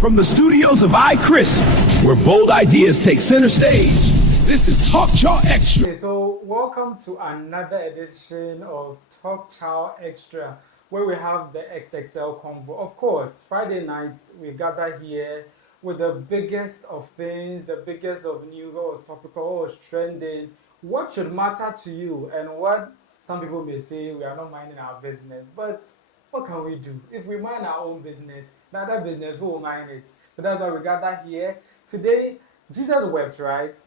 From the studios of iChris, where bold ideas take center stage, this is Talk Chaw Xtra. Okay, so welcome to another edition of Talk Chaw Xtra, where we have the XXL convo. Of course, Friday nights we gather here with the biggest of things, the biggest of news, what was topical, what was trending, what should matter to you, and what some people may say we are not minding our business. But what can we do? If we mind our own business, the other business, who will mind it? So that's why we gather here. Today, Jesus wept, right?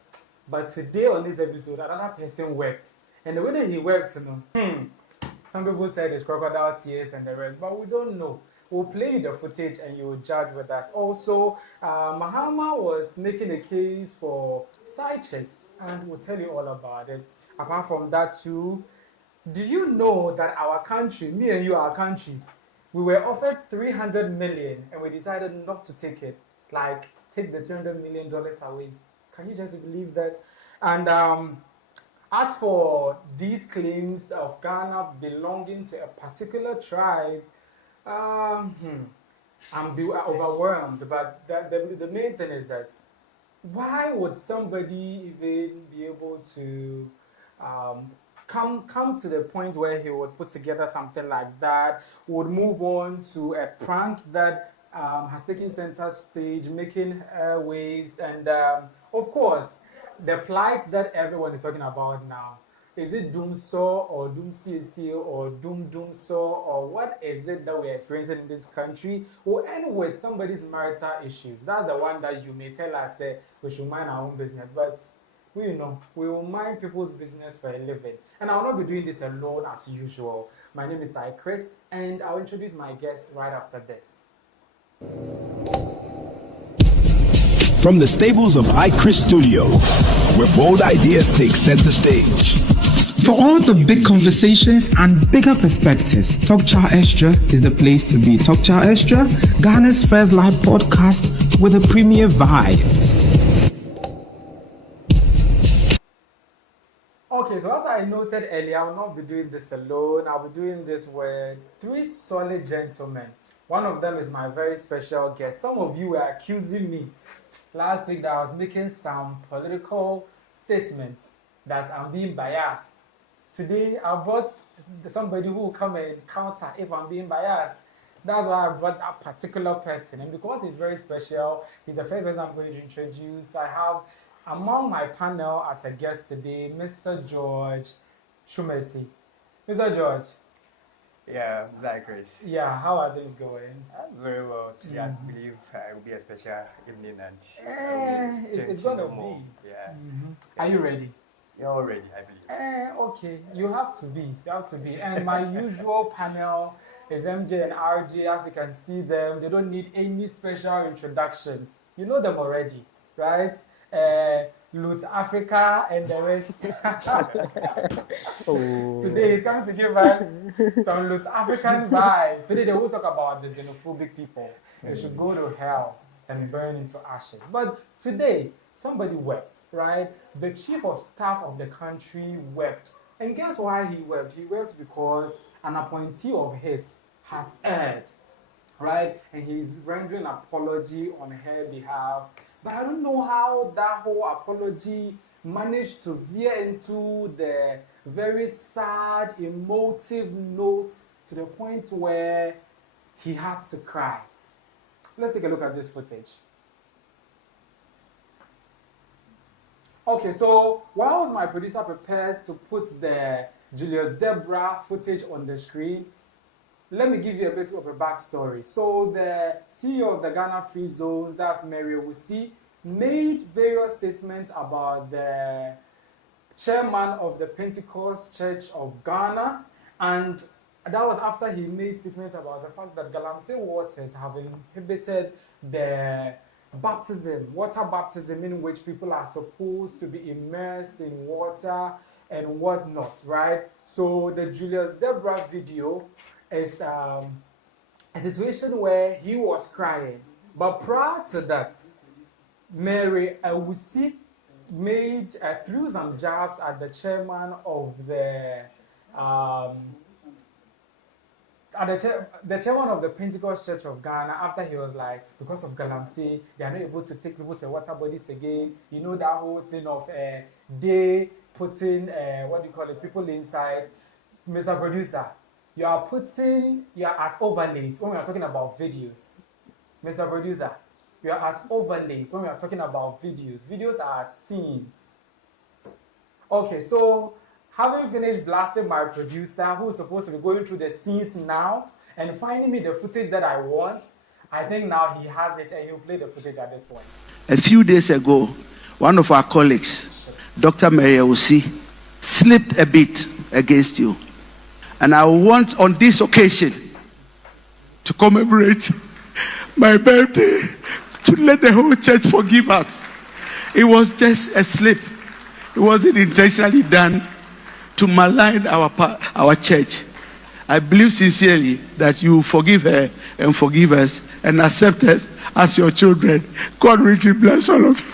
But today on this episode, another person wept. And the way that he wept, some people said it's crocodile tears and the rest, but we don't know. We'll play you the footage and you will judge with us. Also, Mahama was making a case for side chicks, and we'll tell you all about it. Apart from that too, do you know that our country, me and you, our country, we were offered $300 million and we decided not to take it. Like, take the $300 million away. Can you just believe that? And as for these claims of Ghana belonging to a particular tribe, I'm overwhelmed. But the main thing is that why would somebody even be able to come to the point where he would put together something like that, would move on to a prank that has taken center stage, making waves, and of course, the flights that everyone is talking about now. Is it Dumsor or Dumsor or Dumsor, or what is it that we're experiencing in this country? We'll end with somebody's marital issues. That's the one that you may tell us we should mind our own business, but we will mind people's business for a living. And I will not be doing this alone as usual. My name is iChris, and I'll introduce my guest right after this. From the stables of iChris Studio, where bold ideas take center stage. For all the big conversations and bigger perspectives, Talk Chaw Xtra is the place to be. Talk Chaw Xtra, Ghana's first live podcast with a premier vibe. Okay, so as I noted earlier, I will not be doing this alone. I'll be doing this with three solid gentlemen. One of them is my very special guest. Some of you were accusing me last week that I was making some political statements that I'm being biased. Today, I brought somebody who will come and counter if I'm being biased. That's why I brought that particular person. And because he's very special, he's the first person I'm going to introduce. I have among my panel as a guest today, Mr. George Shumesi. Mr. George. Yeah, iChris. Yeah, how are things going? Very well. Today I believe it will be a special evening and it's going to be. Yeah. Are you ready? You're all ready, I believe. Okay, you have to be. And my usual panel is MJ and RJ. As you can see them, they don't need any special introduction. You know them already, right? Loot Africa and the rest. Today he's going to give us some Loot African vibes. Today they will talk about the xenophobic people. They should go to hell and burn into ashes. But today, somebody wept, right? The chief of staff of the country wept. And guess why he wept? He wept because an appointee of his has erred, right? And he's rendering apology on her behalf. But I don't know how that whole apology managed to veer into the very sad, emotive note to the point where he had to cry. Let's take a look at this footage. Okay, so whilst my producer prepares to put the Julius Debrah footage on the screen, let me give you a bit of a backstory. So the CEO of the Ghana Free Zones, that's Mary Wusi, made various statements about the chairman of the Pentecost Church of Ghana, and that was after he made statements about the fact that galamsey waters have inhibited the water baptism, in which people are supposed to be immersed in water and whatnot, right? So the Julius Debrah video is a situation where he was crying. But prior to that, Mary Wusi threw some jabs at the chairman of the the chairman of the Pentecost Church of Ghana, after he was like, because of galamsey, they are not able to take people to water bodies again. You know that whole thing of they putting what do you call it, people inside. Mr. Producer, you are at overlays when we are talking about videos. Mr. Producer, you are at overlays when we are talking about videos. Videos are at scenes. Okay, so having finished blasting my producer, who is supposed to be going through the scenes now and finding me the footage that I want, I think now he has it and he'll play the footage at this point. A few days ago, one of our colleagues, Dr. Mary Osi, slipped a bit against you. And I want on this occasion to commemorate my birthday, to let the whole church forgive us. It was just a slip. It wasn't intentionally done to malign our church. I believe sincerely that you forgive her and forgive us and accept us as your children. God richly bless all of you.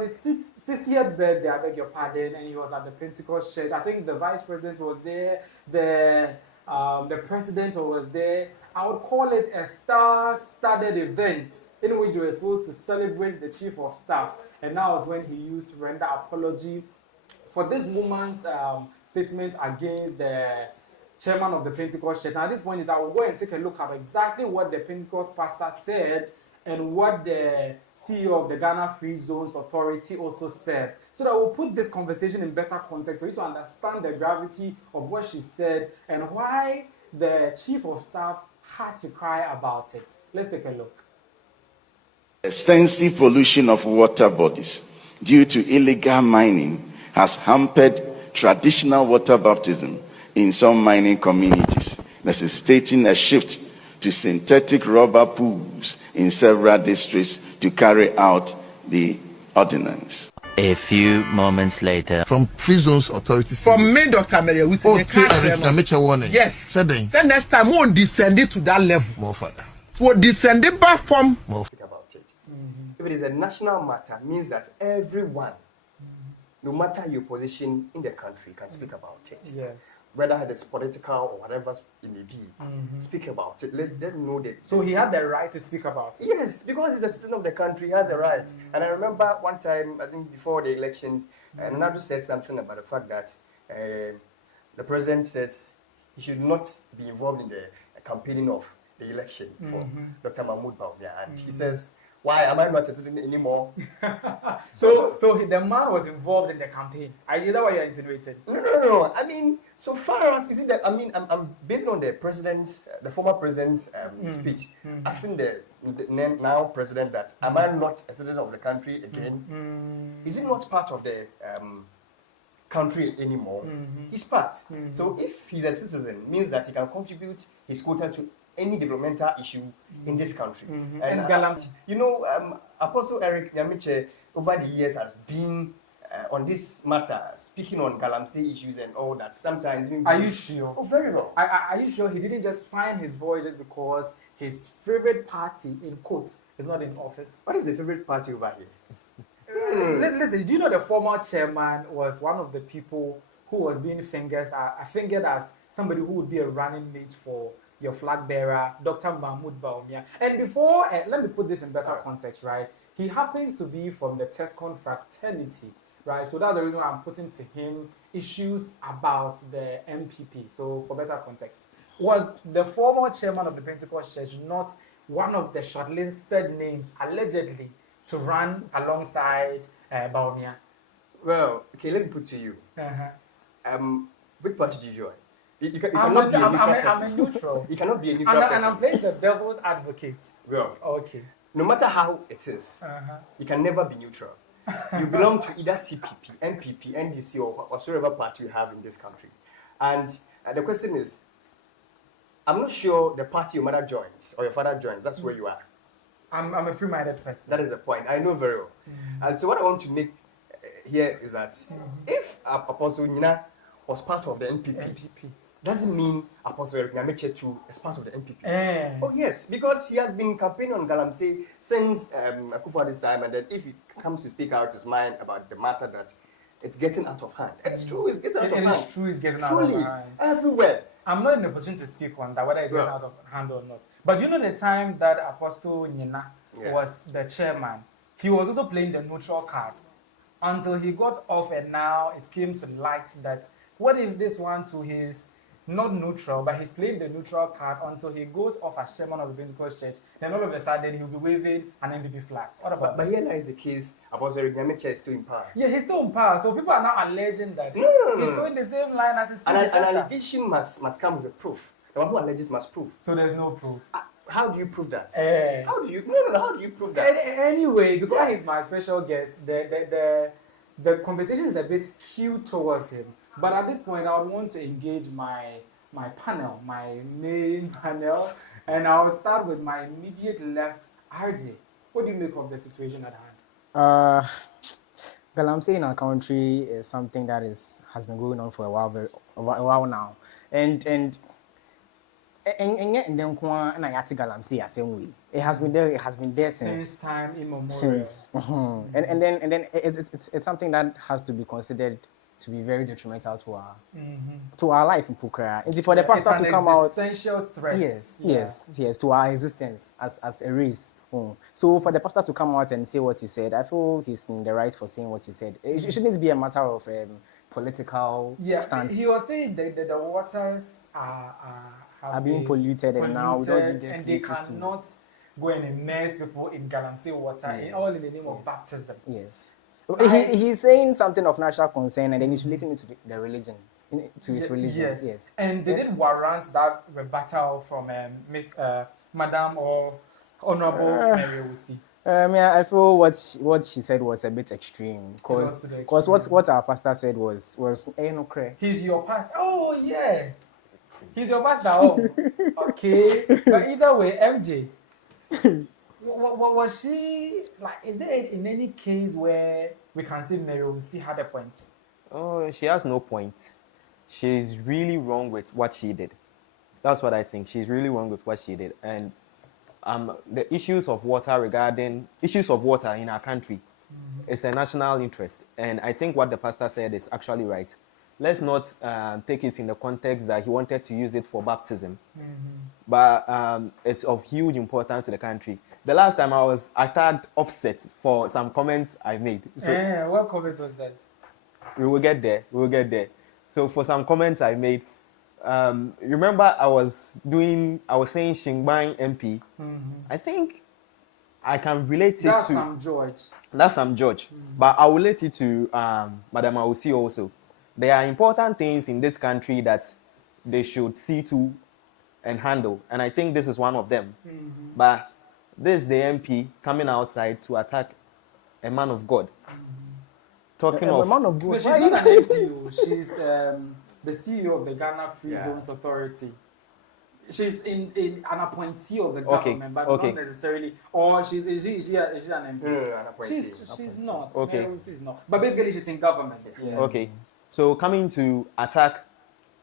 His 60th birthday, I beg your pardon, and he was at the Pentecost Church. I think the vice president was there, the president was there. I would call it a star-studded event in which they were supposed to celebrate the chief of staff. And that was when he used to render apology for this woman's statement against the chairman of the Pentecost Church. Now, at this point, I will go and take a look at exactly what the Pentecost pastor said and what the CEO of the Ghana Free Zones Authority also said, so that we'll put this conversation in better context for you to understand the gravity of what she said and why the chief of staff had to cry about it. Let's take a look. Extensive pollution of water bodies due to illegal mining has hampered traditional water baptism in some mining communities, necessitating a shift to synthetic rubber pools in several districts to carry out the ordinance. A few moments later, from Free Zones Authority, from me, Dr. Mary, we say Eric Nyamekye warning. Yes, said next time we won't descend it to that level. More further. We'll descend it back from. More. Speak about it. If it is a national matter, means that everyone, no matter your position in the country, can speak about it. Yes. Whether it is political or whatever it may be, speak about it. Let them know that. So he had the right to speak about it? Yes, because he's a citizen of the country, he has a right. And I remember one time, I think before the elections, Nadu said something about the fact that the president says he should not be involved in the campaigning of the election for Dr. Mahmoud Bawumia. And he says, why am I not a citizen anymore? So the man was involved in the campaign. Is that what you're insinuating? No. I mean, so far as is it that I'm based on the former president's speech, asking the now president that am I not a citizen of the country again? Is it not part of the country anymore? He's part. So if he's a citizen, means that he can contribute his quota to any developmental issue in this country. And Apostle Eric Nyamekye over the years has been on this matter, speaking on galamsey issues and all that. Sometimes, are you sure? Oh, very well. Are you sure he didn't just find his voice just because his favorite party, in quotes, is not in office? What is the favorite party over here? Listen, do you know the former chairman was one of the people who was being fingered as somebody who would be a running mate for your flag bearer, Dr. Mahmoud Bawumia. And before, let me put this in better context, right? He happens to be from the Tescon fraternity, right? So that's the reason why I'm putting to him issues about the MPP. So for better context, was the former chairman of the Pentecost Church not one of the shortlisted names, allegedly, to run alongside Bawumia? Well, okay, let me put to you. Which party did you join? You cannot be a neutral person. I'm a neutral. You cannot be a neutral person. And I'm playing the devil's advocate. Well, okay. No matter how it is, you can never be neutral. You belong to either CPP, NPP, NDC, or whatsoever party you have in this country. And the question is, I'm not sure the party your mother joins or your father joins, that's where you are. I'm a free-minded person. That is the point. I know very well. And so what I want to make here is that if Apostle Nina was part of the NPP, doesn't mean Apostle Eric Nyamekye too is part of the NPP. Oh yes, because he has been campaigning on galamsey since Akufo-Addo's time, and then if he comes to speak out his mind about the matter that it's getting out of hand. It's true, it's getting out of hand. It is true, it's getting out of hand. Everywhere. I'm not in a position to speak on that, whether it's getting out of hand or not. But you know the time that Apostle Nyina was the chairman, he was also playing the neutral card until he got off, and now it came to light that what if this one too, he's not neutral, but he's playing the neutral card until he goes off as chairman of the Pentecost Church. Then all of a sudden he'll be waving an NPP flag. What about but here lies the case. Apostle Eric Nyamekye is still in power. Yeah, he's still in power. So people are now alleging that he's doing the same line as his predecessor. An allegation must come with a proof. The one who alleges must prove. So there's no proof. How do you prove that? How do you prove that? Anyway, because he's my special guest, the conversation is a bit skewed towards him. But at this point, I would want to engage my panel, my main panel, and I will start with my immediate left, RJ. What do you make of the situation at hand? Galamsey in our country is something that has been going on for a while now, and then and I had to galamsey the same way. It has been there since time immemorial. Since, and then it's something that has to be considered to be very detrimental to our life in Pukra. And for the pastor to come out, essential threat. Yes, to our existence as a race. So for the pastor to come out and say what he said, I feel he's in the right for saying what he said. It shouldn't be a matter of political stance. He was saying that the waters are being polluted, and now we don't and they cannot go and immerse people in galamsey water, all in the name of baptism. Yes. He's saying something of national concern, and then he's relating it to the religion, to his religion. Yes. And they didn't warrant that rebuttal from Madam or Honorable Mary Wusi. I feel what she said was a bit extreme, because what our pastor said was he's your pastor. Oh yeah, he's your pastor. Oh, okay. But either way, MJ. What was she like? Is there in any case where we can see Mary Wusi had a point? Oh, she has no point. She's really wrong with what she did. That's what I think. She's really wrong with what she did. And the issues of water in our country is a national interest. And I think what the pastor said is actually right. Let's not take it in the context that he wanted to use it for baptism. But it's of huge importance to the country. The last time I tagged Offset for some comments I made. So what comment was that? We will get there. So for some comments I made, remember I was saying Shingbang MP. I think I can relate it to... That's Sam George. But I will relate it to Madam Awusi also. There are important things in this country that they should see to and handle. And I think this is one of them. But this is the MP coming outside to attack a man of God. Talking of... A man of God? No, she's not an MP. She's the CEO of the Ghana Free Zones Authority. She's in an appointee of the government, but not necessarily. Or is she an MP? She's not. Okay. She's not. But basically, she's in government. Yeah. Okay. So coming to attack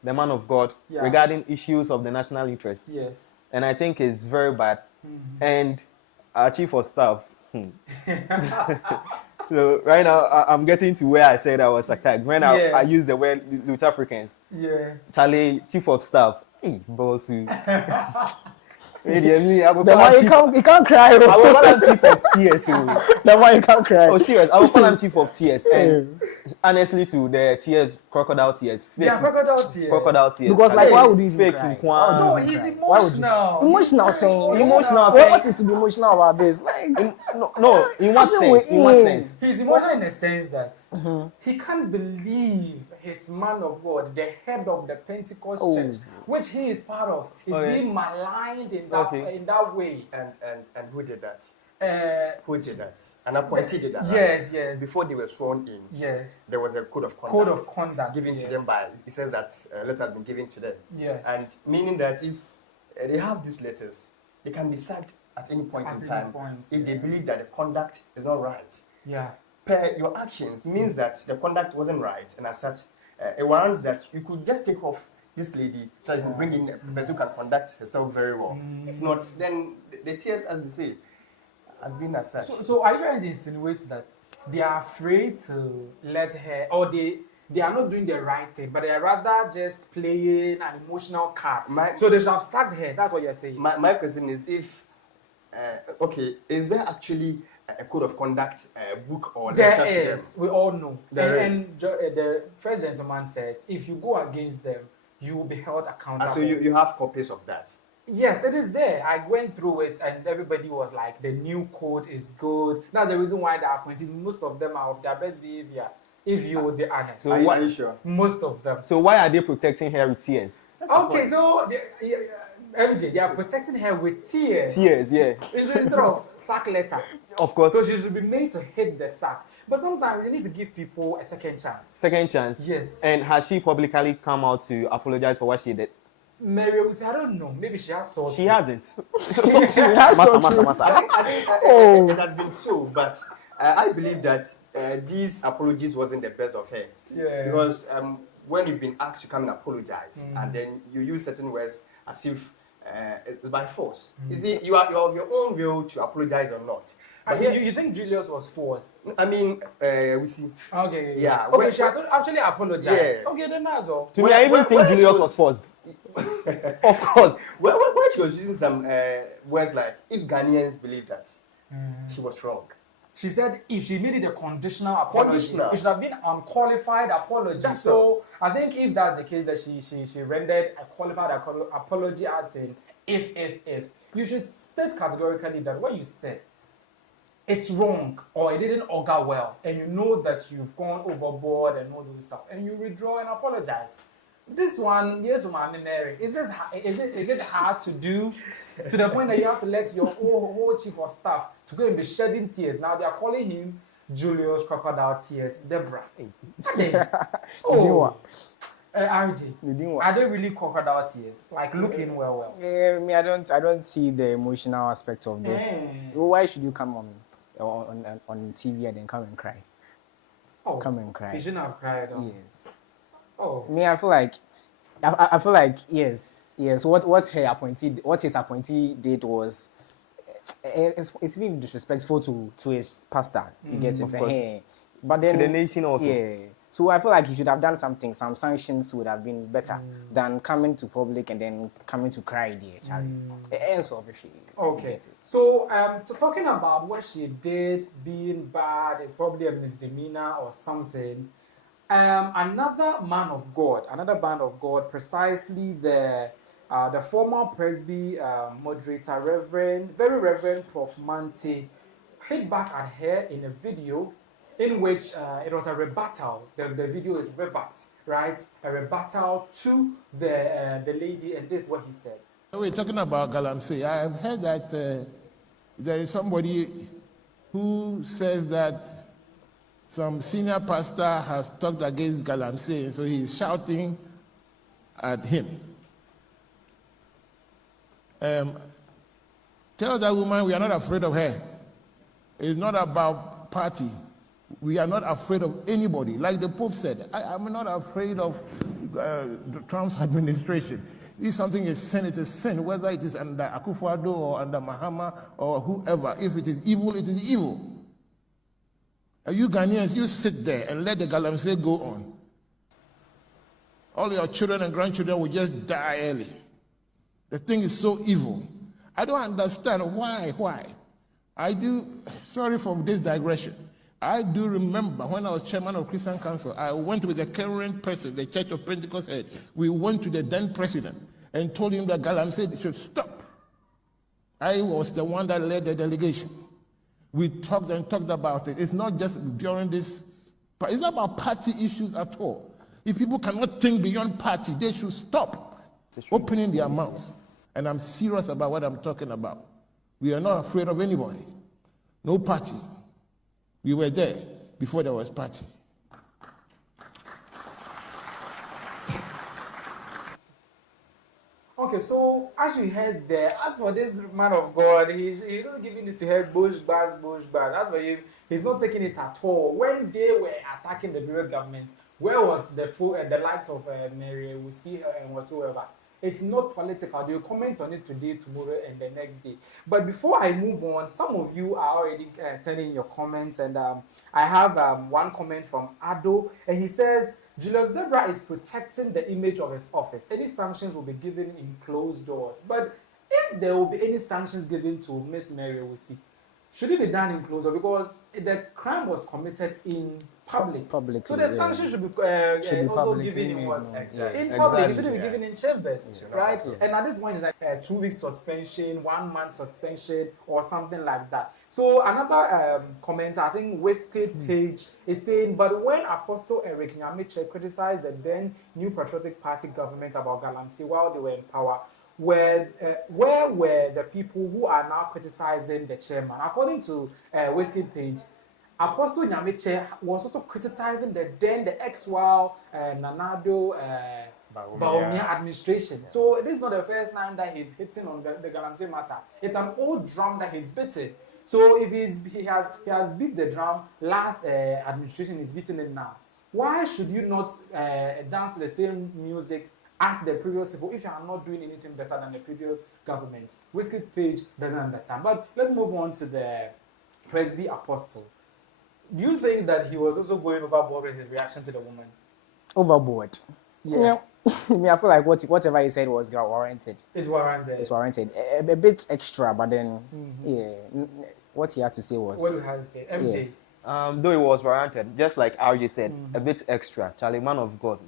the man of God regarding issues of the national interest. Yes. And I think it's very bad. And our chief of staff. So right now I'm getting to where I said I was attacked. When I used the word South Africans. Yeah. Charlie, chief of staff. Hey, boss. The one you can't cry. I will call him chief of TS. The one you can't cry. Oh, serious. I will call him chief of TS. And honestly, to the TS, crocodile TS. Crocodile TS. Because, like, why would you fake cry? No, he's emotional. Emotional saying. Emotional saying. What is to be emotional about this? Like, no. In what sense? In what sense? He's emotional in the sense that he can't believe his man of God, the head of the Pentecost Church, which he is part of, is being maligned in that way. And who did that? Who did that? An appointee did that. Yes. Before they were sworn in, there was a code of conduct. Given to them by. It says that letter has been given to them. Yes. And meaning that if they have these letters, they can be sacked at any point in time if they believe that the conduct is not right. Yeah. Per your actions means that the conduct wasn't right, and as such, it warrants that you could just take off this lady so you can bring in a person who can conduct herself very well. If not, then the tears, as they say, has been as such. So are you trying to insinuate that they are afraid to let her, or they are not doing the right thing, but they are rather just playing an emotional card? So they should have sacked her. That's what you're saying. My question is, if okay, is there actually a code of conduct book or letter to them? There is. We all know. And the first gentleman says, if you go against them, you will be held accountable. So you have copies of that? Yes, it is there. I went through it and everybody was like, the new code is good. That's the reason why the appointees, most of them are of their best behavior, if you would be honest. So are you sure? Most of them. So why are they protecting her with tears? Okay, so MJ, they are protecting her with tears. Tears, yeah. Instead of sack letter. Of course. So she should be made to hit the sack. But sometimes you need to give people a second chance. Second chance? Yes. And has she publicly come out to apologize for what she did? Mary, I don't know. Maybe she has saw. She hasn't. She has Oh. It has been so, but I believe that these apologies wasn't the best of her. Yeah. Because when you've been asked to come and apologize, and then you use certain words as if it's by force. You see, you are of your own will to apologize or not. But you think Julius was forced? I mean, we see. Okay. Yeah. Okay, she has actually apologized. Yeah. Okay, then that's all. To me, I even think Julius was forced. Of course. When she was using some words like, if Ghanaians believe that, she was wrong. She said if she made it a conditional apology, it should have been unqualified apology. So I think if that's the case, that she rendered a qualified apology as in if, you should state categorically that what you said, it's wrong or it didn't augur well, and you know that you've gone overboard and all those stuff, and you withdraw and apologize. This one, yes, Mary, is it hard to do to the point that you have to let your whole chief of staff to go and be shedding tears? Now they are calling him Julius Crocodile Tears Debrah. RJ, are they really crocodile tears? Like looking well? Yeah, me, I don't see the emotional aspect of this. Why should you come on TV and then come and cry? Come and cry. You shouldn't have cried. Yes. Oh. Me, I feel like yes. What his appointee did was it's even disrespectful to his pastor. You get it, but then to the nation also. Yeah. So I feel like he should have done something. Some sanctions would have been better than coming to public and then coming to cry there. Okay. So talking about what she did being bad is probably a misdemeanor or something. Another man of God, precisely the former Presby Moderator Very Rev Prof Mante, hit back at her in a video in which it was a rebuttal. The video is right? A rebuttal to the lady, and this is what he said. We're talking about galamsey. I have heard that there is somebody who says that some senior pastor has talked against galamsey, and so he's shouting at him. Tell that woman we are not afraid of her. It's not about party. We are not afraid of anybody. Like the Pope said, I'm not afraid of Trump's administration. If something is sin, it is sin, whether it is under Akufo-Addo or under Mahama or whoever. If it is evil, it is evil. You Ghanaians, you sit there and let the galamsey go on. All your children and grandchildren will just die early. The thing is so evil. I don't understand why. I do, sorry for this digression. I do remember when I was chairman of Christian Council, I went with the current president, the Church of Pentecost head. We went to the then president and told him that galamsey should stop. I was the one that led the delegation. We talked about it. It's not just during this, it's not about party issues at all. If people cannot think beyond party, they should stop opening their mouths. And I'm serious about what I'm talking about. We are not afraid of anybody. No party. We were there before there was party. Okay, so as you heard there, as for this man of God, he's not giving it to her bush bars. As for him, he's not taking it at all. When they were attacking the Bureau government, Where was the likes of Mary? We see her and whatsoever. It's not political. They'll comment on it today, tomorrow, and the next day. But before I move on, some of you are already sending your comments, and I have one comment from Ado, and he says, Julius Debrah is protecting the image of his office. Any sanctions will be given in closed doors. But if there will be any sanctions given to Miss Mary Owusi, should it be done in closed door? Because the crime was committed in public. So the sanctions should be also given in what? In public. It shouldn't be given in chambers, right? Yes. And at this point, it's like 2 weeks suspension, 1 month suspension, or something like that. So another comment, I think Whiskey Page is saying, but when Apostle Eric Nyamekye criticized the then New Patriotic Party government about galamsey while they were in power, where were the people who are now criticizing the chairman? According to Whiskey Page, Apostle Nyamekye was also criticizing the ex-Wal Nanado Baumia administration. So this is not the first time that he's hitting on the galamsey matter. It's an old drum that he's beating. So if he has beat the drum last administration, he's beating it now. Why should you not dance to the same music as the previous people if you are not doing anything better than the previous government? Whiskey Page doesn't understand. But let's move on to the Presby Apostle. Do you think that he was also going overboard with his reaction to the woman? Overboard? Yeah. I mean, I feel like whatever he said was warranted. It's warranted. It's warranted. A bit extra, but then, what he had to say was... What he had to say. MJ? Yes. Though it was warranted, just like RJ said, a bit extra. Charlie, man of God.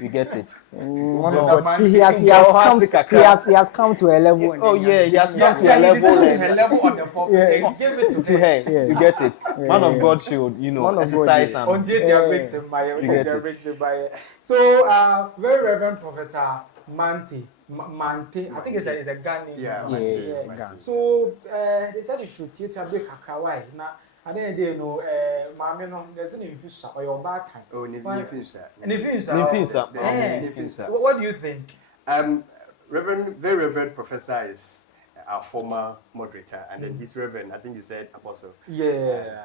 You get it. He has come to a level. Oh yeah, he has come to a level on the pop. Yeah. Give it to her. Yeah. You get it. Man of God should, exercise and So, Very Reverend Professor Mante, I think it's a Ghana name. Yeah. So they said you should teach a bit kakawai. Now, I didn't know, Mammy, there's an infusion or your back time. Oh, What do you think? Very Reverend Professor is our former moderator, and then he's Reverend, I think you said Apostle. Yeah.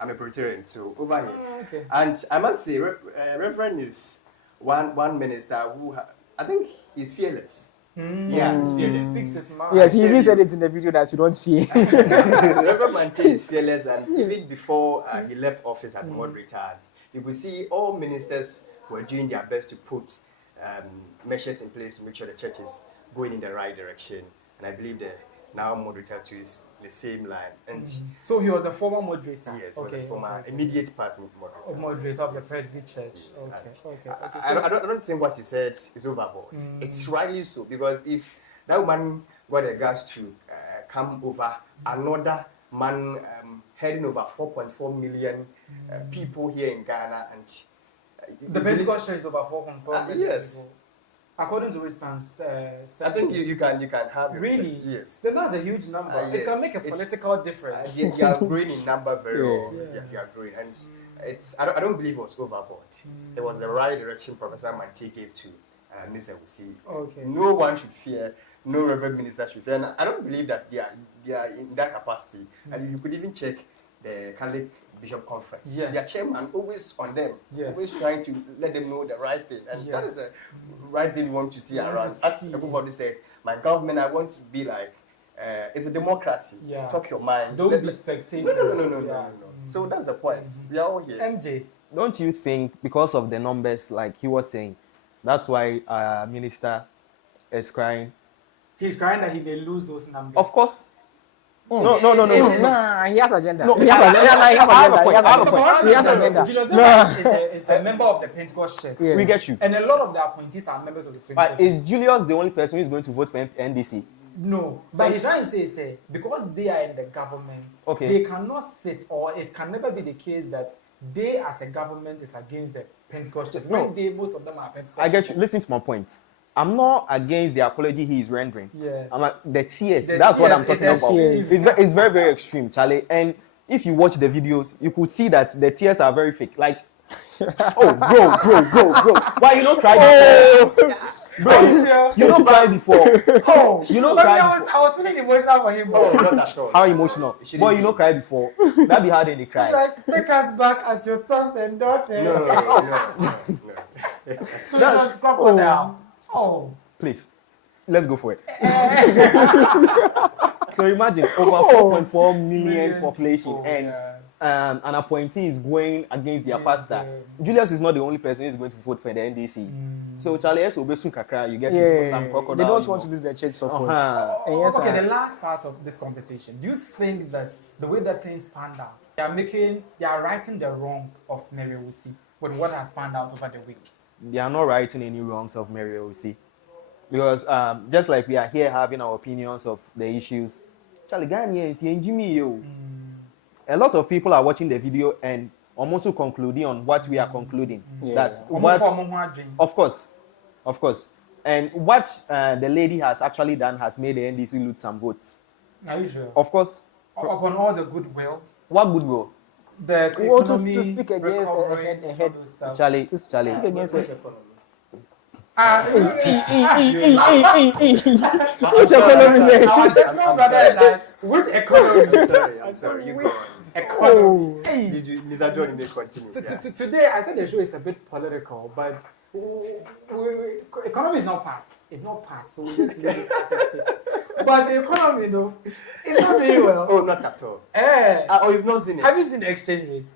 I'm a Presbyterian, so over here. Okay. And I must say, Reverend is one minister who, I think, is fearless. Yeah, he's fearless. Speaks his mouth. Yes, he even said it in the video that you don't fear. Reverend Mante is fearless, and even before he left office as moderator, you could see all ministers were doing their best to put measures in place to make sure the church is going in the right direction. And I believe the now moderator too is the same line. And so he was the former moderator. Yes, the former immediate past moderator of the Presby Church. Yes. Okay. I don't think what he said is overboard. It's rightly so, because if that woman got the guts to come over, another man heading over 4.4 million people here in Ghana, and the Pentecost Church is over 4.4 million. Yes. People. According to which sense? I think you can have it. Really? Yes. Then that's a huge number. It can make a political difference. They are growing in number very well. They are growing, and I don't believe it was overboard. It was the right direction Professor Mante gave to Ms. Owusi. Okay. No one should fear. No Reverend minister should fear. And I don't believe that they are in that capacity. And you could even check the Catholic Bishop Conference. Yes. Their chairman always on them, always trying to let them know the right thing. And that is the right thing we want to see around. As everybody said, my government, I want to be like, it's a democracy. Talk your mind. Don't be spectators. No. So that's the point. We are all here. MJ, don't you think because of the numbers, like he was saying, that's why minister is crying? He's crying that he may lose those numbers. Of course. No. Nah, he has agenda. No, he has agenda. Julius Debrah is a member of the Pentecost Church. Yes. We get you. And a lot of the appointees are members of the Pentecost Church. But is Julius the only person who is going to vote for NDC? No. But he's trying to say, because they are in the government, they cannot sit, or it can never be the case that they as a government is against the Pentecost Church. No. When most of them are Pentecost. I get you. Listen to my point. I'm not against the apology he is rendering. I'm like, the tears. That's what I'm talking about. It's very, very extreme, Charlie. And if you watch the videos, you could see that the tears are very fake. Like, oh, bro. Why you not crying? Bro, you don't cry before. Oh, you know but cry I before. was feeling emotional for him. Oh, not at all. How emotional? Boy, you know cry before. That be how they cry. Like, take us back as your sons and daughters. No. So that's crocodile. Oh. Please, let's go for it. So imagine over 4.4 million population and an appointee is going against their pastor. Julius is not the only person who is going to vote for the NDC. So Charlie S. Obesun Kakra, you get it for some crocodile. They don't want to lose their church support. Okay, the last part of this conversation. Do you think that the way that things panned out, they are righting the wrong of Mary Wusi with what has panned out over the week? They are not righting any wrongs of Mary Wusi. Because just like we are here having our opinions of the issues, Charlie Ghanaians, a lot of people are watching the video and almost concluding on what we are concluding. That's what, of course. And what the lady has actually done has made the NDC lose some votes. Are you sure? Of course. Upon all the goodwill. What goodwill? The economy, to speak against recovery, Charlie. To speak against it. Which economy is our brother is like, which economy? I'm sorry. You which economy? Mr. John, may continue. Today, I said the show is a bit political, but economy is not part. It's not part, so we just leave it as it is. But the economy, though, it's not doing well. Oh, not at all. Oh, you've not seen it? Have you seen the exchange rate?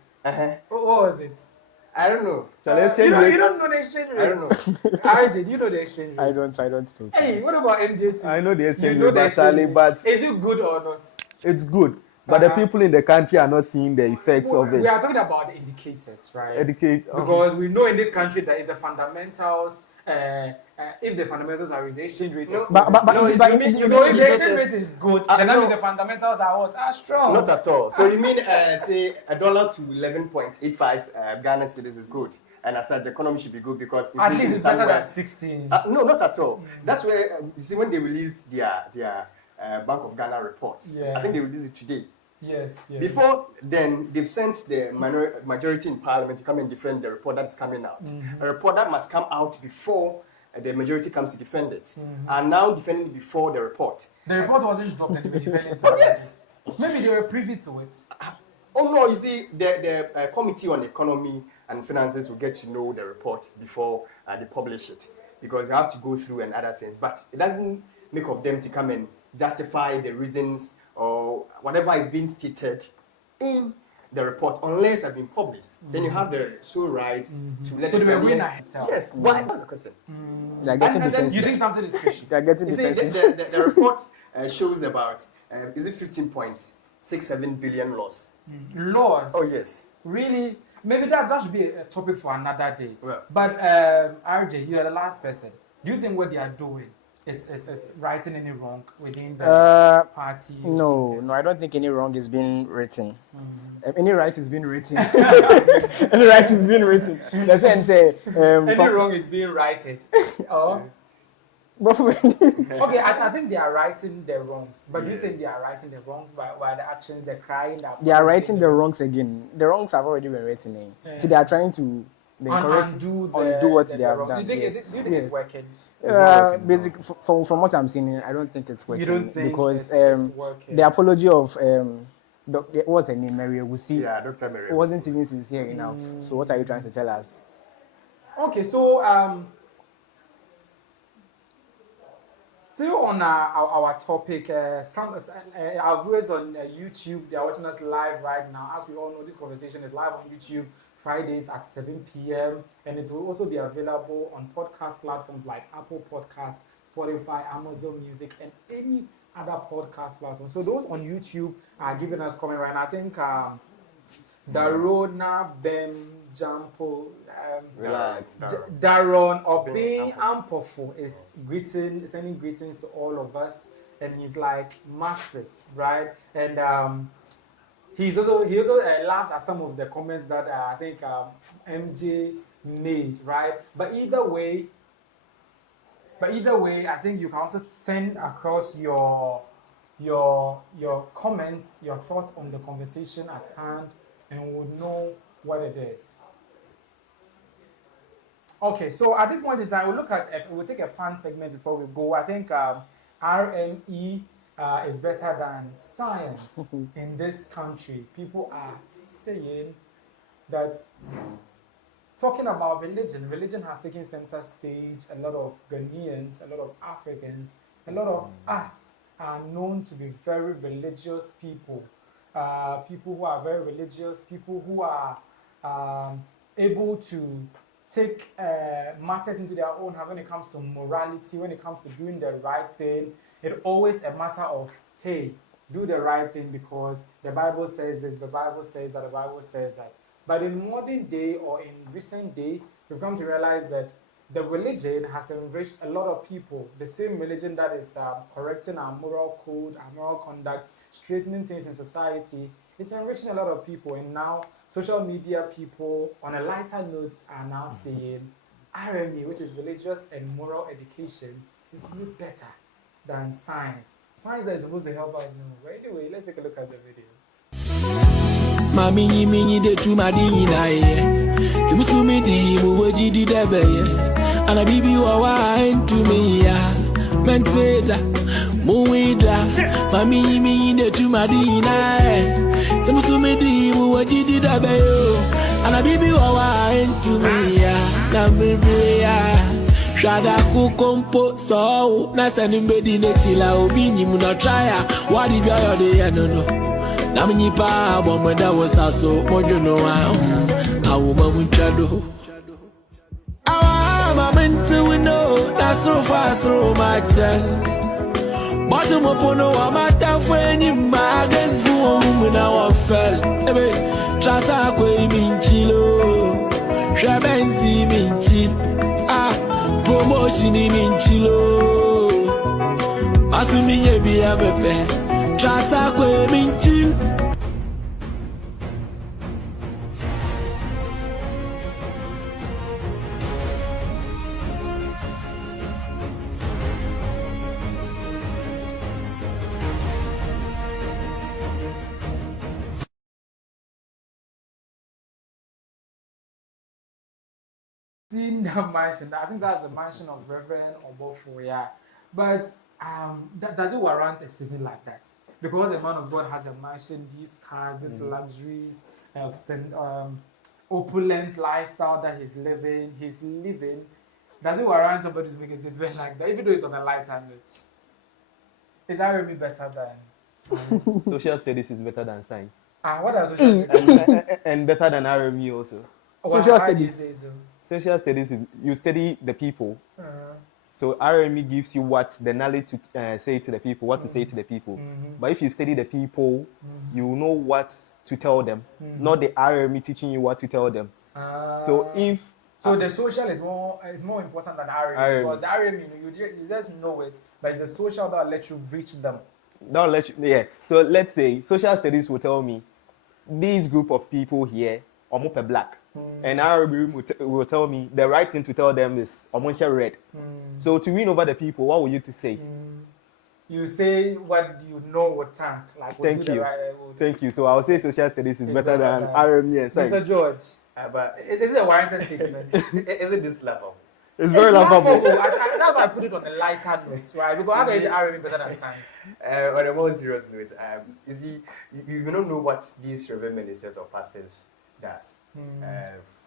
What was it? I don't know. You don't know the exchange rate? I don't know. RJ, do you know the exchange rate? I don't know. Hey, what about MJ2? I know the exchange rate, Charlie, but is it good or not? It's good. But the people in the country are not seeing the effects of it. We are talking about the indicators, right? Because we know in this country that is the fundamentals. If the fundamentals are the exchange rate, if the exchange rate is good, then that means the fundamentals are strong. Not at all. So you mean say $1 to 11.85 Ghana cedis is good, and as such the economy should be good because at least it's better than 16. No, not at all. That's where you see when they released their Bank of Ghana report. I think they released it today. Yes. Before then, they've sent the majority in parliament to come and defend the report that's coming out. A report that must come out before the majority comes to defend it. And now defending it before the report. The report wasn't dropped and they were defending it. Oh, yes. Maybe they were privy to it. Oh, no, you see, the Committee on Economy and Finances will get to know the report before they publish it. Because you have to go through and other things. But it doesn't make of them to come and justify the reasons or whatever is being stated in the report unless it has been published. Then you have the sole right to let so they were winner himself. Yes. Why? That's the question. They're getting defensive. You think something is fishy? They're getting defensive. The report shows about is it 15.67 billion loss? Loss? Oh yes. Really? Maybe that should be a topic for another day. Well, but RJ, you are the last person. Do you think what they are doing is writing any wrong within the party? No, I don't think any wrong is being written. Any right is being written. Any right is being written. The sense any wrong is being righted. Okay, I think they are writing the wrongs. But do you think they are writing the wrongs by the actions, the crying? They are writing the wrongs again. The wrongs have already been written. So they are trying to undo what they have done. Do you think it's working? Basically, from what I'm seeing, I don't think it's working. You don't think because it's working? The apology of what's her name, Mary Wusi? Yeah, Dr. Mary. It wasn't even sincere enough. So what are you trying to tell us? Okay, so still on our topic, our viewers on YouTube, they are watching us live right now. As we all know, this conversation is live on YouTube Fridays at 7 p.m. and it will also be available on podcast platforms like Apple Podcasts, Spotify, Amazon Music, and any other podcast platform. So those on YouTube are giving us comment right now. I think Darona Ben Jampo, Daron Obey Ampofo is sending greetings to all of us, and he's like masters, right? And he also laughed at some of the comments that I think MJ made, right? But either way, I think you can also send across your comments, your thoughts on the conversation at hand, and we'll know what it is. Okay, so at this point in time, we'll look at we'll take a fun segment before we go. I think RME is better than science in this country. People are saying that talking about religion has taken center stage. A lot of Ghanaians, a lot of Africans, a lot of us are known to be very religious people. People who are very religious, people who are able to take matters into their own hands when it comes to morality, when it comes to doing the right thing. It's always a matter of, hey, do the right thing because the Bible says this, the Bible says that, the Bible says that. But in modern day or in recent day, we've come to realize that the religion has enriched a lot of people. The same religion that is correcting our moral code, our moral conduct, straightening things in society, it's enriching a lot of people. And now social media people, on a lighter note, are now saying RME, which is religious and moral education, is way better than science. Science that is supposed to help us know. But anyway, let's take a look at the video. Mami mini de tu madini na ye Timusumi di muwaji di debe ye Ana bibi wawa entu mi ya Menteda muwida Mami mini de tu madini na ye Timusumi di muwaji di debe yo Ana bibi wawa entu mi ya Na bibi ya Shada kukompo so Na sanimbe ne chila obi muna trya Wadi bia yode ya no Namnipa bomada was also mojuno awuma munchado awa mentu we know that's so far so much bottom opono wa mata fwenyi magas fu omuna wa fel ebe trasa ko minchilo shabenzi minchi promotion minchilo asumi ye bia bepe trasa ko minchi. Seen the mansion. I think that's the mansion of Reverend Obofoya. But does it warrant a statement like that? Because the man of God has a mansion, these cars, these luxuries, opulent lifestyle that he's living. Does it warrant somebody to make a statement like that? Even though it's on a lighter note. Is RME better than science? Social studies is better than science. What are social studies? And better than RME also. Social studies. Social studies is you study the people. So RME gives you what the knowledge to say to the people, what to say to the people. But if you study the people, you know what to tell them. Not the RME teaching you what to tell them. So the social is more important than RME because the RME, you just know it, but it's the social that will let you reach them. That'll let you, yeah. So let's say social studies will tell me this group of people here are more black. And RME will tell me the right thing to tell them is Omonche red. So to win over the people, what would you to say? You say what you know would tank. Like Thank you. Thank you. So I'll say social studies is better than RME and science. Mr. George, but is it a warranted statement? Is it this level? It's very laughable. That's why I put it on a lighter note, right? Because how is RME better than science? On a more serious note, you see, you don't know what these reverend ministers or pastors does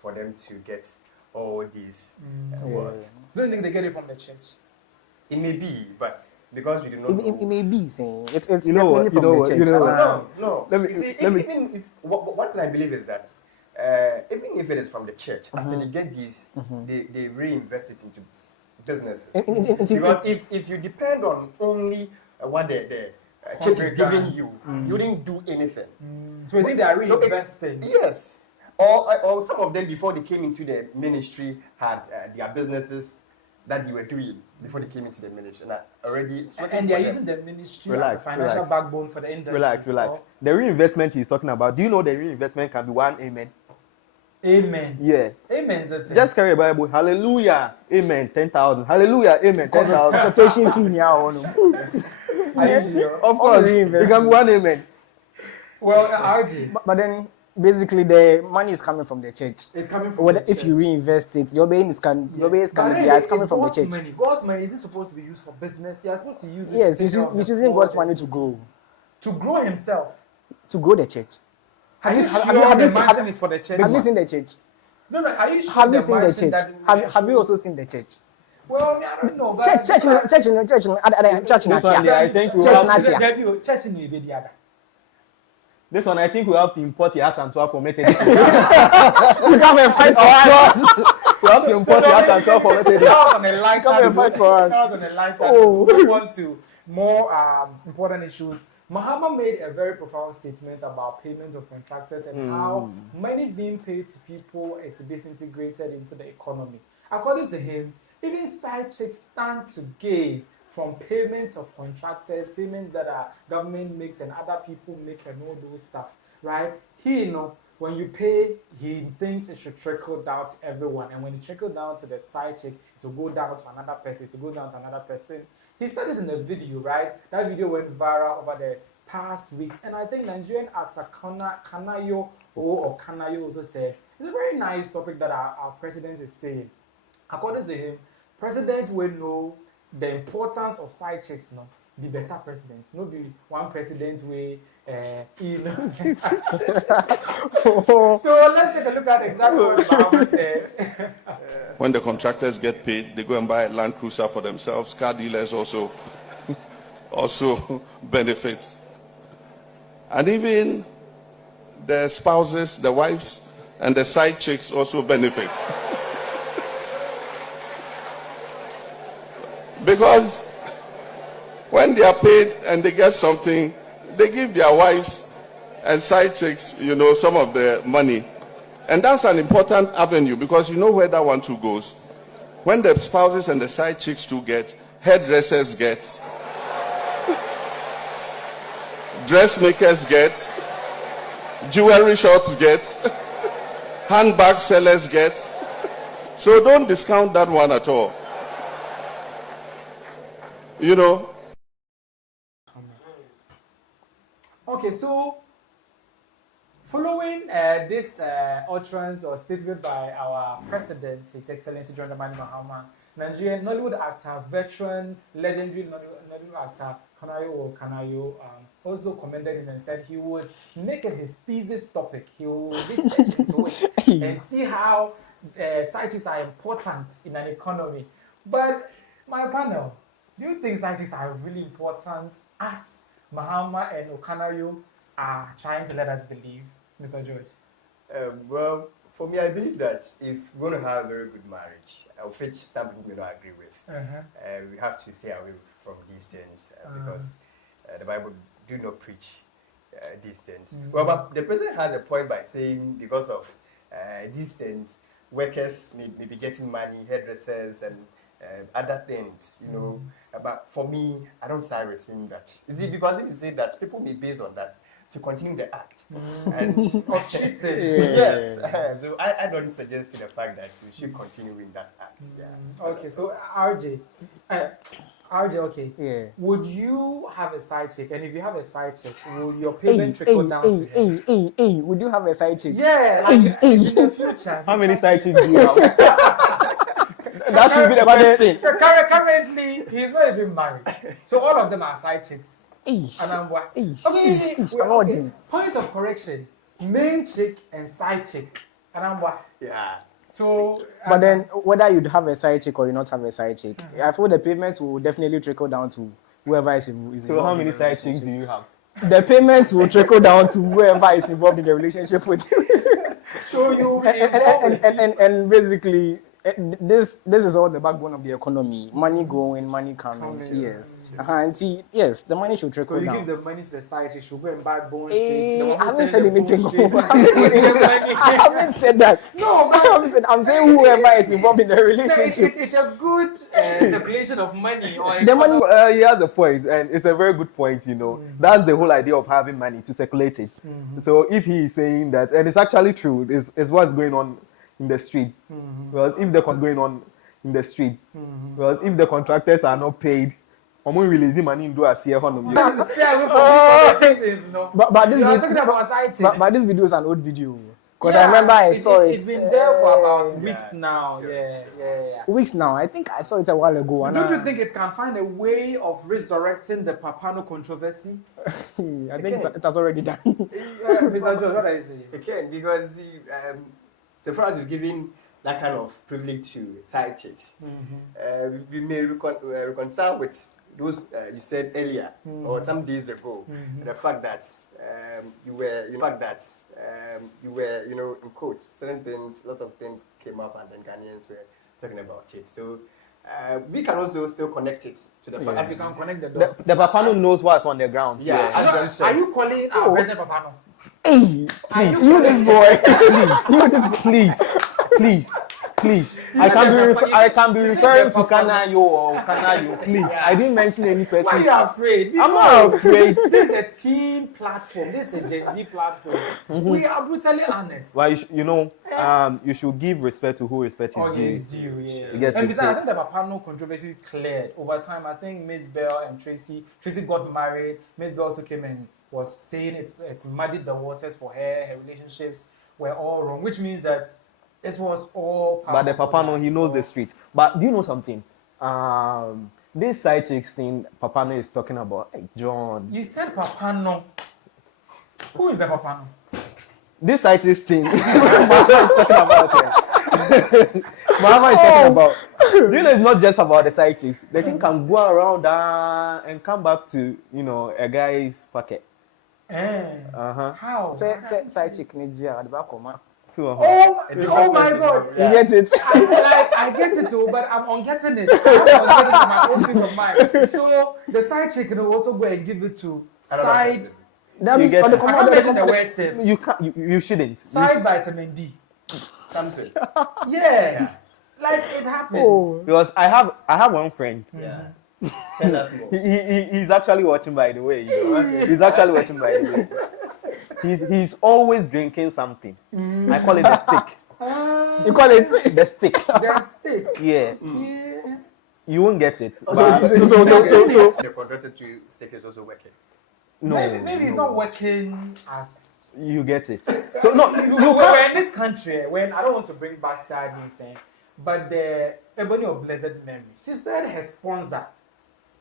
for them to get all these worth. Don't think they get it from the church? It may be, but because we do not know. It may be saying it's you know what, from the church. No. What I believe is that even if it is from the church, after they get these, they reinvest it into businesses. Because if you depend on only what the church is giving you, you didn't do anything. So you think they are reinvesting? Yes. Or some of them before they came into the ministry had their businesses that they were doing before they came into the ministry. And already it's and they're using the ministry as a financial backbone for the industry. Relax. So. The reinvestment he's talking about, do you know the reinvestment can be one amen? Amen. Yeah. Amen is the same. Just carry a Bible. Hallelujah. Amen. 10,000. Hallelujah. Amen. 10,000. Quotation fee now. Are you sure? Of course. It can be one amen. Well, RG. But then basically the money is coming from the church. It's coming from the church. If you reinvest it, your base is coming. It's coming from the church. Money. God's money, is it supposed to be used for business? You're supposed to use it. Yes, he's using God's money to grow. To grow himself. To grow the church. Have you seen the church? Have you seen the church? No. Are you sure? Have you seen the church? Have you also seen the church? Well, I don't know. Church. This one, I think we have to import your ass and to for Methodist. You come and fight for us. We have to import your ass and to for Methodist. That was on a lighter. Come and fight for us. That was on a lighter. We move on to more important issues. Mahama made a very profound statement about payment of contractors and how money is being paid to people is disintegrated into the economy. According to him, even side chicks stand to gain from payments of contractors, payments that our government makes and other people make and all those stuff, right? He, when you pay, he thinks it should trickle down to everyone. And when it trickles down to the side chick, it will go down to another person, it will go down to another person. He said it in a video, right? That video went viral over the past weeks. And I think Nigerian actor Kanayo also said, it's a very nice topic that our president is saying. According to him, presidents will know the importance of side chicks, be better presidents. Not be one president way, So let's take a look at exactly what Mahama said. When the contractors get paid, they go and buy a Land Cruiser for themselves. Car dealers also benefit. And even the spouses, the wives, and the side chicks also benefit. Because when they are paid and they get something, they give their wives and side chicks, some of the money. And that's an important avenue because you know where that one too goes. When the spouses and the side chicks too get, hairdressers get, dressmakers get, jewelry shops get, handbag sellers get. So don't discount that one at all. Okay, so following this utterance or statement by our president, His Excellency John Mahama, Nigerian Nollywood actor, veteran, legendary Nollywood actor Kanayo also commended him and said he would make it his thesis topic. He will research into it and see how side chicks are important in an economy. But my panel, do you think side chicks are really important as Mahama and Okanayo are trying to let us believe, Mr. George? Well, for me, I believe that if we're going to have a very good marriage, of which some people may not agree with, we have to stay away from these things because the Bible do not preach these things. Well, but the president has a point by saying because of these things, workers may be getting money, hairdressers, and other things, But for me, I don't side with him that. Is it because if you say that, people may base on that to continue the act and of cheating. Yes. So I don't suggest to the fact that we should continue in that act. Yeah. Okay. So RJ, okay. Yeah. Would you have a side chick? And if you have a side chick, will your payment trickle down to him? Would you have a side chick? Yeah. Like in the future. How many side chicks do you have? That should be the first thing. Currently, he's not even married. So all of them are side chicks. And I'm what? Okay. Point of correction. Main chick and side chick. And I'm what? Yeah. So, but then whether you'd have a side chick or you not have a side chick, I feel the payments will definitely trickle down to whoever is involved. So how many side chicks do you have? The payments will trickle down to whoever is involved in the relationship with you. So you and basically this is all the backbone of the economy. Money going, money coming. Yes. And see, yes, the money should trickle down. So you give the money to the side, you should go and buy bone streets. I haven't said anything. I haven't said that. No, I'm saying whoever is involved in the relationship. It's a good circulation of money. Or the money. He has a point, and it's a very good point. That's the whole idea of having money to circulate it. So if he is saying that, and it's actually true, it's what's going on in the streets. Because if the what's going on in the streets, because if the contractors are not paid I'm releasing money in do a see honum. But this video is an old video. Because I remember I saw it. It's been there for about weeks now. Yeah. Weeks now. I think I saw it a while ago. Don't you think it can find a way of resurrecting the Papano controversy? I think it has already done. Mr. George, what are you saying? It can, because so far as you've given that kind of privilege to side chicks, we may reconcile with those you said earlier or some days ago, the fact that you were in quotes, certain things, a lot of things came up, and then Ghanaians were talking about it. So we can also still connect it to the fact that you can connect the dots. The Papano knows what's on the ground. Yeah. Are you calling President Papano? Hey, please, you this boy. Please. I can be referring to Kanayo or Kanayo, please. I didn't mention any person. Why are you afraid? I'm not afraid. This is a team platform. This is a Gen Z platform. We are brutally honest. Well, you should give respect to who respect is due. Yeah. And besides, I think the Papano controversy cleared over time. I think Miss Bell and Tracy got married. Miss Bell also came and was saying it's muddied the waters for her. Her relationships were all wrong, which means that it was all. But the Papano, he knows the street. But do you know something? This side chicks thing Papano is talking about, hey, John. You said Papano. Who is the Papano? This side chicks thing Mahama is talking about. Mahama is talking about. You know, it's not just about the side chicks. The thing can go around and come back to a guy's pocket. How? Side chick Nigeria at the back of my. Oh my God! You get it? I get it too, but I'm on getting it. I'm getting it my own peace of mind. So the side chick will also go and give it to side. That means on the word safe. You shouldn't. Side vitamin D. Something. Yeah. Like it happens. Because I have one friend. Yeah. Tell us more. He's actually watching, by the way. He's actually watching, by the way. He's always drinking something. I call it the stick. You call it the stick? The stick. Yeah. You won't get it. So the converted to stick is also working. No. Maybe it's not working as. You get it. So no, we're in this country when I don't want to bring back tidings, but the Ebony of Blessed Memory. She said her sponsor.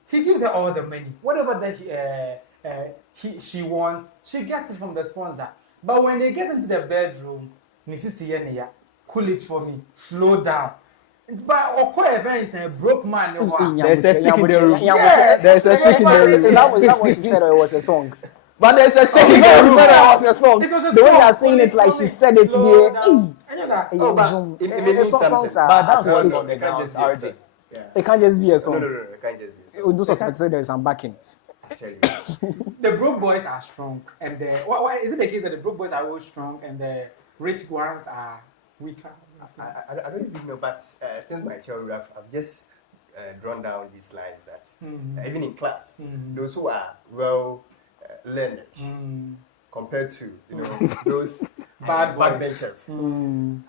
He gives her all the money, whatever that she wants, she gets it from the sponsor. But when they get into the bedroom, cool it for me, slow down. But events a broke man. There's a stick in the room. There's a stick in the room. That was she said, or it was a song. But there's a stick in the room. It was a song. The way you are saying it, like she said it there. But that's what's on the ground, RJ. It can't just be a song. No, it can't just be a song. Those suspects say there is some backing. I tell you. The broke boys are strong, and why is it the case that the broke boys are always strong and the rich ones are weaker? I don't even know, but since my childhood, I've just drawn down these lines that even in class, those who are well learned compared to those bad benchers. You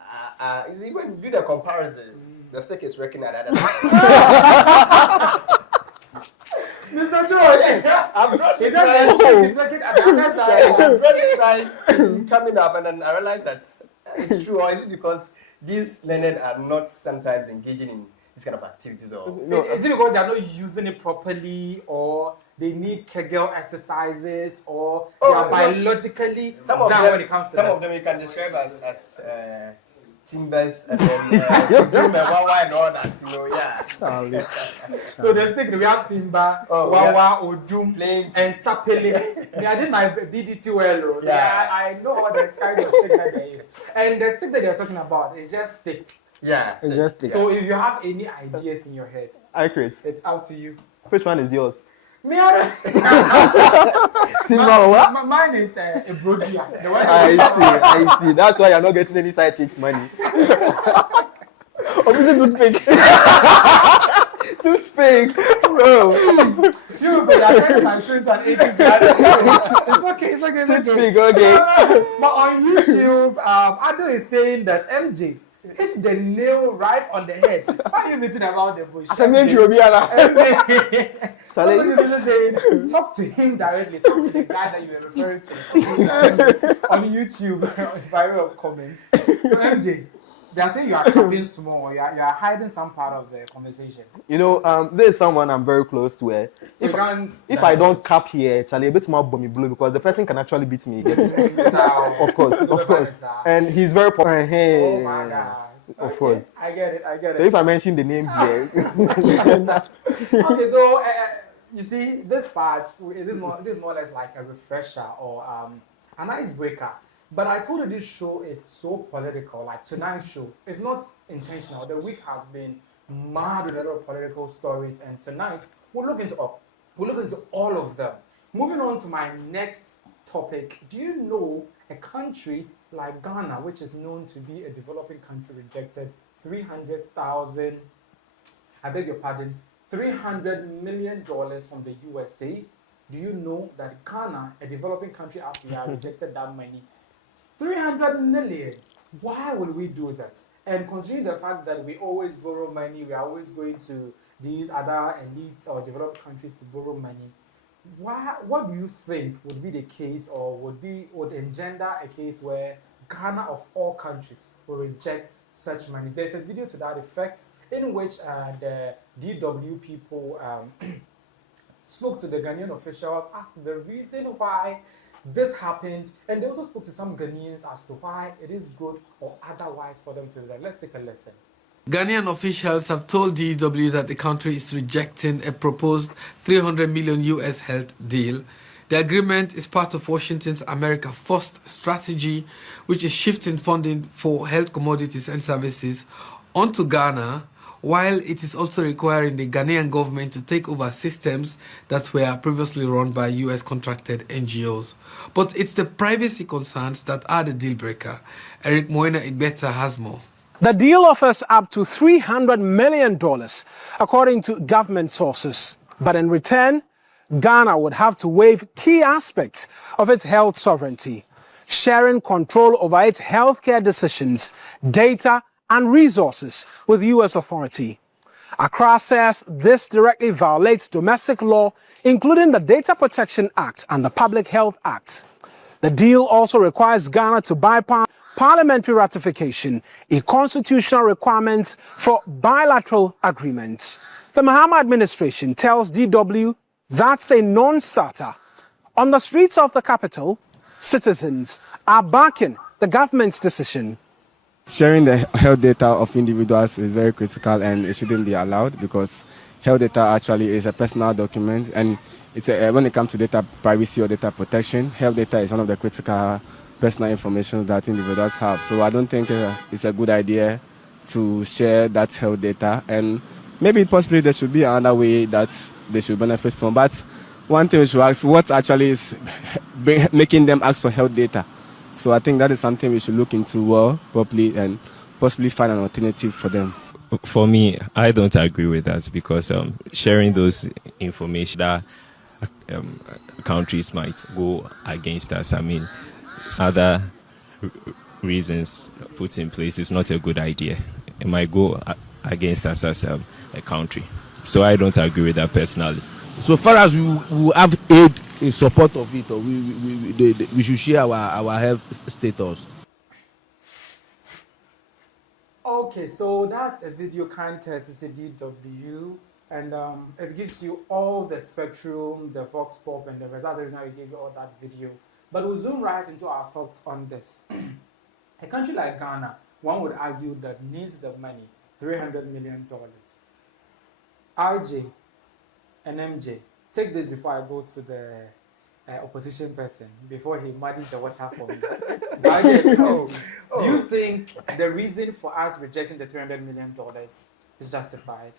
see, when you do the comparison, the stick is working at the other side. Mr. George, yes. I've brought this line coming up, and then I realized that it's true. Or is it because these learned are not sometimes engaging in this kind of activities? Or no, is it because they are not using it properly, or they need Kegel exercises, or they are biologically down when it comes to some of them you can describe as timbers and then wawa and all that, So the stick we have timber, wawa, odum, and sapele. I did my BDT well. I know what the kind of stick that there is. And the stick that they're talking about is just stick. Yeah, it's just stick. So if you have any ideas in your head, iChris, it's up to you. Which one is yours? Mine is a Brodia. I see. That's why you're not getting any side chicks money. Obviously, toothpick, bro. You but I think my shirts and 80. It's okay. Toothpick, okay. But on YouTube, Ado is saying that MJ hit the nail right on the head. Why are you beating about the bush? Somebody saying, talk to him directly. Talk to the guy that you were referring to on YouTube, viral comments. So MJ, they are saying you are capping small. You are hiding some part of the conversation. You know, there is someone I'm very close to. If I don't cap here, Charlie, a bit more bomby blue because the person can actually beat me. Of course. And he's very popular. Oh my God. Of course. I get it. So if I mention the name here. Okay, so you see, this part is more or less like a refresher or an icebreaker. But I told you this show is so political. Like tonight's show, it's not intentional. The week has been mad with a lot of political stories, and tonight we'll look into all of them. Moving on to my next topic. Do you know a country like Ghana, which is known to be a developing country, rejected $300 million from the USA? Do you know that Ghana, a developing country, as we are rejected that money? 300 million. Why will we do that? And considering the fact that we always borrow money, we are always going to these other elites or developed countries to borrow money. What do you think would be the case, or would engender a case where Ghana of all countries will reject such money? There's a video to that effect in which the DW people spoke to the Ghanaian officials, asked the reason why this happened, and they also spoke to some Ghanaians as to why it is good or otherwise for them to do that. Let's take a listen. Ghanaian officials have told DW that the country is rejecting a proposed $300 million US health deal. The agreement is part of Washington's America First strategy, which is shifting funding for health commodities and services onto Ghana, while it is also requiring the Ghanaian government to take over systems that were previously run by US contracted NGOs. But it's the privacy concerns that are the deal breaker. Eric Nyamekye has more. The deal offers up to $300 million, according to government sources. But in return, Ghana would have to waive key aspects of its health sovereignty, sharing control over its healthcare decisions, data, and resources with U.S. authority. Accra says this directly violates domestic law, including the Data Protection Act and the Public Health Act. The deal also requires Ghana to bypass parliamentary ratification, a constitutional requirement for bilateral agreements. The Mahama administration tells DW that's a non-starter. On the streets of the capital, citizens are backing the government's decision. Sharing the health data of individuals is very critical and it shouldn't be allowed because health data actually is a personal document, and it's when it comes to data privacy or data protection, health data is one of the critical personal information that individuals have. So I don't think it's a good idea to share that health data, and maybe possibly there should be another way that they should benefit from. But one thing we should ask, what actually is making them ask for health data? So I think that is something we should look into properly and possibly find an alternative for them. For me, I don't agree with that because sharing those information that countries might go against us, I mean, other reasons put in place is not a good idea. It might go against us as a country. So I don't agree with that personally. So far as we have aid in support of it, or we should share our health status. Okay, so that's a video kind courtesy DW, and it gives you all the spectrum, the vox pop, and the results. Now we gave you all that video, but we'll zoom right into our thoughts on this. A country like Ghana, one would argue that needs the money, $300 million. RJ and MJ, take this before I go to the opposition person, before he muddies the water for me. Do you think the reason for us rejecting the $300 million is justified?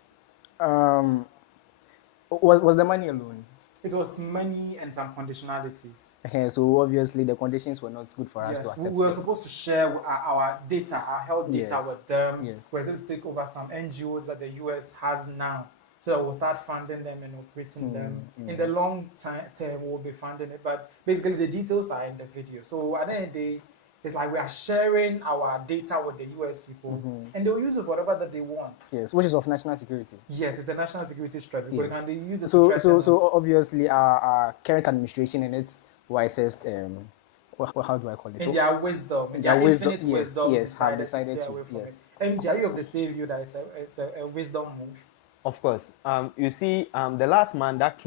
Was the money alone? It was money and some conditionalities. So obviously the conditions were not good for us to accept. We were supposed to share our data, our health data with them. Yes. We're supposed to take over some NGOs that the US has now. So that we'll start funding them and operating them. In the long term, we'll be funding it. But basically, the details are in the video. So at the end of the day, It's like we are sharing our data with the US people, and they'll use it for whatever that they want. Yes, which is of national security. Yes, it's a national security strategy, but it Yes. can be used as So obviously our current administration in its wisest, how do I call it? in their wisdom, in their their wisdom, infinite wisdom, yes, have decided decided stay to, away from yes. it. MJ, are you of the same view that it's a wisdom move? Of course. You see, the last man that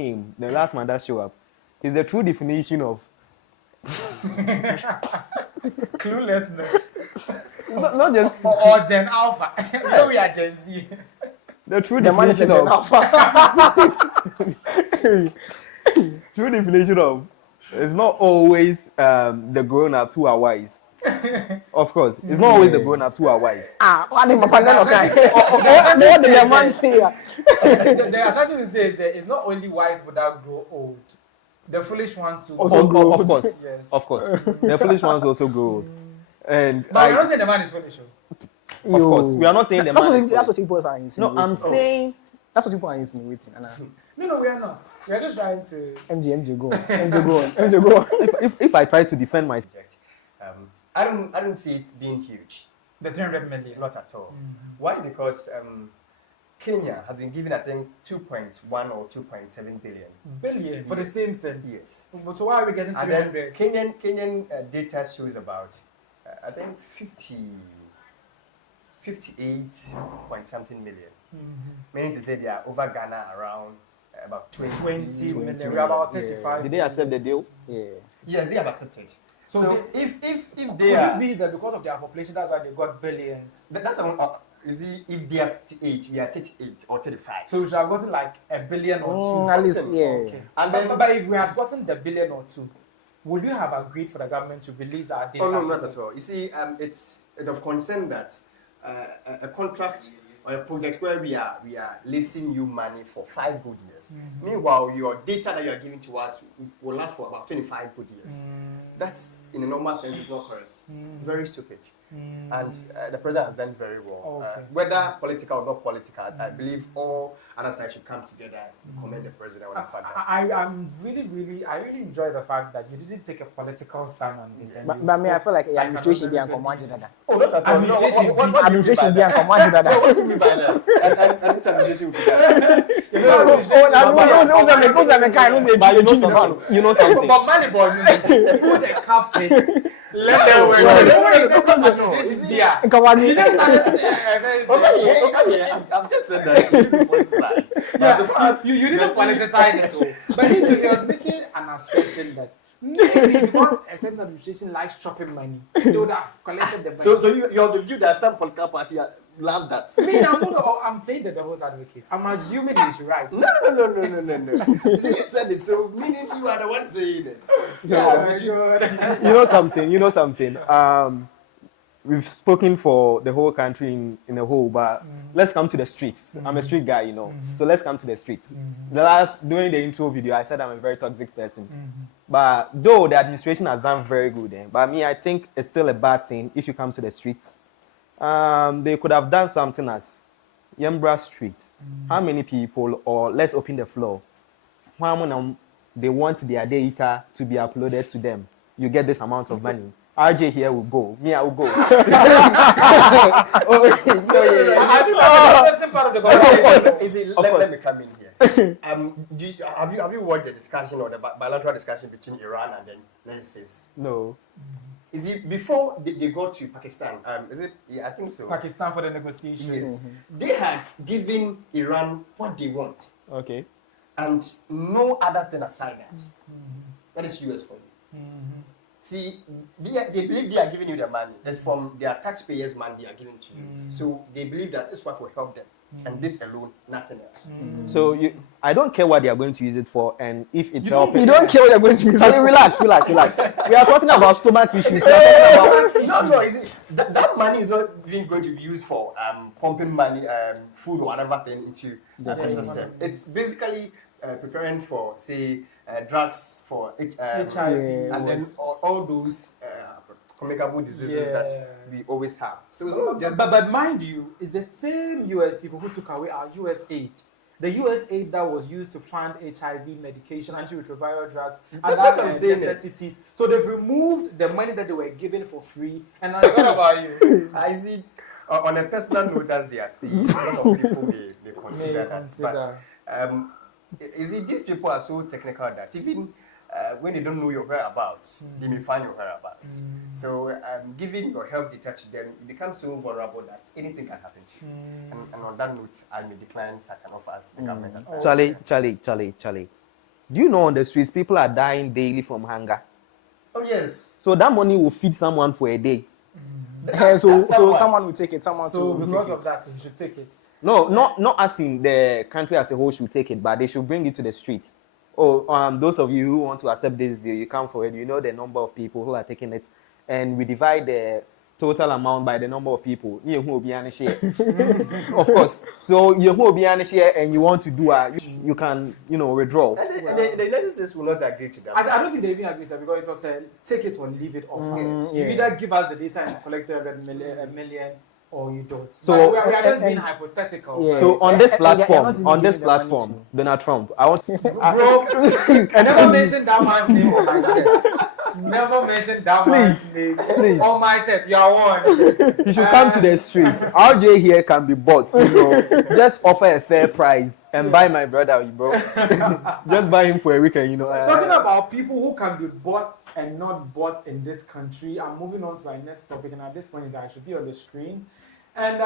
showed up, is the true definition of cluelessness. not just or Gen Alpha. No, we are Gen Z. The true The man is a definition Gen of true definition of it's not always the grown-ups who are wise. Of course, it's not always the grown-ups who are wise. What did the man say? They are trying to say is that it's not only wise but that grow old. The foolish ones who Also grow old. Of course, yes. of course. The foolish ones also grow old. And but we're not saying the man is foolish. Of course, we are not saying the man is That's what people are insinuating. No, I'm saying that's what people are insinuating. No, we are not. We are just trying to. MJ, go on. If I try to defend myself, I don't see it being huge. The 300 million. Not at all. Why? Because Kenya has been given, I think, 2.1 or 2.7 billion. For the same thing. Yes. But so why are we getting 300? Kenyan data shows about, I think, 58 point something million. Meaning to say they are over Ghana around about 20 million. We're about 35. Did they accept the deal? Yeah. Yes, they have accepted. So if could they are, it be that because of their population, that's why they got billions? That's is it, if they are 58, we are 38 or 35. So we should have gotten like a billion or two. At least, yeah. Okay. And then, but if we had gotten the billion or two, would you have agreed for the government to release our data? Oh no, not at all. You see, it's of concern that a contract or a project where we are leasing you money for 5 good years. Meanwhile, your data that you are giving to us will last for about 25 good years. That's, in a normal sense, is not correct. Very stupid. And the president has done very well. Okay. Whether political or not political, I believe all other sides should come together and commend the president on the fact that. I really enjoy the fact that you didn't take a political stand on this. But I feel like administration be command that. Oh, not at all. Administration be command that. What do you mean by that? And which administration would be that? You know something. But money boy, put a cap face. Let them work. I've just said that. You didn't politicize it. But he was making an assertion that maybe because a certain administration likes chopping money, they would have collected the money. So you're of the view that some political party love that. I'm playing the devil's advocate. I'm assuming he's right. No. See, you said it, so meaning you are the one saying it. You know something. We've spoken for the whole country in a whole, but let's come to the streets. I'm a street guy, so let's come to the streets. During the intro video, I said I'm a very toxic person. But though the administration has done very good, but me, I think it's still a bad thing if you come to the streets. They could have done something as Yembra Street. How many people, or let's open the floor, they want their data to be uploaded to them. You get this amount of money. RJ here will go. Me, I will go. I think that's the part of the conversation. Let me come in here. Have you watched the discussion or the bilateral discussion between Iran and then United States? No. Is it before they go to Pakistan? Is it? Yeah, I think so. Pakistan for the negotiations. Yes. They had given Iran what they want. Okay. And no other thing aside that. That is US for you. See, they believe they are giving you the money. That's from their taxpayers' money they are giving to you. So they believe that this is what will help them. And this alone, nothing else. So I don't care what they are going to use it for, and if it's helping. You don't care what they're going to use it for. Relax. We are talking about stomach issues. No, that money is not even going to be used for pumping money, food or whatever thing into the system. It's basically preparing for, say, drugs for HIV, and then all those communicable diseases that we always have. So it's not just. But mind you, it's the same US people who took away our US aid the US aid that was used to fund HIV medication, antiretroviral drugs, and That's what I'm other saying. necessities. So they've removed the money that they were given for free. And what about you? I see. On a personal note, as they are saying, a lot of people may consider that. But is it these people are so technical that even when they don't know your whereabouts, they may find your whereabouts. So giving your health data to them, it becomes so vulnerable that anything can happen to you. And on that note, I may decline such an offer as the government has done. Charlie. Do you know on the streets people are dying daily from hunger? Oh yes. So that money will feed someone for a day. So someone will take it. So because of that, you should take it. No, not as in the country as a whole should take it, but they should bring it to the streets. Oh, those of you who want to accept this deal, you come forward. You know the number of people who are taking it, and we divide the total amount by the number of people. Of course. So you will be share, and you want to do you can withdraw. And the legislators will not agree to that. I don't think they even agree to that because it was a take it or leave it offer. You either give us the data and collect a million, or you don't. So we are just being hypothetical. Yeah. So on this platform, Donald Trump, I want bro, never mention that man's name on my set. Never mention that man's name on my set. You are one. You should come to the streets. RJ here can be bought. Just offer a fair price and buy my brother, bro. Just buy him for a weekend, Talking about people who can be bought and not bought in this country, I'm moving on to our next topic, and at this point, I should be on the screen. And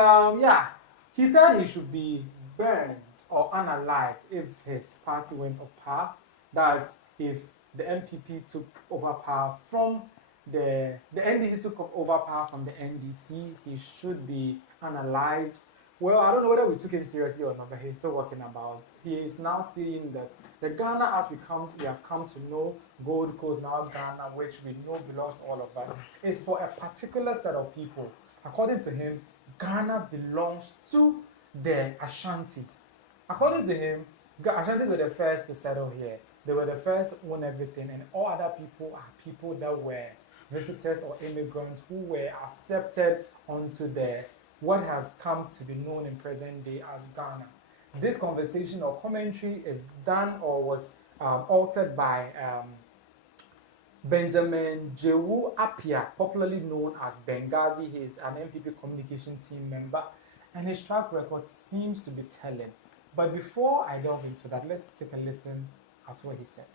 he said he should be burned or unalived if his party went off power. That's if the MPP took over power from the NDC took over power from the NDC. He should be unalived. Well, I don't know whether we took him seriously or not, but he's still working about. He is now seeing that the Ghana as we have come to know, Gold Coast, now Ghana, which we know belongs to all of us, is for a particular set of people. According to him, Ghana belongs to the Ashantis. According to him, Ashantis were the first to settle here. They were the first to own everything, and all other people are people that were visitors or immigrants who were accepted onto what has come to be known in present day as Ghana. This conversation or commentary is done or was altered by Benjamin Jewu Appiah, popularly known as Benghazi. He is an MPP communication team member, and his track record seems to be telling. But before I delve into that, let's take a listen at what he said.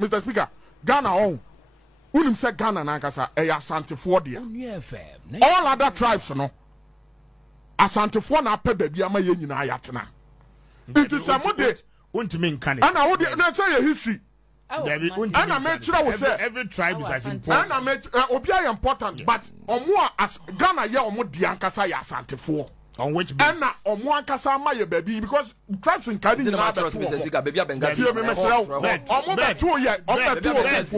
Mr. Speaker, Ghana on. Unim said Ghana nankasa Asante Fordia. All other tribes no. Asante For na pe baby ama ye nyina ayatena. It is a mode. Untimi nkan. And I would say a history. And I made sure I say every tribe is as important. And I made Obia important, but omo as Ghana ye omo diankasa ya Asante For. On which basis? And omo ankasa ma ye baby because tribes in Kadi na ba to. Baby Bengali. Omo be to ye, omo to yes.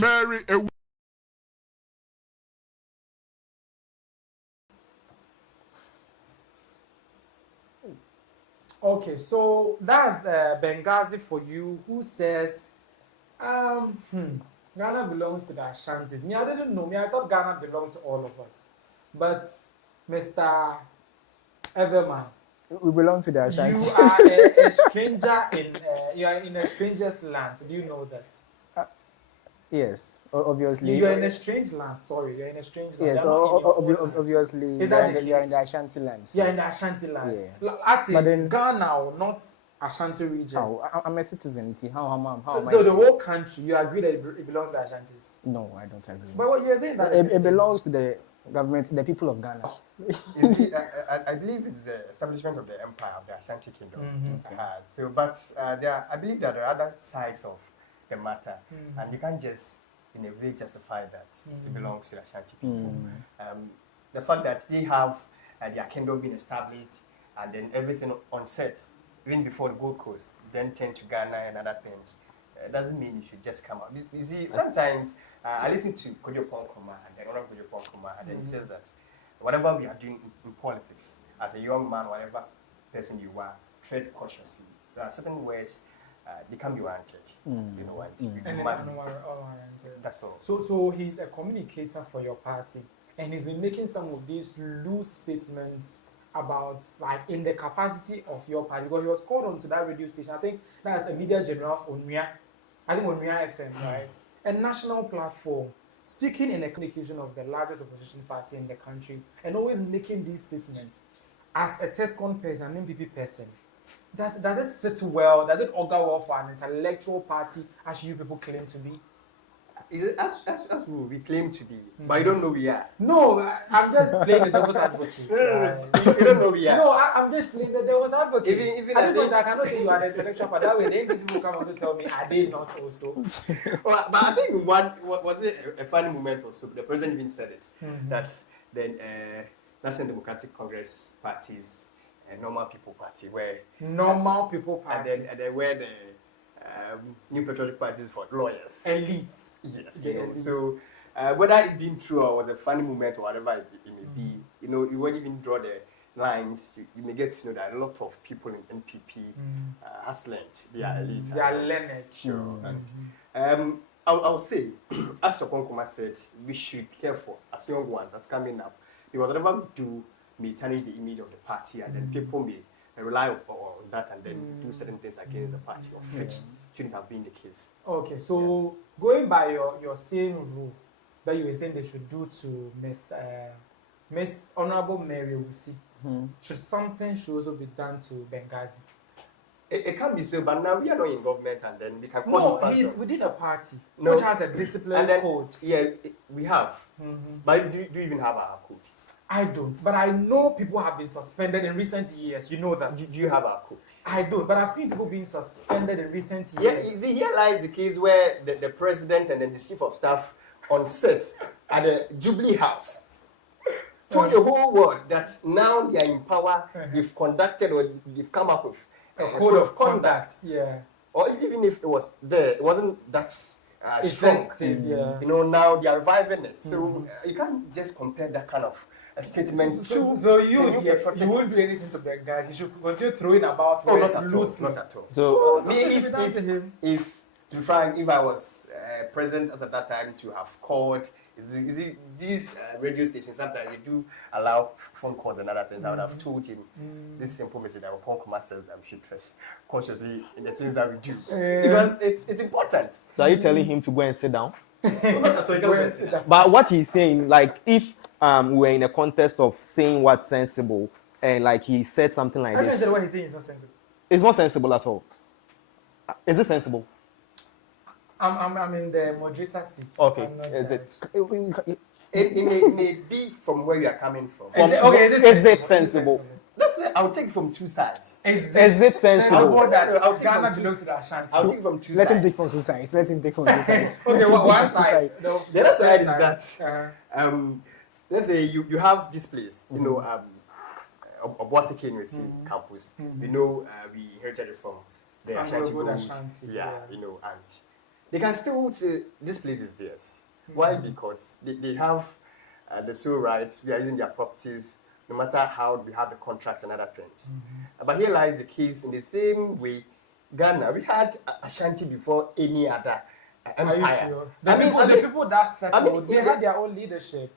Mary. Okay, so that's Benghazi for you, who says, Ghana belongs to the Ashantis. Me, I didn't know. I thought Ghana belonged to all of us. But, Mr. Everman, we belong to the Ashantis. You are a stranger you are in a stranger's land. Do you know that? Yes, obviously. You are in a strange land. Sorry, you are in a strange land. Yes, obviously. You are in the Ashanti land. You are in the Ashanti land. Yeah. As in Ghana, not Ashanti region. I'm a citizen. So the whole country, you agree that it belongs to the Ashantis? No, I don't agree. But what you're saying that it belongs to the government, the people of Ghana. I believe it's the establishment of the empire of the Ashanti Kingdom. Okay. I believe that there are other sides of the matter, and you can't just in a way justify that it belongs to the Ashanti people. The fact that they have their kingdom being established and then everything on set, even before the Gold Coast, then turned to Ghana and other things, doesn't mean you should just come out. You see, sometimes I listen to Kojo Ponkoma and then Honorable Kojo Ponkoma, and then he says that whatever we are doing in politics, as a young man, whatever person you are, tread cautiously. There are certain words they can be warranted. You know, and it's unwarranted. That's all. So he's a communicator for your party, and he's been making some of these loose statements about, like, in the capacity of your party, because he was called onto that radio station. I think that's a media general on Onria FM, right? A national platform, speaking in the communication of the largest opposition party in the country, and always making these statements as a TESCON person, an MPP person. Does it sit well? Does it augur well for an intellectual party, as you people claim to be? Is it as we claim to be, but you don't know we are? No, I'm just playing the devil's advocate. You don't know we are. No, I'm just playing the devil's advocate. Even I cannot say you are the intellectual, but that way the NDC will come and tell me, are they not also? Well, but I think was it a funny moment also? The president even said it, that the National Democratic Congress parties, Normal People Party, where Normal People Party, and then where the New Patriotic Party is for lawyers, elites. Yes, you know. So whether it being true or was a funny moment or whatever it may be, you know, you won't even draw the lines. You may get to know that a lot of people in NPP has learned. They are elite. They are learned. Sure. And I'll say, as Sokonkoma said, we should be careful as young ones as coming up, because whatever we do may tarnish the image of the party, and then people may rely on that and then do certain things against the party, of which shouldn't have been the case. Okay, so going by your same rule that you were saying they should do to Miss Honorable Mary Wusi, should also be done to Benghazi? It can be so, but now we are not in government, and then we can call No, him he's within a party which has a discipline code. Yeah, we have. But do you even have our code? I don't, but I know people have been suspended in recent years. You know that. Do you have our code? I don't, but I've seen people being suspended in recent years. Yeah, you see, here lies the case where the president and then the chief of staff on set at the Jubilee House told the whole world that now they are in power, they've conducted or they've come up with a code of conduct. Yeah. Or even if it was there, it wasn't that strong. Yeah. You know, now they are reviving it. So you can't just compare that kind of a statement. So you won't do anything to Benghazi. You should continue throwing about not at all. So if to be frank, if I was present as at that time to have called, these radio stations sometimes they do allow phone calls and other things. I would have told him this simple message. I will call myself. I should trust consciously in the things that we do because it's important. So are you telling him to go and sit down? Not at all. But what he's saying, like if we're in a contest of saying what's sensible, and like he said something like this. What he's saying is not sensible. It's not sensible at all. Is it sensible? I'm in the moderator seat. Okay. Is it? It may be from where you are coming from. Is it sensible? That's it. I'll take from two sides. Is it sensible? Ghana belongs to the Ashanti. I'll take from two Let sides. him take from two sides. Let him take from two sides. Okay, one side. The other side is that let's say you have this place, you know, Obuasi University campus. You know, we inherited it from the Ashanti Gold. Yeah, you know, and they can still say this place is theirs. Why? Because they have the sole rights. We are using their properties, no matter how we have the contracts and other things. But here lies the case in the same way. Ghana, we had Ashanti before any other empire. Are you sure? The people that settled, they had their own leadership.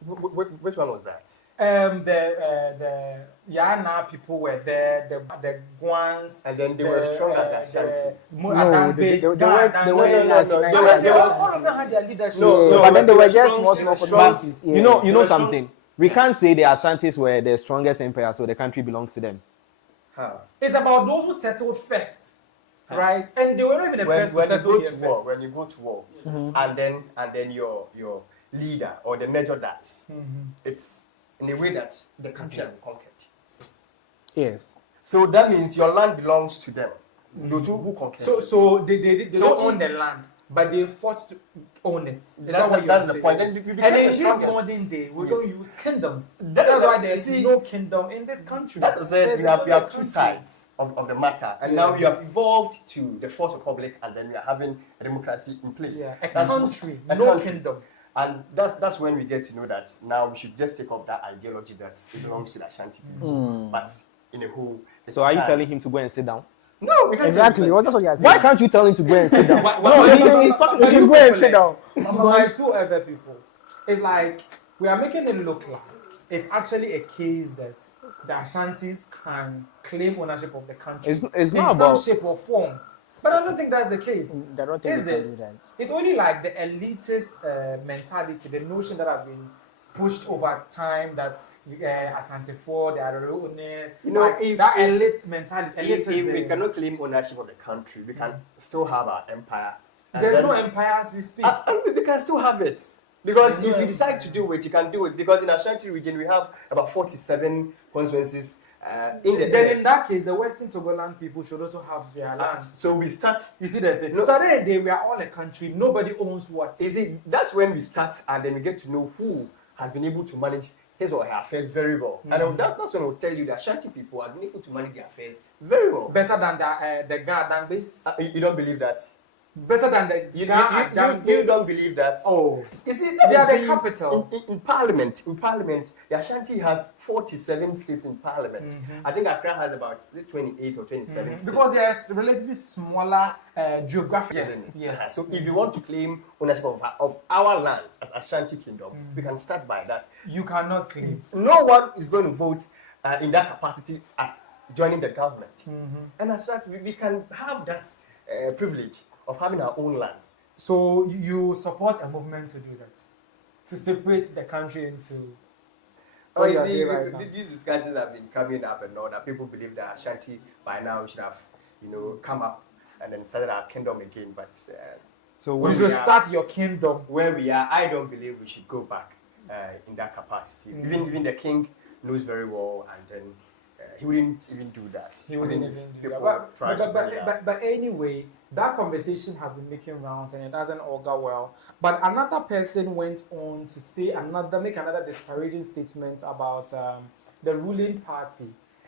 Which one was that? The Yana people were there, the Guans, and then they were strong as Ashanti. All of them had their leadership. No, but then they were just small parties. You know something. We can't say the Ashantis were the strongest empire, so the country belongs to them. It's about those who settled first, right? And they were not even the first to settle here first. When you go to war, and then your leader or the major dies, it's in a way that the country has been conquered. Yes. So that means your land belongs to them. Those who conquered. So they don't own the land, but they fought to own it. That's the point. And in this modern day, we don't use kingdoms. That's why there's no kingdom in this country. That's said, we have two sides of the matter, and now we have evolved to the Fourth Republic, and then we are having a democracy in place. Yeah, a country, no kingdom. And that's when we get to know that now we should just take up that ideology that it belongs to the Ashanti people. But in a whole... So are you telling him to go and sit down? No, we can't. Exactly. Well, that's what you are saying. Why can't you tell him to go and sit down? He's talking. He should go and sit down. My two other people. It's like we are making it look like it's actually a case that the Ashantis can claim ownership of the country It's in not some about shape or form. But I don't think that's the case. I don't think Is they can it? do that. It's only like the elitist mentality, the notion that has been pushed over time that Asante for they are the owners. You know, like, that elite mentality. If we cannot claim ownership of the country, we can still have our empire. There's no empire as we speak. We can still have it. Because if you decide to do it, you can do it. Because in Ashanti region, we have about 47 constituencies. Then in that case, the Western Togoland people should also have their land. So we start. You see that thing? No, so they we are all a country. Nobody owns what. You see, that's when we start, and then we get to know who has been able to manage his or her affairs very well. And that's when I will tell you that Ashanti people have been able to manage their affairs very well. Better than the Garden base. You don't believe that? Better than the you don't believe that? Oh, you see, they are the capital. In Parliament, the Ashanti has 47 seats in Parliament. I think Accra has about 28 or 27 seats. Because there's relatively smaller geographic. Yes. So if you want to claim ownership of our land as Ashanti Kingdom, we can start by that. You cannot claim. No one is going to vote in that capacity as joining the government. And as such, we can have that privilege of having our own land. So you support a movement to do that? To separate the country into... These discussions have been coming up and all that. People believe that Ashanti by now should have, come up and then started our kingdom again. But so you should start your kingdom. Where we are, I don't believe we should go back in that capacity. Even the king knows very well, and then he wouldn't even do that. He wouldn't even do that. But anyway, that conversation has been making rounds and it doesn't augur well. But another person went on to make another disparaging statement about the ruling party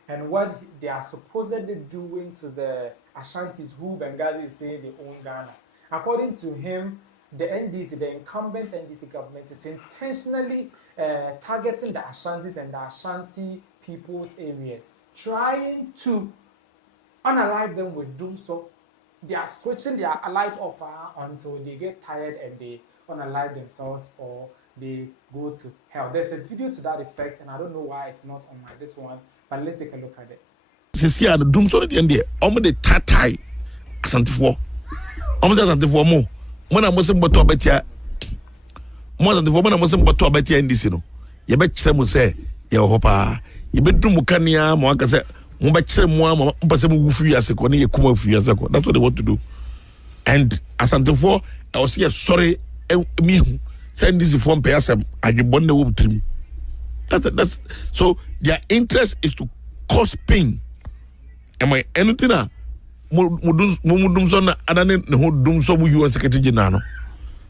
and what they are supposedly doing to the Ashantis who Benghazi is saying they own Ghana. According to him, the NDC, the incumbent NDC government, is intentionally targeting the Ashantis and the Ashanti people's areas, trying to unalive them with Dumsor. They are switching their light offer until they get tired and they unalive themselves or they go to hell. There's a video to that effect, and I don't know why it's not on this one, but let's take a look at it. Sisi the Dumsor the end omo de tatai asantifo. Omo de asantifo mo. Mo na mo se mboto abetia. Mo asantifo mo na mo se mboto abetia NDC no. Ye be kire mo se ye ho pa. Ye be dum kania mo aka se mo be kire mo mo pese mo wufu yase ko ne ye kuma wufu yase ko. That's what they want to do. And asantifo I was here sorry me hu send this form pay asem adwebon na wo trim. That's so their interest is to cause pain. Am I anything Dumsor na adane ne ho Dumsor bu UN Secretary General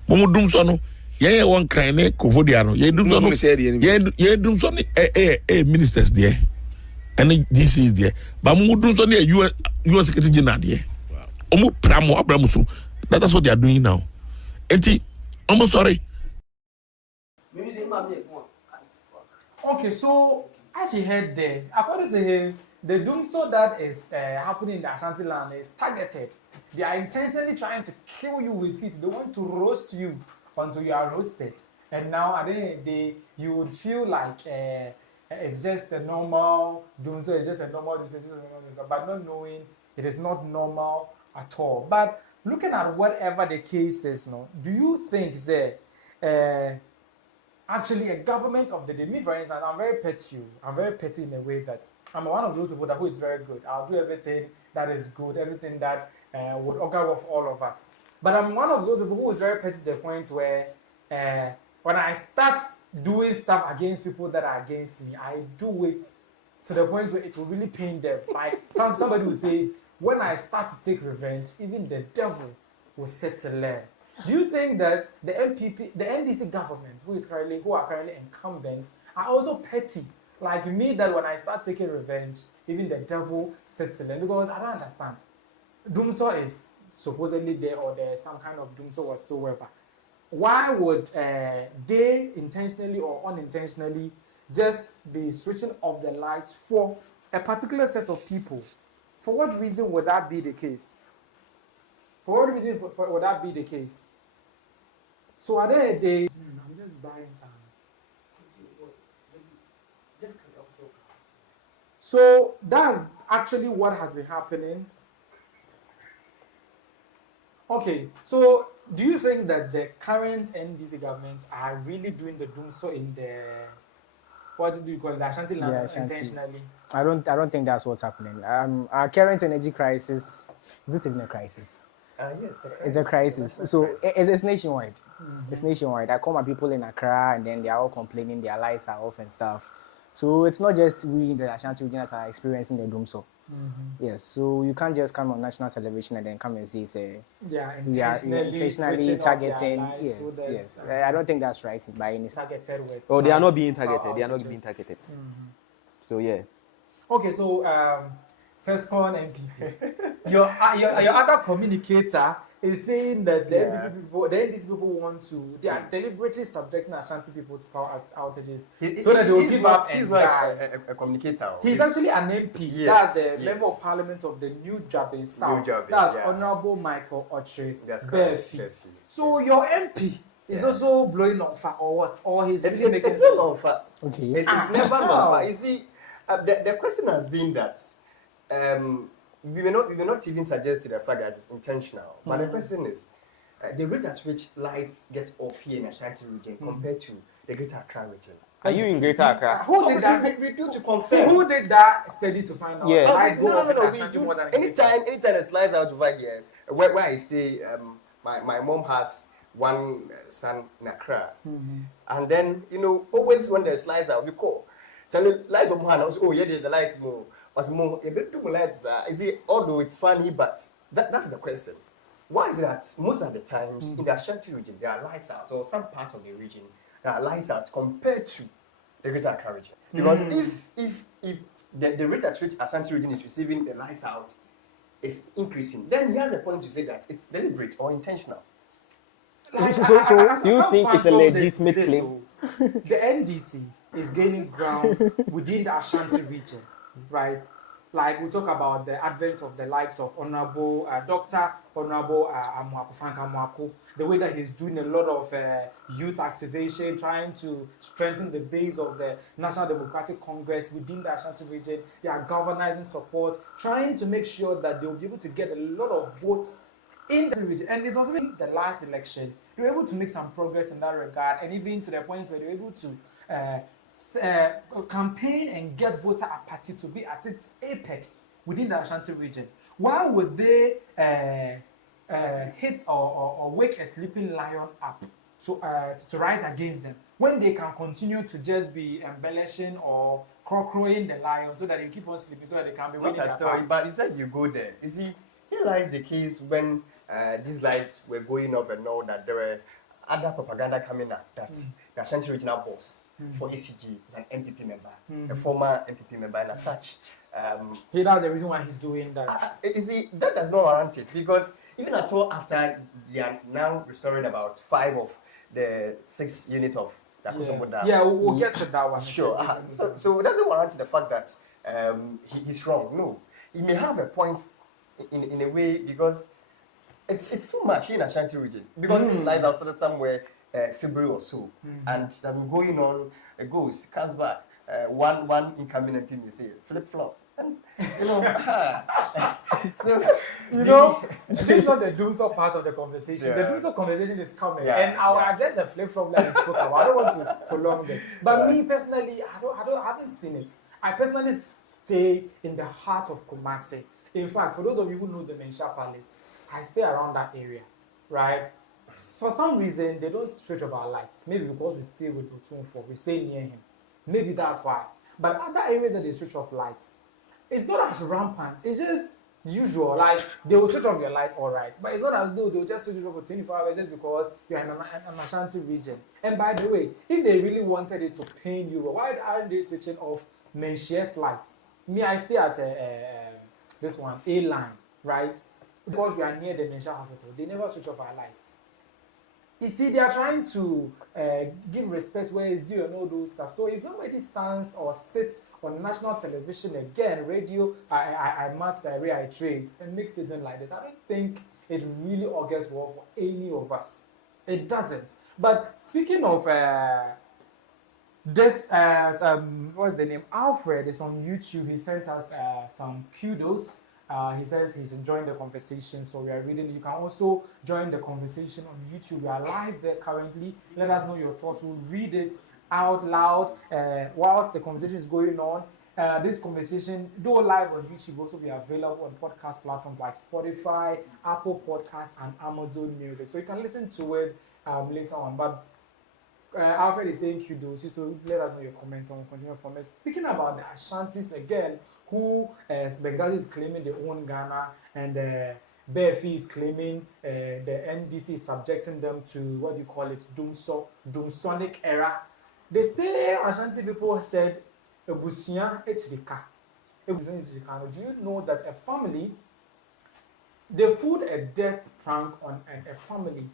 no Dumsor no ye one cry ne Kofodia no ye Dumsor no ye Dumsor ne ministers there and DC is there but Dumsor ne UN Secretary General there omo pramo abramu so that's what they are doing now enti omo sorry. Okay, so as you heard there, according to him, the Dumsor that is happening in the Ashanti land is targeted. They are intentionally trying to kill you with it. They want to roast you until you are roasted. And now at the end of the day, you would feel like it's just a normal Dumsor, it's just a normal Dumsor, but not knowing it is not normal at all. But looking at whatever the case is, do you think that actually a government of the day, me for instance, I'm very petty. I'm very petty in a way that I'm one of those people who is very good. I'll do everything that is good, everything that would augur with all of us. But I'm one of those people who is very petty to the point where when I start doing stuff against people that are against me, I do it to the point where it will really pain them. Like somebody will say, when I start to take revenge, even the devil will settle there. Do you think that the NDC government, who are currently incumbents, are also petty like me? That when I start taking revenge, even the devil sets the land? Because I don't understand. Dumsor is supposedly there, or there's some kind of Dumsor whatsoever. Why would they intentionally or unintentionally just be switching off the lights for a particular set of people For what reason would that be the case? For what reason would that be the case? So are there days? I'm just buying time. So that's actually what has been happening. Okay, so do you think that the current NDC government are really doing the Dumsor in the, what do you call it, the Ashanti land intentionally? I don't think that's what's happening. Our current energy crisis, is it even a crisis? Yes, it's a crisis. So it's nationwide. It's nationwide. I call my people in Accra, and then they are all complaining their lights are off and stuff. So it's not just we in the Ashanti region that are experiencing the Dumsor. Yes, so you can't just come on national television and then come and say, we are intentionally targeting. Yes. I don't think that's right by any targeted way. Oh, they are not being targeted. They are not being targeted. So yeah. Okay, so first con MPP. your other communicator is saying that the NDC people want to, they are deliberately subjecting Ashanti people to power outages so that they will give up. He's not a communicator. He's actually an MP. Yes, that's the Member of Parliament of the New Jabe South. That's Honorable Michael Oche Befi. So your MP is also blowing on fire or what? Or he's it's not on fire. Okay. It's never on fire. You see, the question has been that we will not even suggest to the fact that it's intentional. But the question is, the rate at which lights get off here in Ashanti region compared to the Greater Accra region. Are you in Greater Accra? Who did that? We do to confirm. Who did that study to find out? Yeah. No. Anytime it slides out over here, where I stay, my mom has one son in Accra. And then, always when there's lights out, we call. Tell the lights of Mohana, oh yeah, the lights more. Although it's funny, but that's the question. Why is it that most of the times in the Ashanti region there are lights out, or some parts of the region there are lights out compared to the Greater Accra region? Because if the rate at which Ashanti region is receiving the lights out is increasing, then he has a point to say that it's deliberate or intentional. So do you think it's a legitimate claim? The NDC is gaining ground within the Ashanti region. Right, like we talk about the advent of the likes of Honorable Dr. Honorable Amwako, the way that he's doing a lot of youth activation, trying to strengthen the base of the National Democratic Congress within the Ashanti region. They are galvanizing support, trying to make sure that they'll be able to get a lot of votes in the region. And it was even the last election, they were able to make some progress in that regard, and even to the point where they were able to campaign and get voter apathy to be at its apex within the Ashanti region. Why would they hit or wake a sleeping lion up to rise against them when they can continue to just be embellishing or crowing the lion so that they keep on sleeping so that they can be winning their power? But you said you go there. You see, here lies the case when these lights were going off and all that there were other propaganda coming up that the Ashanti regional boss for ECG is an MPP member, a former MPP member, and as such, that's the reason why he's doing that. You see, that does not warrant it, because even at all after they are now restoring about 5 of the 6 units of the Akosombo Dam. Yeah, we'll get to that one. Sure. So it doesn't warrant the fact that he's wrong. No, he may have a point in a way, because it's too much in Ashanti region, because this lies out started somewhere February or so, and it's been going on. It comes back. One incoming MP may say flip flop, and so this is not the Dumsor part of the conversation. The Dumsor conversation is coming, and I'll address the flip flop that I spoke about. I don't want to prolong this, but me personally, I haven't seen it. I personally stay in the heart of Kumasi. In fact, for those of you who know the Mensha Palace, I stay around that area, right? For some reason, they don't switch off our lights. Maybe because we stay with Butunfo, we stay near him. Maybe that's why. But other areas that they switch off lights, it's not as rampant. It's just usual. Like, they will switch off your light, all right. But it's not as though they'll just switch it off for 24 hours just because you're in an Ashanti region. And by the way, if they really wanted it to pain you, why aren't they switching off Menshia's lights? Me, I stay at this one, A-line, right? Because we are near the Mensha hospital. They never switch off our lights. You see, they are trying to give respect where it's due and all those stuff. So if somebody stands or sits on national television again, radio, I must reiterate and make statement like this, I don't think it really augurs well for any of us. It doesn't. But speaking of this, what's the name? Alfred is on YouTube. He sent us some kudos. He says he's enjoying the conversation, so we are reading. You can also join the conversation on YouTube. We are live there currently. Let us know your thoughts. We'll read it out loud whilst the conversation is going on. This conversation, though live on YouTube, will also be available on podcast platforms like Spotify, Apple Podcasts, and Amazon Music. So you can listen to it later on. But Alfred is saying kudos, so let us know your comments and we'll continue from it. Speaking about the Ashantis again, who Benghazi is claiming they own Ghana, and BFE is claiming the NDC is subjecting them to, what do you call it, Dumsonic era. They say Ashanti people said, Ebusia HDK. Do you know that a family, they put a death prank on a family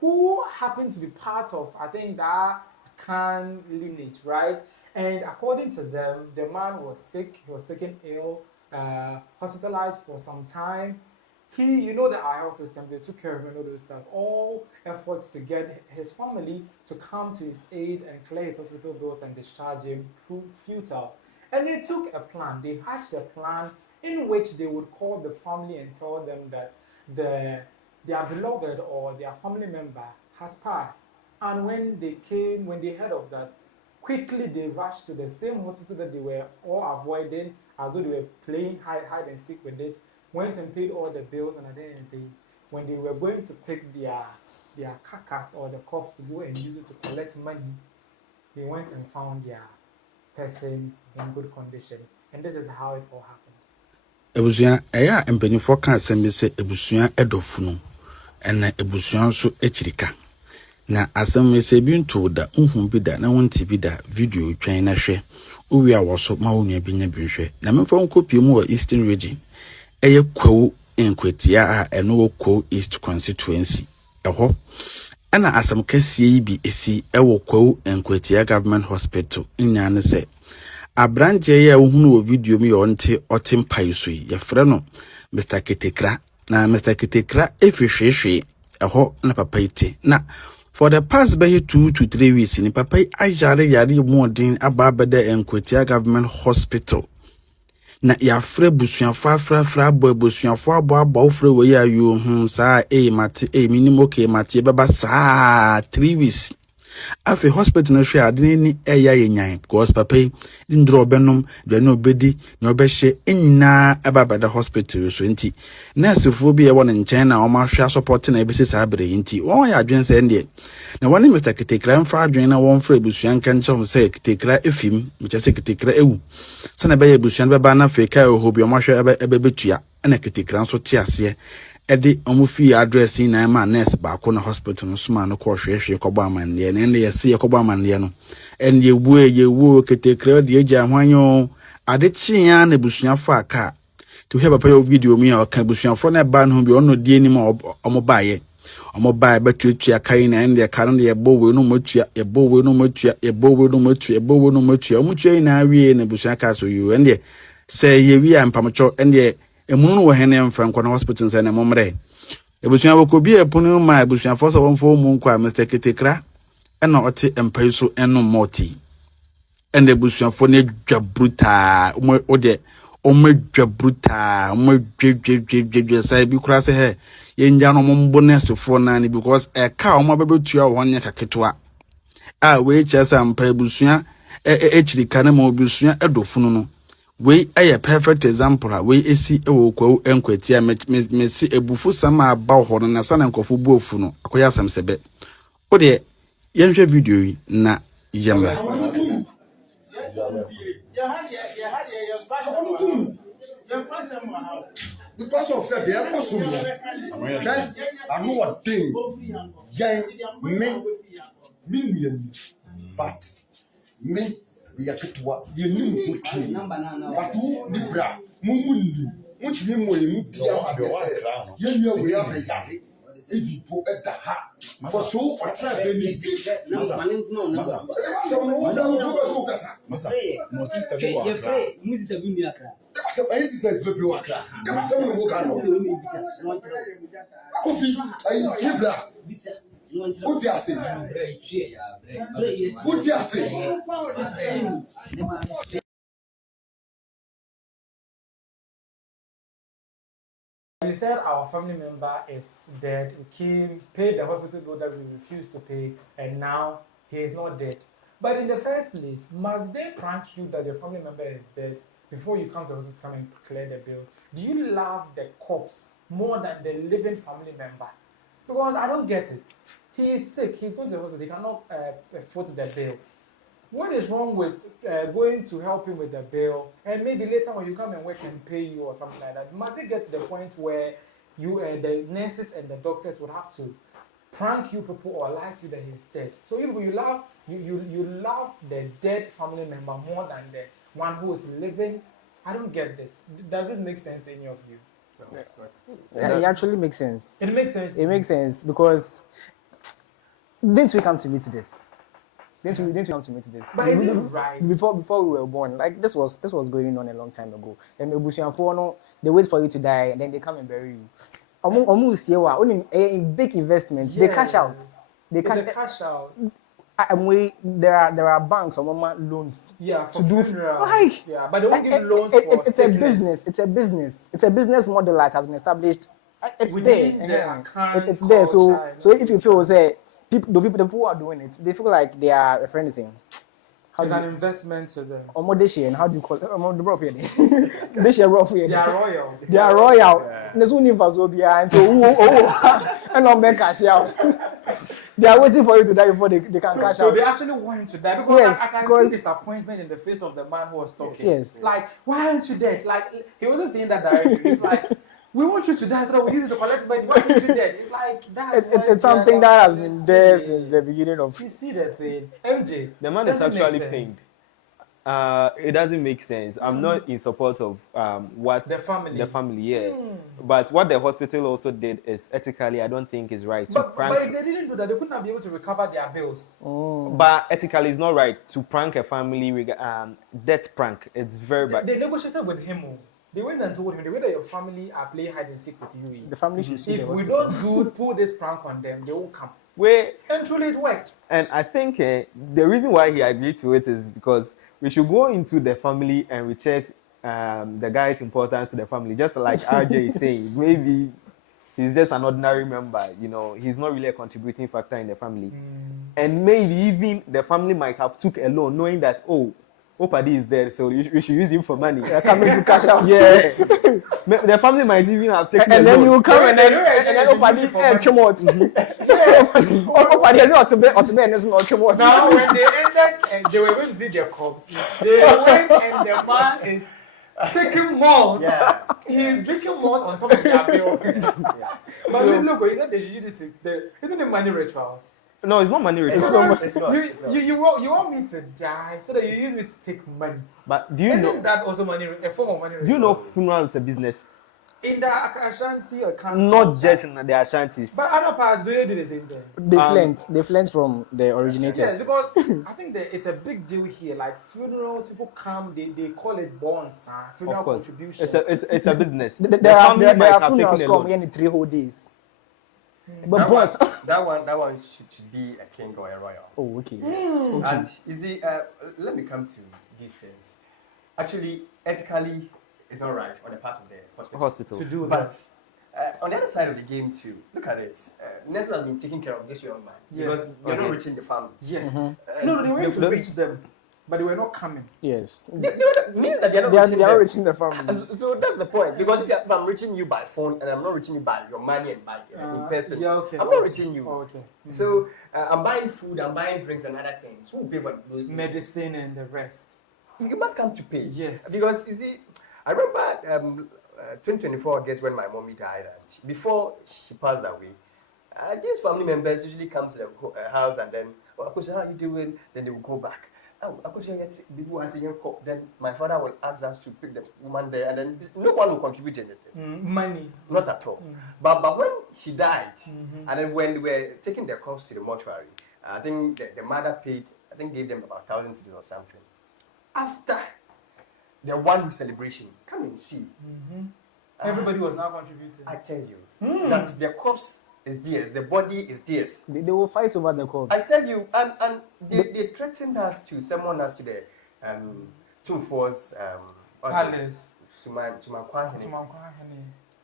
who happened to be part of, I think, that Khan lineage, right? And according to them, the man was sick, he was taken ill, hospitalized for some time. You know that our health system, they took care of him and all those stuff. All efforts to get his family to come to his aid and clear his hospital bills and discharge him proved futile. And they took a plan, they hatched a plan in which they would call the family and tell them that their beloved or their family member has passed. And when they heard of that, quickly they rushed to the same hospital that they were all avoiding, as though they were playing hide and seek with it, went and paid all the bills, and at the end of the day, when they were going to pick their carcass or the corpse to go and use it to collect money, they went and found their person in good condition. And this is how it all happened. Ebusuan eya empanifo kan asem se ebusuan edofunu ena ebusuan so echirika na asem se bi nto da unhun bi da na wonti bi da video twen na hwe owi a woso ma wonu bi nya bi hwe na memfa nkopie mu wa Eastern region eye kwawu enkwetia a eno wo kwawu East constituency eho ana asem kasie yi bi esi ewo kwawu enkwetia government hospital nya ne se Abrante ya uhunu wo video mi yonte otimpai so ya frɛ no Mr. Kitekra na Mr. Kitekra efihwehwe ɛhɔ na papa ite na for the past by 2 to 3 weeks ni papa yare mu odin aba beda Enkwetia government hospital na ya frɛ busuafo afrafra busuafo abo frɛ wo ya yo saa mate minimo ke mate beba saa 3 weeks afi hospital na hwe ade ni eya yenyan because papa ndro benom de no bedi na obehye enyina ababada hospital so nti nurse fo bi e won nchen na o ma hwe support na ebesi saa bere nti won ya adwen se ndie na wani Mr. Kitekra mfa adwen na won fra ebusuan kan che se Kitekra efim mche se Kitekra ewu sana be ebusuan be ba na feka ohobi o ma hwe ebebetua na Kitekra so te ase edi omufi address na ma nurse ba ko na hospital no suma no ko hwehwe ko ba amande na yesi ye ko ba amande no en yewu Kitekra de agya hwanyo ade chiya na busuafo aka to hear papa your video mi o ka busuafo na ba no bi ono die ni ma omo baaye omo baaye batuatua kai na en de ka no ye bowe no matua omo tua na awie na busuaka so you en de say ye wi ampamcho en de emunu wo hene mfa nkwa na hospital say na momre ebusuan bokobi epunu ma ebusuan fo so wonfo mu nkwa Mr. Kitekra ena ote empai so eno moti ende ebusuan fo ne dwa bruta ode dwa bruta dwe say bi kura se he ye nja no mombo nurse fo na ni because e ka o ma bebetua wo nya kaketwa a we chesa empai ebusuan echirika na ma ebusuan edofunu no we a perfect example we esi ewo kwawu Enkwetia mesi ebufu sama aba ho no na sana nkofo buofu no akoya asam sebe o de yenhwe video yi na yema because of said the Akosombo okay I know what thing me but me we are kitwa ye nim okay but who Debrah mumundi muchimi moye mu bia abese ye nwa we abegade if you put at the heart for so what's that baby? He said our family member is dead. We came, paid the hospital bill that we refused to pay, and now he is not dead. But in the first place, must they prank you that your family member is dead before you come to the hospital to come and clear the bills? Do you love the corpse more than the living family member? Because I don't get it. He is sick. He's going to the hospital. He cannot foot the bill. What is wrong with going to help him with the bill, and maybe later when you come and work and pay you or something like that? Must it get to the point where you, the nurses and the doctors would have to prank you people or lie to you that he's dead? So you love the dead family member more than the one who is living. I don't get this. Does this make sense to any of you? It actually makes sense. It makes sense. It makes sense because didn't we come to meet this? Didn't we come to meet this? But is it right? Before we were born, like this was going on a long time ago. And they wait for you to die and then they come and bury you. Almost only big investments. Yes. They cash out. They cash out. There are banks or loans. Yeah, for to do like, yeah, but they won't give loans for it's sickness. A business. It's a business. It's a business model that has been established. It's within there. It's there. So if you feel the people who are doing it, they feel like they are referencing. It's an investment to them. How do you call it? They are royal. They are royal. There's only for Zobia and and not make cash out. They are waiting for you to die before they can cash out. So they actually want him to die because yes, I can see disappointment in the face of the man who was talking. Yes. Like, why aren't you dead? Like, he wasn't saying that directly. He's like, we want you to die so that we use it to collect money. Why aren't you dead? It's like, it's something that has been there since the beginning of. You see the thing. MJ. The man is actually pained. It doesn't make sense. I'm not in support of what the family, yeah. But what the hospital also did is ethically, I don't think is right. But if they didn't do that, they could not be able to recover their bills. But ethically, it's not right to prank a family. Death prank. It's very bad. They negotiated with him. They went and told him the way that your family are playing hide and seek with you. The family should see if we don't pull this prank on them, they will come. And truly it worked. And I think the reason why he agreed to it is because we should go into the family and we check the guy's importance to the family. Just like RJ is saying, maybe he's just an ordinary member. You know, he's not really a contributing factor in the family. And maybe even the family might have took a loan, knowing that Opadi is there, so we should use him for money. Coming to cash out. Yeah. The family might even have taken and then loan. you will come and then Opadi come out. Opadi has not to be come out. Now when they entered and they were going to see their corpse, they went and the man is taking malt. Yeah. He's drinking malt on top of their bill. But look, isn't they should use it isn't it money rituals? No, it's not money rituals. It's not. You want me to die so that you use me to take money. But do you know? Isn't that also a form of money ritual? Do you know funeral is a business? In the Ashanti or country? Not just in the Ashantis. But other parts, do they do the same thing? They flint from the originators. Yes, because I think that it's a big deal here. Like funerals, people come, they call it bonds, funeral contribution. It's a business. There are funerals come in 3 whole days. But that one should be a king or a royal. Oh, okay. Yes. And is it? Let me come to these things. Actually, ethically, it's not right on the part of the hospital to do that. But on the other side of the game too, look at it. Nurses have been taking care of this young man because you're not reaching the family. Yes. No, they went to reach them. But they were not coming. Yes. Means that they are reaching the family. So that's the point. Because if I'm reaching you by phone and I'm not reaching you by your money and by in person, I'm not reaching you. Okay. So I'm buying food, I'm buying drinks and other things. Who will pay for those medicine and the rest? You must come to pay. Yes. Because you see, I remember 2024, I guess, when my mommy died, and before she passed away, these family members usually come to the house and then, Akosombo, how are you doing? Then they will go back. oh, then my father will ask us to pick the woman there, and then no one will contribute anything. Money. Not at all. But when she died, and then when they were taking their corpse to the mortuary, I think the mother paid, I think gave them about 1,000 cedis or something. After the 1 week celebration, come and see. Everybody was now contributing. I tell you that the corpse is theirs, the body is theirs. They will fight over the corpse. I tell you, and they threatened us to summon us to the Tumfor's palace.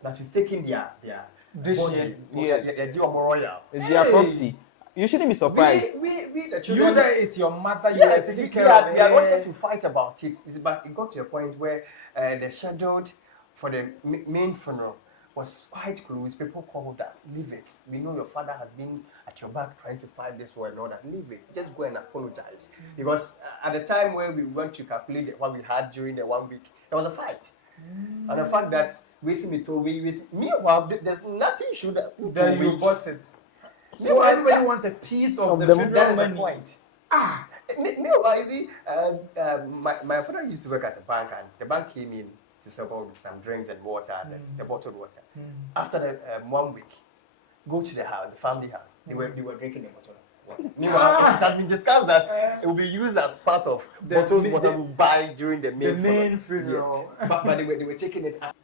That we've taken their body. It's their property. You shouldn't be surprised. We the children. You that it's your mother. Yes, you we wanted to fight about it. But it got to a point where the scheduled for the main funeral was quite close. People called us, leave it. We know your father has been at your back trying to fight this war and all that. Leave it. Just go and apologize. Because at the time where we went to calculate what we had during the 1 week, there was a fight. And the fact that meanwhile, there's nothing should then you bought it. So everybody wants a piece of the funeral that is money. the point. Meanwhile, my father used to work at the bank, and the bank came in to support some drinks and water, the bottled water. After the 1 week, go to the house, the family house. They were drinking the bottled water. Meanwhile, it has been discussed that it will be used as part of bottled water we buy during the main funeral. Yes. But they were taking it after.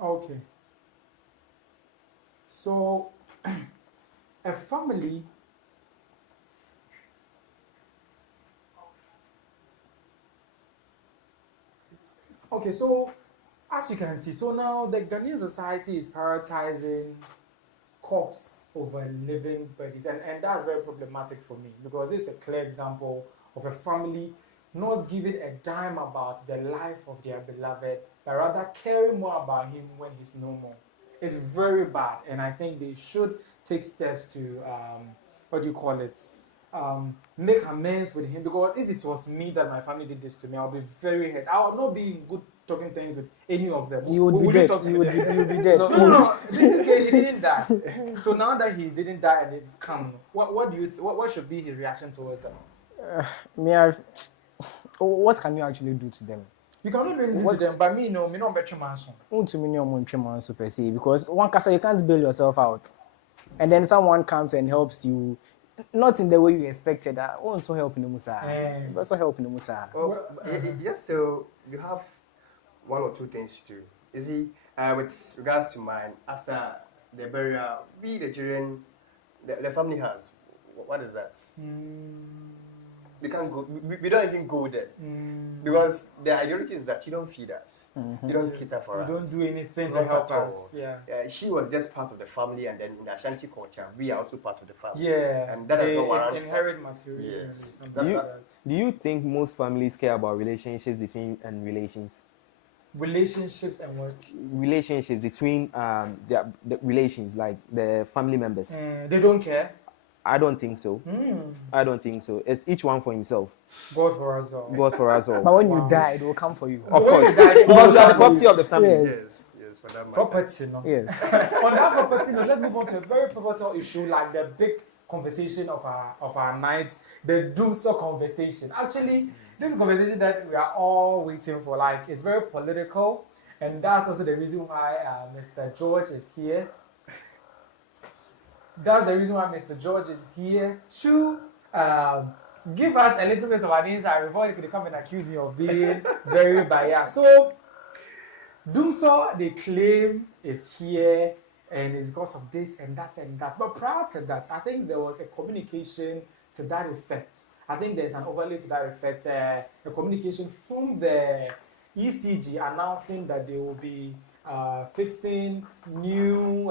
Okay. So, a family. Okay, so as you can see, so now the Ghanaian society is prioritizing corpse over living bodies, and that's very problematic for me because it's a clear example of a family not giving a dime about the life of their beloved, but rather caring more about him when he's no more. It's very bad, and I think they should take steps to make amends with him, because if it was me that my family did this to me, I'll be very hurt. I would not be in good talking things with any of them. You would be dead. You would be dead. No. In this case, he didn't die. So now that he didn't die and it's come, what do you what should be his reaction towards them? What can you actually do to them? You cannot do anything to them, but me no better man. Per se, because one can say you can't bail yourself out, and then someone comes and helps you. Not in the way you expected. Also helping the Musa. Also helping the Musa. Yes, so you have 1 or 2 things to do. You see, with regards to mine, after the burial, we the children, the family has. What is that? They can't go. We don't even go there because the ideology is that you don't feed us, you don't cater for us, you don't do anything to help us. She was just part of the family, and then in the Ashanti culture, we are also part of the family. And that is not warranted. Inherit material. Yes. Do you think most families care about relationships between relations? Relationships and what? Relationships between the relations, like the family members. They don't care. I don't think so. I don't think so. It's each one for himself. God for us all. God for us all. But when you die, it will come for you. Of course. Because you are the property of the family. Yes. Yes, for that matter. Property, no? Yes. On that property, no, let's move on to a very pivotal issue, like the big conversation of our night, the Dumsor conversation. Actually, this is a conversation that we are all waiting for. Like, it's very political, and that's also the reason why Mr. George is here. That's the reason why Mr. George is here to give us a little bit of an insight before he could come and accuse me of being very biased. So, Dumsor, they claim, is here and it's because of this and that and that. But prior to that, I think there was a communication to that effect. I think there's an overlay to that effect, a communication from the ECG announcing that they will be fixing new,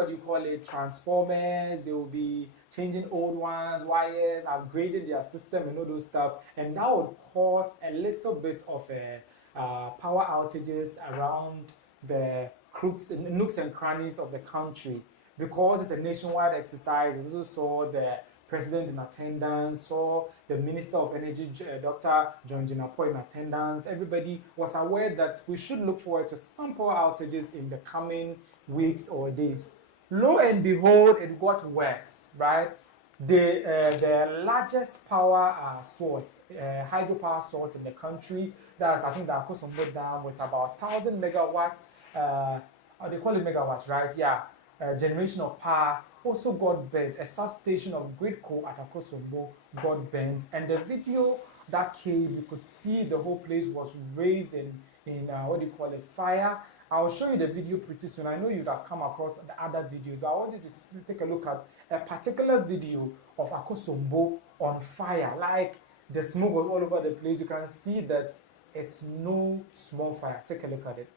transformers. They will be changing old ones, wires, upgrading their system and all those stuff. And that would cause a little bit of power outages around the nooks and crannies of the country. Because it's a nationwide exercise, we also saw the President in attendance, saw the Minister of Energy, Dr. John Mahama in attendance. Everybody was aware that we should look forward to some power outages in the coming weeks or days. Lo and behold, it got worse, right? the largest power source, hydropower source in the country. That's, I think, the Akosombo Dam with about 1,000 megawatts. They call it megawatts, right? Yeah. Generation of power also got burnt. A substation of Gridco at Akosombo got burnt. And the video that came, you could see the whole place was raised in what do you call it, fire. I'll show you the video pretty soon. I know you'd have come across the other videos, but I want you to take a look at a particular video of Akosombo on fire. Like, the smoke was all over the place. You can see that it's no small fire. Take a look at it.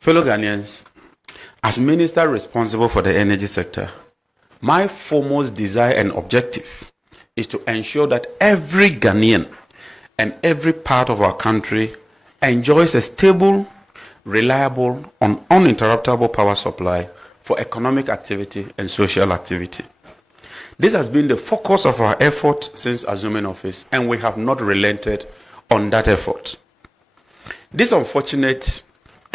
Fellow Ghanaians, as minister responsible for the energy sector, my foremost desire and objective is to ensure that every Ghanaian and every part of our country enjoys a stable, reliable, and uninterruptible power supply for economic activity and social activity. This has been the focus of our effort since assuming office, and we have not relented on that effort. This unfortunate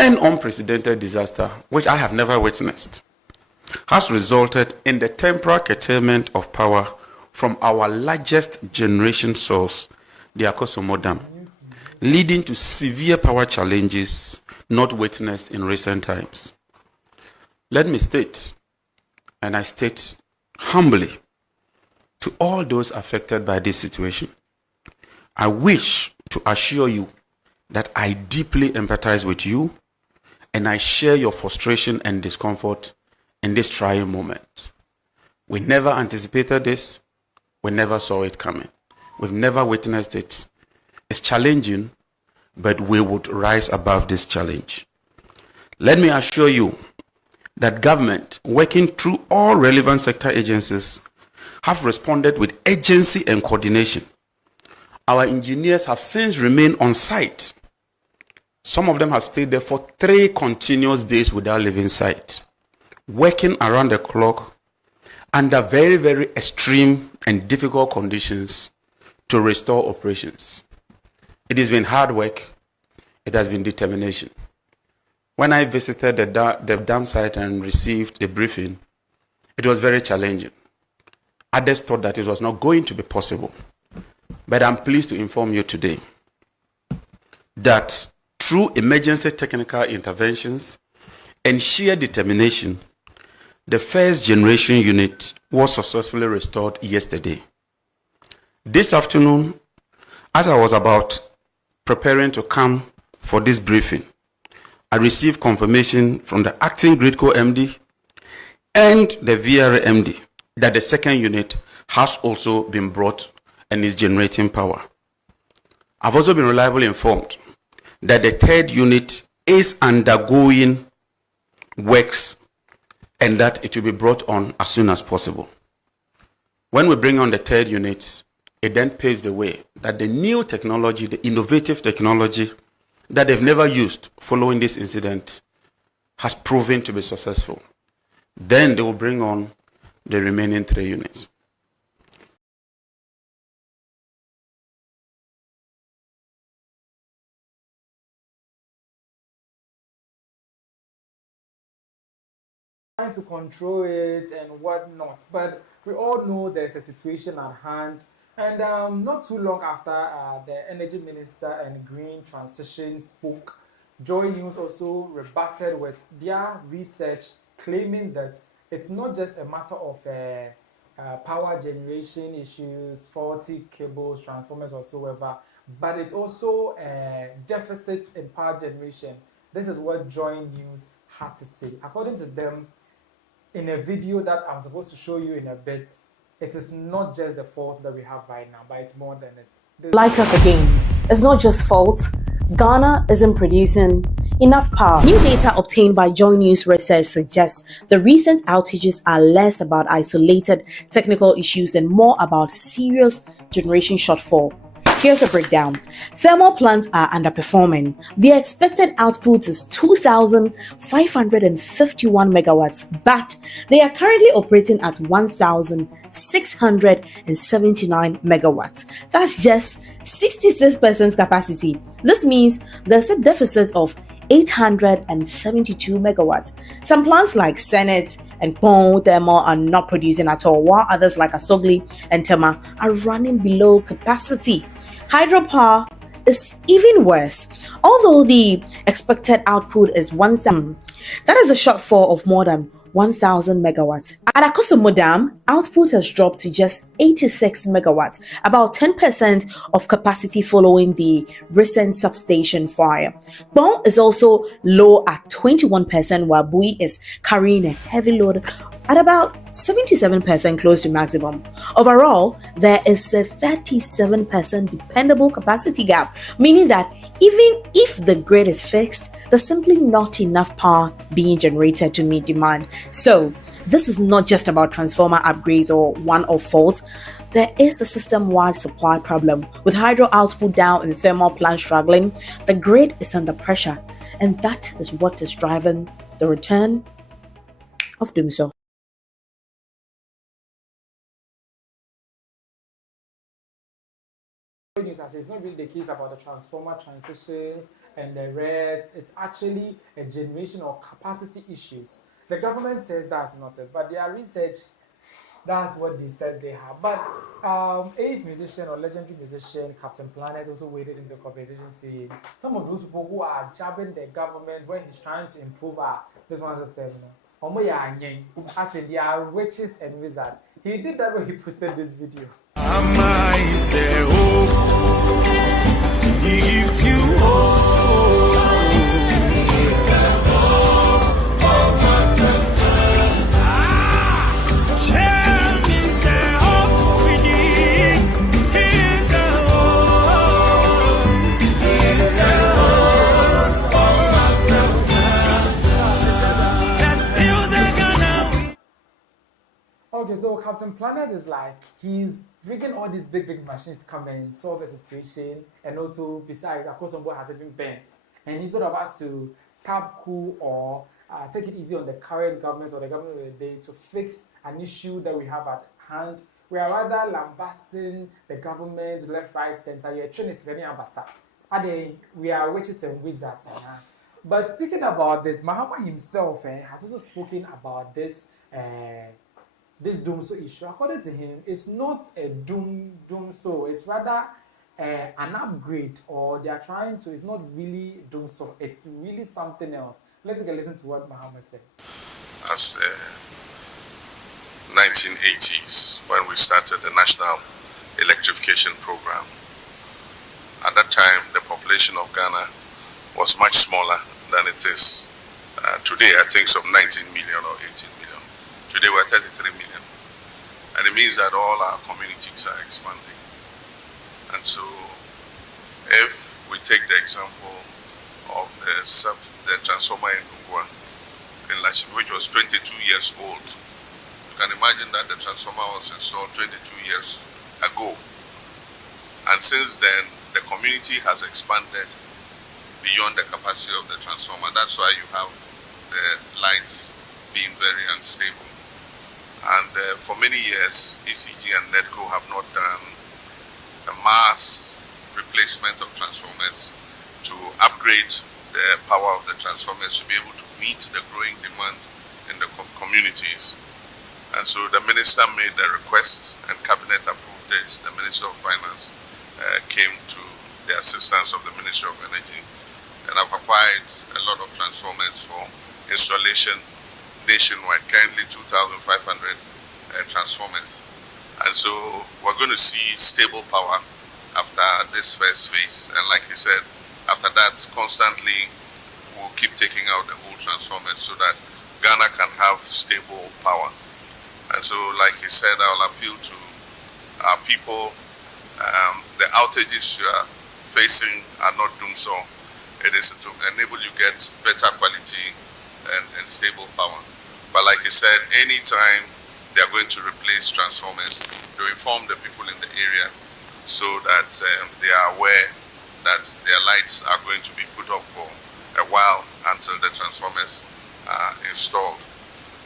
and unprecedented disaster, which I have never witnessed, has resulted in the temporary curtailment of power from our largest generation source, the Akosombo Dam, leading to severe power challenges not witnessed in recent times. Let me state, and I state humbly, to all those affected by this situation, I wish to assure you that I deeply empathize with you and I share your frustration and discomfort in this trying moment. We never anticipated this. We never saw it coming. We've never witnessed it. It's challenging, but we would rise above this challenge. Let me assure you that government, working through all relevant sector agencies, have responded with urgency and coordination. Our engineers have since remained on site. Some of them have stayed there for 3 continuous days without leaving site, working around the clock under very, very extreme and difficult conditions to restore operations. It has been hard work. It has been determination. When I visited the dam site and received the briefing, it was very challenging. Others thought that it was not going to be possible. But I'm pleased to inform you today that through emergency technical interventions and sheer determination, the first generation unit was successfully restored yesterday. This afternoon, as I was about preparing to come for this briefing, I received confirmation from the acting Gridco MD and the VRA MD that the second unit has also been brought and is generating power. I've also been reliably informed that the third unit is undergoing works and that it will be brought on as soon as possible. When we bring on the third unit, it then paves the way that the new technology, the innovative technology that they've never used following this incident has proven to be successful. Then they will bring on the remaining 3 units. Trying to control it and whatnot, but we all know there's a situation at hand, And not too long after the energy minister and green transition spoke, Joy News also rebutted with their research claiming that it's not just a matter of power generation issues, faulty cables, transformers, whatsoever, but it's also deficits in power generation. This is what Joy News had to say. According to them, in a video that I'm supposed to show you in a bit, it is not just the fault that we have right now, but it's more than it. Light up again. It's not just fault. Ghana isn't producing enough power. New data obtained by Joy News Research suggests the recent outages are less about isolated technical issues and more about serious generation shortfall. Here's a breakdown. Thermal plants are underperforming. The expected output is 2,551 megawatts, but they are currently operating at 1,679 megawatts. That's just 66% capacity. This means there's a deficit of 872 megawatts. Some plants like Senate and Pon Thermal are not producing at all, while others like Asogli and Tema are running below capacity. Hydropower is even worse. Although the expected output is 1,000, that is a shortfall of more than 1,000 megawatts. At Akosombo Dam, output has dropped to just 86 megawatts, about 10% of capacity following the recent substation fire. Bon is also low at 21%, while Bui is carrying a heavy load at about 77%, close to maximum. Overall, there is a 37% dependable capacity gap, meaning that even if the grid is fixed, there's simply not enough power being generated to meet demand. So, this is not just about transformer upgrades or one-off faults. There is a system-wide supply problem. With hydro output down and thermal plants struggling, the grid is under pressure, and that is what is driving the return of Dumsor. It's not really the case about the transformer transitions and the rest. It's actually a generation or capacity issues. The government says that's not it, but their research, that's what they said they have. But ace musician or legendary musician Captain Planet also waded into a conversation saying some of those people who are jabbing the government when he's trying to improve this one's system, as in they are witches and wizards. He did that when he posted this video. Amma is the hope. He gives you hope. He's the hope for mankind. Child is the hope we need. He's the hope. He's the hope for mankind. Let's build the Ghana. Okay, so Captain Planet is like, he's bringing all these big machines to come and solve the situation, and also besides, Akosombo has even bent. And instead of us to tap cool or take it easy on the current government or the government of the day to fix an issue that we have at hand, we are rather lambasting the government left, right, center. We are witches and wizards. But speaking about this, Mahama himself has also spoken about this. This Dumsor issue, according to him, it's not a Dumsor. It's rather an upgrade, or they are trying to. It's not really Dumsor. It's really something else. Let's take a listen to what Mahama said. As 1980s, when we started the National Electrification Program, at that time the population of Ghana was much smaller than it is today. I think some 19 million or 18 million. Today we're 33 million. And it means that all our communities are expanding. And so, if we take the example of the transformer in Ungwa, in Lashim, which was 22 years old, you can imagine that the transformer was installed 22 years ago. And since then, the community has expanded beyond the capacity of the transformer. That's why you have the lights being very unstable. And for many years, ECG and NEDCO have not done a mass replacement of transformers to upgrade the power of the transformers to be able to meet the growing demand in the communities. And so the minister made the request and cabinet approved updates, the Minister of Finance came to the assistance of the Ministry of Energy, and I've acquired a lot of transformers for installation nationwide, currently 2,500 transformers. And so we're going to see stable power after this first phase. And like he said, after that, constantly we'll keep taking out the old transformers so that Ghana can have stable power. And so, like he said, I'll appeal to our people. The outages you are facing are not Dumsor. It is to enable you get better quality and stable power. But like he said, anytime they are going to replace transformers, to inform the people in the area so that they are aware that their lights are going to be put up for a while until the transformers are installed.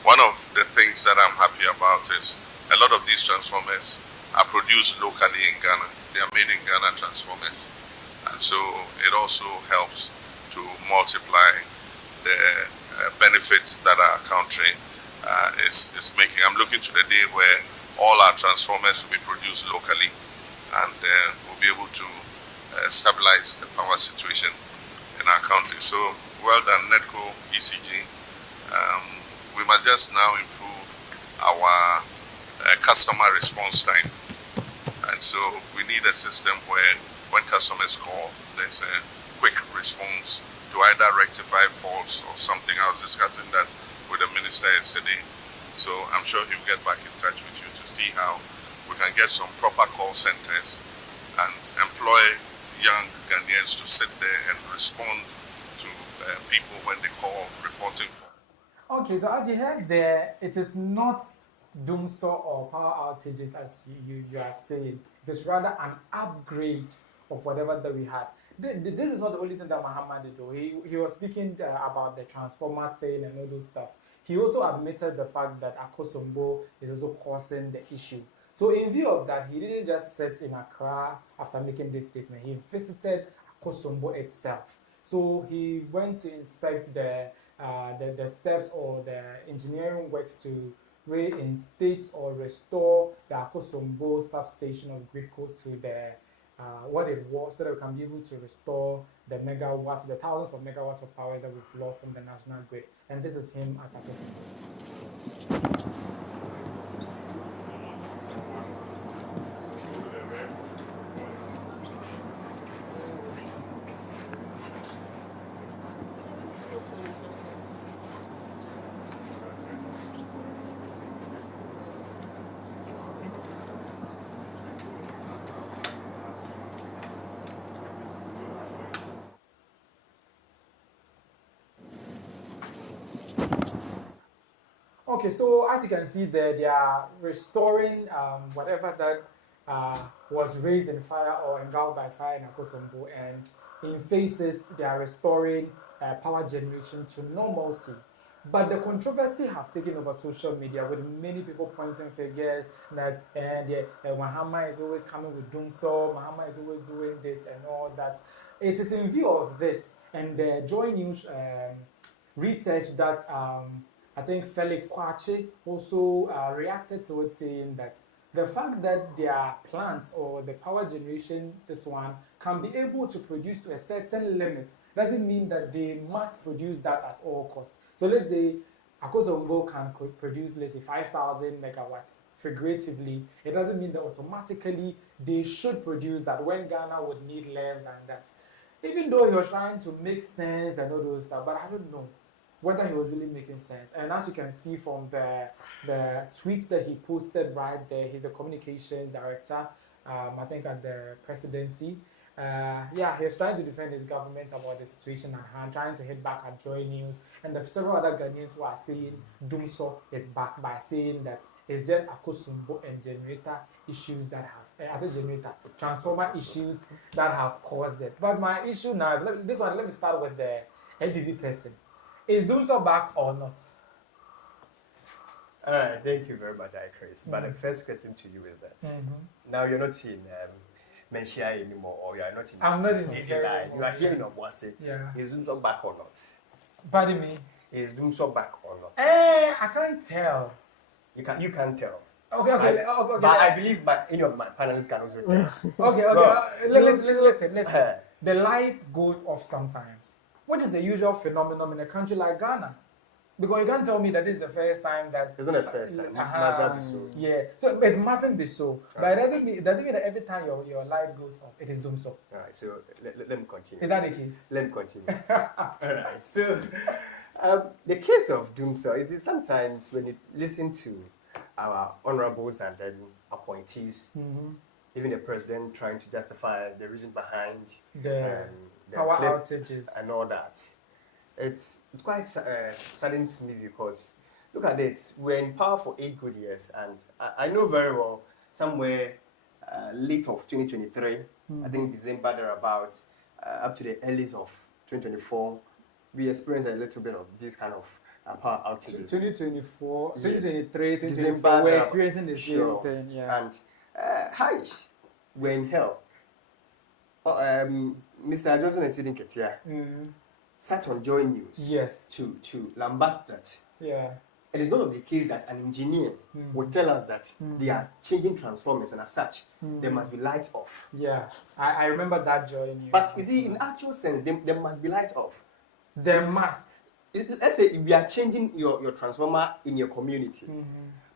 One of the things that I'm happy about is a lot of these transformers are produced locally in Ghana. They are made in Ghana transformers. And so it also helps to multiply the benefits that our country is making. I'm looking to the day where all our transformers will be produced locally, and we'll be able to stabilize the power situation in our country. So well done, NEDCO, ECG. We must just now improve our customer response time. And so we need a system where when customers call, there's a quick response to either rectify faults or something. I was discussing that with the minister yesterday. So I'm sure he'll get back in touch with you to see how we can get some proper call centers and employ young Ghanaians to sit there and respond to people when they call reporting. Okay, so as you heard there, it is not Dumsor or power outages as you are saying. It is rather an upgrade of whatever that we had. This is not the only thing that Mahama did though. He was speaking about the transformer thing and all those stuff. He also admitted the fact that Akosombo is also causing the issue. So in view of that, he didn't just sit in Accra after making this statement. He visited Akosombo itself. So he went to inspect the steps or the engineering works to reinstate or restore the Akosombo substation of Gridco to the what it was, so that we can be able to restore the megawatts, the thousands of megawatts of power that we've lost from the national grid. And this is him at Akosombo. Okay, so as you can see there, they are restoring whatever that was raised in fire or engulfed by fire in Akosombo, and in phases they are restoring power generation to normalcy. But the controversy has taken over social media, with many people pointing fingers that Mahama is always coming with Dumsor, Mahama is always doing this and all that. It is in view of this and the Joy News research that I think Felix Kwache also reacted to it, saying that the fact that their plants or the power generation, this one, can be able to produce to a certain limit doesn't mean that they must produce that at all costs. So let's say Akosombo can produce, let's say, 5,000 megawatts figuratively. It doesn't mean that automatically they should produce that when Ghana would need less than that. Even though he was trying to make sense and all those stuff, but I don't know whether he was really making sense. And as you can see from the tweets that he posted right there, he's the communications director, I think at the presidency. Yeah, he's trying to defend his government about the situation at hand, trying to hit back at Joy News. And there are several other Ghanaians who are saying Dumsor is back by saying that it's just Akosombo and generator issues that have, transformer issues that have caused it. But my issue now, let me start with the NPP person. Is Dumsor back or not? All right, thank you very much, iChris. But the first question to you is that now you're not in Menshia anymore, or you are not in. I'm not in Menshia. You are here in Obuasi. Yeah. Is Dumsor back or not? Pardon me. Is Dumsor back or not? I can't tell. You can't tell. Okay. But I believe any of my panelists can also tell. Okay. Listen. The light goes off sometimes. What is the usual phenomenon in a country like Ghana? Because you can't tell me that this is the first time that... It's not the first time. Must that be so? Yeah. So it mustn't be so. But it doesn't mean that every time your light goes off, it is Dumsor. Alright, so let me continue. Is that the case? Let me continue. Alright, so the case of Dumsor is sometimes when you listen to our honorables and then appointees, even the president trying to justify the reason behind the power outages and all that. It quite saddens me because look at it, we're in power for 8 good years, and I know very well somewhere late of 2023, I think December thereabout, up to the earliest of 2024, we experienced a little bit of this kind of power outages. 2024, yes. 2023, 2024, December, we're experiencing the same sure. thing. Yeah. And we're in hell. Mr. Johnson and Sidin Ketia sat on Joy News to lambast that. Yeah. It is not of the case that an engineer would tell us that they are changing transformers and as such, there must be lights off. Yeah, I remember that Joy News. But you see, in actual sense, there must be lights off. There must. Let's say if we are changing your transformer in your community,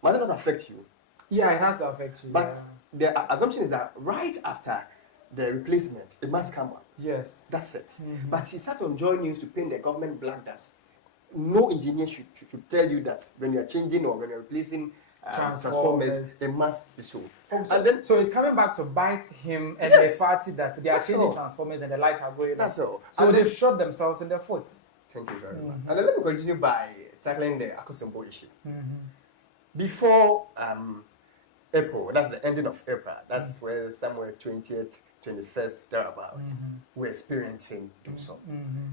must it not affect you? Yeah, it has to affect you. But the assumption is that right after the replacement, it must come up. Yes. That's it. But he sat on Joy News to paint the government black that no engineer should tell you that when you are changing or when you are replacing transformers, it must be so. And then, so it's coming back to bite him and the party that they are changing transformers and the lights are going on. That's all. So they've shot themselves in the foot. Thank you very much. And then let me continue by tackling the Akosombo issue. Before April, that's the ending of April, that's where somewhere 20th, 21st, thereabout, we're experiencing Dumsor.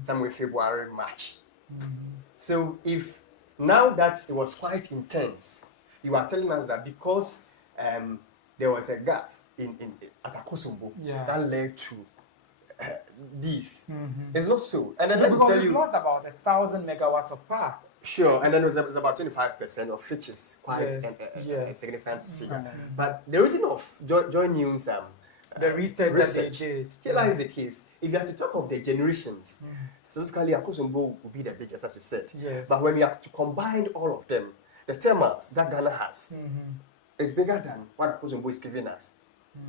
Somewhere February, March. So if now that it was quite intense, you are telling us that because there was a gap at Akosombo that led to this. It's not so. And then let me tell you, we lost about 1,000 megawatts of power. Sure, and then it was about 25% of which is quite a significant figure. But the reason of Joy News, the research that they did. Here lies the case. If you have to talk of the generations, specifically Akosombo will be the biggest, as you said. Yes. But when you have to combine all of them, the thermals that Ghana has is bigger than what Akosombo is giving us.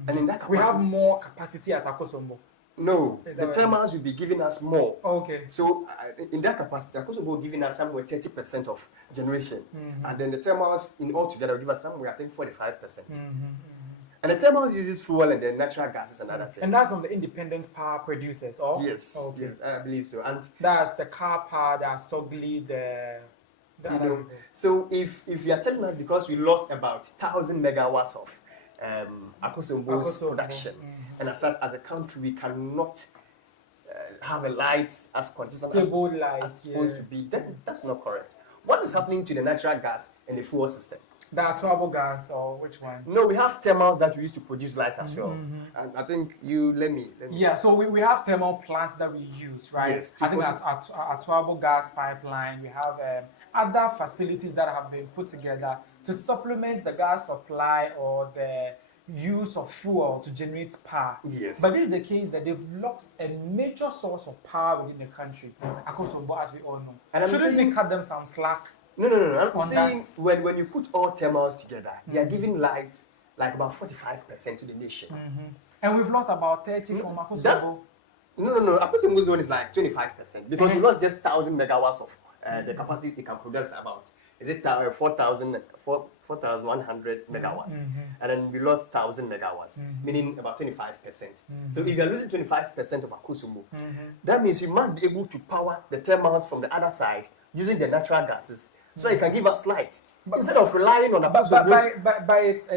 And in that capacity, we have more capacity at Akosombo. No, the thermals will be giving us more. Okay. So in that capacity, Akosombo will giving us somewhere 30% of generation, and then the thermals in all together will give us somewhere, I think, 45%. And the thermals uses fuel and then natural gases and other things. And that's from the independent power producers, or? Yes, yes, I believe so. And that's the car power, the Sogli, so if you are telling us because we lost about 1,000 megawatts of Akosombo's production, and as such, as a country, we cannot have a light as consistent as supposed to be, then that's not correct. What is happening to the natural gas and the fuel system? The Atuabo gas, or which one? No, we have thermals that we use to produce light as well. And I think let me. Yeah, so we have thermal plants that we use, right? Yes, I think at Atuabo gas pipeline, we have other facilities that have been put together to supplement the gas supply or the use of fuel to generate power. Yes. But this is the case that they've lost a major source of power within the country, Akosombo, as we all know. And shouldn't we cut them some slack? No. I'm saying when you put all thermals together, they are giving light like about 45% to the nation. And we've lost about 30 from Akosombo. No. Akosombo's one is like 25% because we lost just 1,000 megawatts of the capacity they can produce about. Is it 4,100 megawatts? And then we lost 1,000 megawatts, meaning about 25%. So if you're losing 25% of Akosombo, that means you must be able to power the thermals from the other side using the natural gases, so it can give us light. Instead of relying on Akosombo. But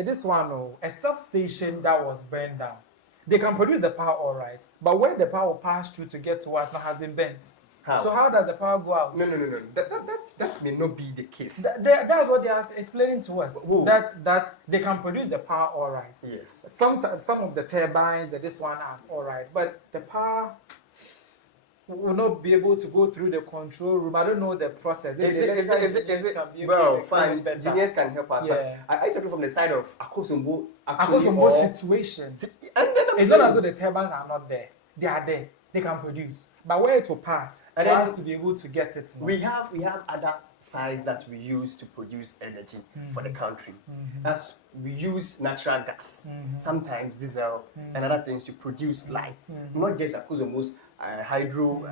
this one, a substation that was burned down, they can produce the power all right, but where the power passed through to get to us now has been burnt. How? So how does the power go out? No. That may not be the case. That's what they are explaining to us. Who? That they can produce the power all right. Yes. Some of the turbines, this one are all right, but the power. will not be able to go through the control room. I don't know the process. Well, fine. Engineers can help us. Yeah. But I talking from the side of Akosombo. Akosombo situation. It's not as though the turbines are not there. They are there. They can produce. But where it will pass, for us to be able to get it. We have other sides that we use to produce energy for the country. As we use natural gas, sometimes diesel and other things to produce light. Not just Akosombo's hydro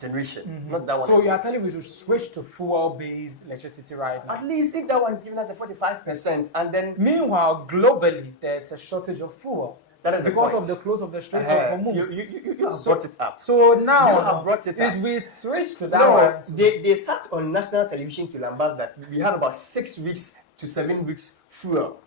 generation. Not that one. So you are telling me to switch to fuel-based electricity right now? At least if that one is giving us a 45%, and then meanwhile globally there's a shortage of fuel. That is because of the close of the Strait of Hormuz. You have brought it up. So now you have brought it up. If we switch to that one, they sat on national television to lambast that we have about 6 weeks to 7 weeks fuel.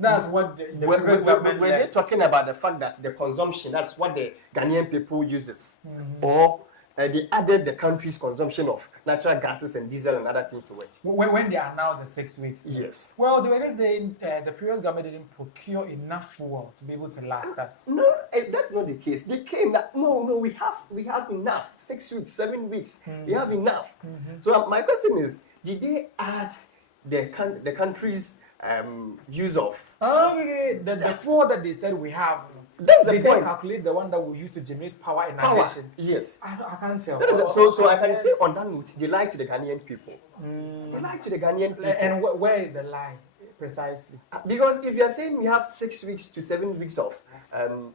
That's what the when they're talking about the fact that the consumption, that's what the Ghanaian people uses, or they added the country's consumption of natural gases and diesel and other things to it. When they announced the 6 weeks? Yes. Well, they were just saying the previous government didn't procure enough fuel to be able to last us. No, that's not the case. They came that, no, we have enough. 6 weeks, 7 weeks, we have enough. So my question is, did they add the country's use of the fuel that they said we have? That's the point. They calculate the one that we use to generate power in our nation. Yes. I can't tell. So I can say on that note, they lie to the Ghanaian people. They lie to the Ghanaian people. And where is the lie precisely? Because if you are saying we have 6 weeks to 7 weeks of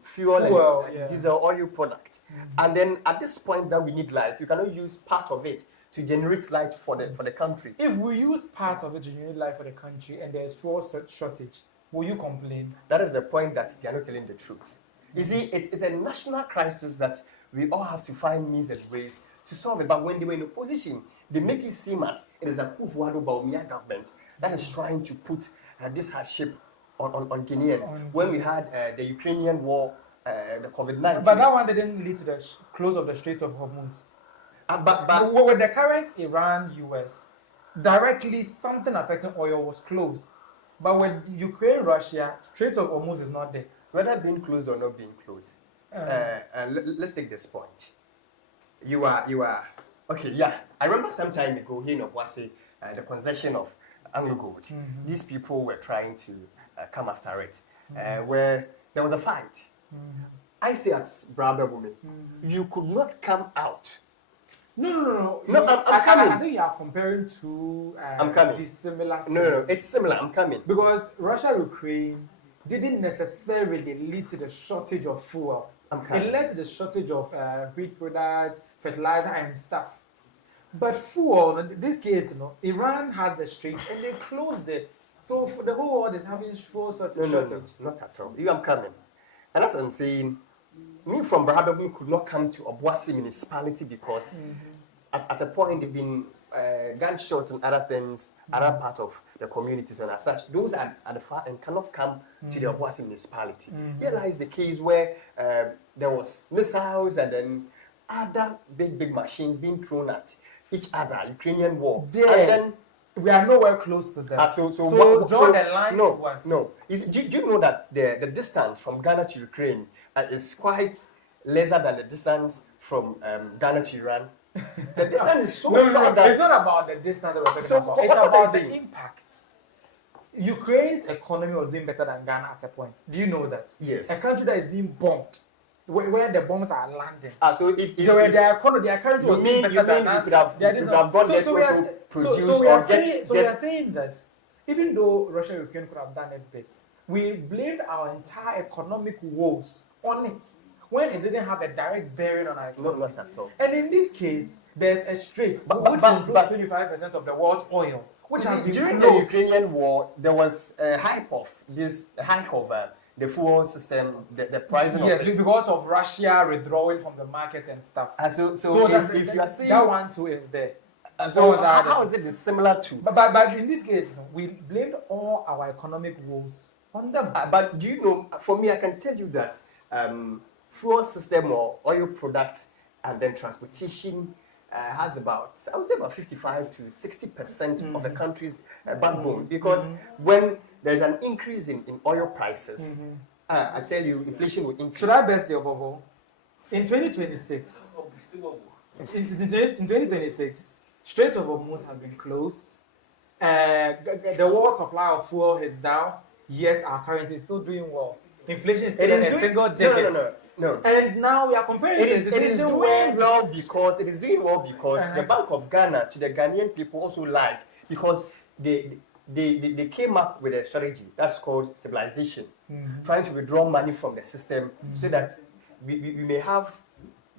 fuel and diesel oil product, and then at this point that we need light, we cannot use part of it to generate light for the country. If we use part of it to generate light for the country and there's fuel shortage, will you complain? That is the point, that they are not telling the truth. You see, it's a national crisis that we all have to find means and ways to solve it. But when they were in opposition, they make it seem as it is a Kufuor Bawumia government that is trying to put this hardship on Guineans. When we had the Ukrainian war, the COVID-19. But that one didn't lead to the close of the Strait of Hormuz. But with the current Iran-US, directly something affecting oil was closed. But with Ukraine-Russia, Strait of Hormuz is not there. Whether being closed or not being closed, let's take this point. You are okay. Yeah, I remember some time ago here in Obuasi, the concession of Anglo Gold. These people were trying to come after it, where there was a fight. I say at Brababumi, you could not come out. No. I'm coming. I think you are comparing two dissimilar things. No, it's similar. I'm coming. Because Russia-Ukraine didn't necessarily lead to the shortage of fuel. It led to the shortage of wheat products, fertilizer, and stuff. But fuel, in this case, Iran has the strait and they closed it. So for the whole world is having fuel shortage. No, not at all. I'm coming. And as I'm saying, me from Brahababu could not come to Obuasi municipality because at a point they've been gunshots and other things, other part of the communities, and as such, those are at the far end cannot come to the Obuasi municipality. Here lies the case where there was missiles and then other big machines being thrown at each other, Ukrainian war. And then we are nowhere close to them. So draw the line to us. No. Do you know that the distance from Ghana to Ukraine is quite lesser than the distance from Ghana to Iran? The distance is so far that... It's not about the distance that we're talking about. It's about the impact. Ukraine's economy was doing better than Ghana at a point. Do you know that? Yes. A country that is being bombed, where the bombs are landing. So if their currency was doing better than us, you could have gone there to also produce or get... So we are saying that even though Russia and Ukraine could have done a bit, we blamed our entire economic woes on it when it didn't have a direct bearing on our economy. Not at all. And in this case, there's a strait which controls 25% of the world's oil, which has been during closed. the Ukrainian war, there was a hike of the fuel system, the pricing of it. Yes, because of Russia withdrawing from the market and stuff. So if you are saying that one too is there. So how is it similar to? But in this case, we blamed all our economic woes on them. But do you know? For me, I can tell you that fuel system or oil products and then transportation has about, I would say, about 55 to 60% of the country's backbone. Because when there's an increase in oil prices, I tell you, inflation will increase. Should I best your bubble? In 2026, in 2026, Strait of Hormuz has been closed. The world supply of fuel is down, yet our currency is still doing well. Inflation is still in a single digit. No. And now we are comparing it is doing well because the Bank of Ghana to the Ghanaian people also lied because they came up with a strategy that's called stabilization, trying to withdraw money from the system so that we may have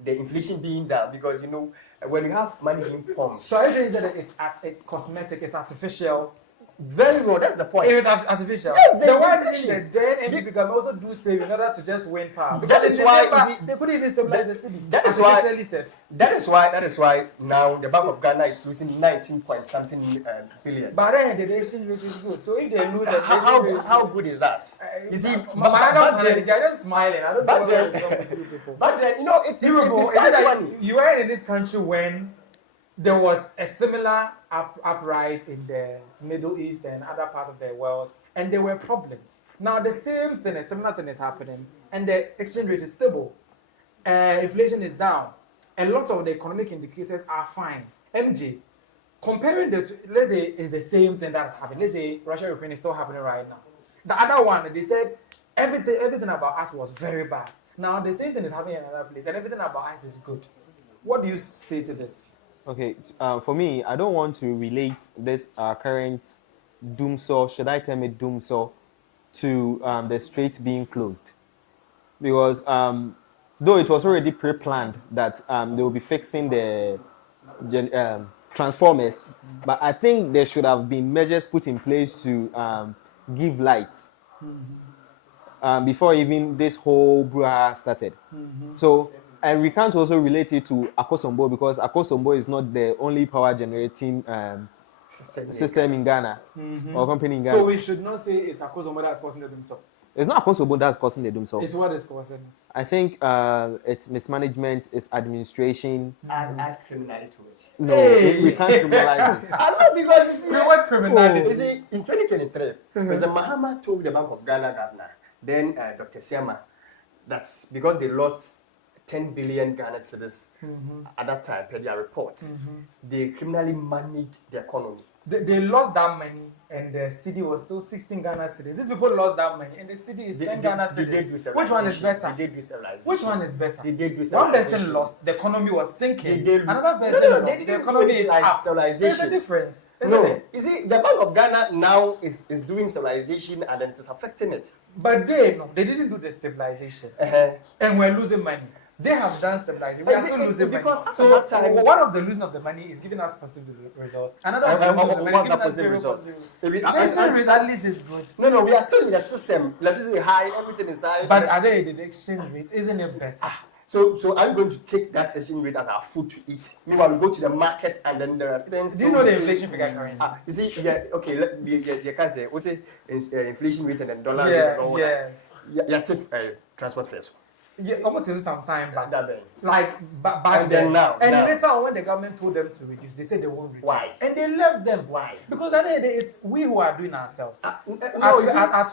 the inflation being down, because you know when you have money being pumped. So everything is that it's cosmetic, it's artificial. Very well, that's the point. It is artificial. Yes, the one thing the then NPP can also do save in order to just win power. That is why they couldn't even stabilize the city. That is why now the Bank of Ghana is losing 19 point something billion. But then the exchange rate is good. So if they lose, how good is that? You see, they're just smiling. I don't know. But then you know it's quite funny. You were in this country when there was a similar uprising in the Middle East and other parts of the world, and there were problems. Now the same thing, a similar thing is happening, and the exchange rate is stable. Inflation is down. A lot of the economic indicators are fine. MJ, comparing the two, let's say it's the same thing that's happening. Let's say Russia-Ukraine is still happening right now. The other one, they said everything about us was very bad. Now the same thing is happening in another place, and everything about us is good. What do you say to this? Okay, for me, I don't want to relate this current Dumsor, should I term it Dumsor, to the straits being closed. Because though it was already pre-planned that they will be fixing the transformers, but I think there should have been measures put in place to give light before even this whole brouhaha started. So, and we can't also relate it to Akosombo, because Akosombo is not the only power generating system in Ghana or company in Ghana. So we should not say it's Akosombo that's causing the Dumsor. It's not Akosombo that's causing the Dumsor. It's what is causing it. I think it's mismanagement, it's administration. Add criminality to it. No, we can't criminalize this. I know, because you see, what criminality? You see, in 2023, President Mahama told the Bank of Ghana governor, then Dr. Siama, that's because they lost 10 billion Ghana cedis at that time, per their report. They criminally managed the economy. They lost that money, and the city was still 16 Ghana cedis. These people lost that money, and the city is 10 Ghana cedis. Which one is better? They did do stabilization. Which one is better? They did do One stabilization. person lost, the economy was sinking. No, Another person lost, they the economy is up. stabilization. There's a difference. No, you see, the Bank of Ghana now is doing stabilization, and then it is affecting it. But they didn't do the stabilization, and we're losing money. They have done stabilization. We are still losing money. So that time, one of the losing of the money is giving us positive results. Another of the losing of the money is giving us very positive. The exchange rate at least is good. No, we are still in the system. Electricity is high, everything is high. But are they the exchange rate? Isn't it better? So I'm going to take that exchange rate as our food to eat. Meanwhile, we go to the market, and then there are things. Do you know the inflation figure currently? You see, okay. You can say what's it? Inflation rate and then dollar rate and all that. Yeah, take transport first. Yeah, almost some time back. Back and then now. Later on, when the government told them to reduce, they said they won't reduce. Why? And they left them. Why? Because at the end of the day, it's we who are doing ourselves. At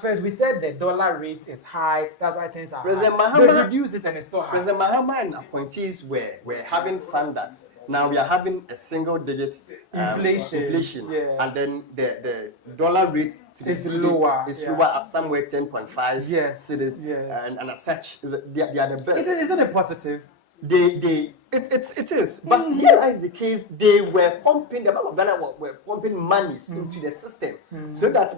first, we said the dollar rate is high. That's why things are President high. Mahama, they reduced it and it's still high. President Mahama and appointees were having fun that now we are having a single digit inflation. And then the dollar rate to the city lower. It's lower at somewhere 10.5 cities. And as such, they are the best. Isn't it positive? It is. But here lies the case. They were pumping, the Bank of Ghana were pumping monies into the system so that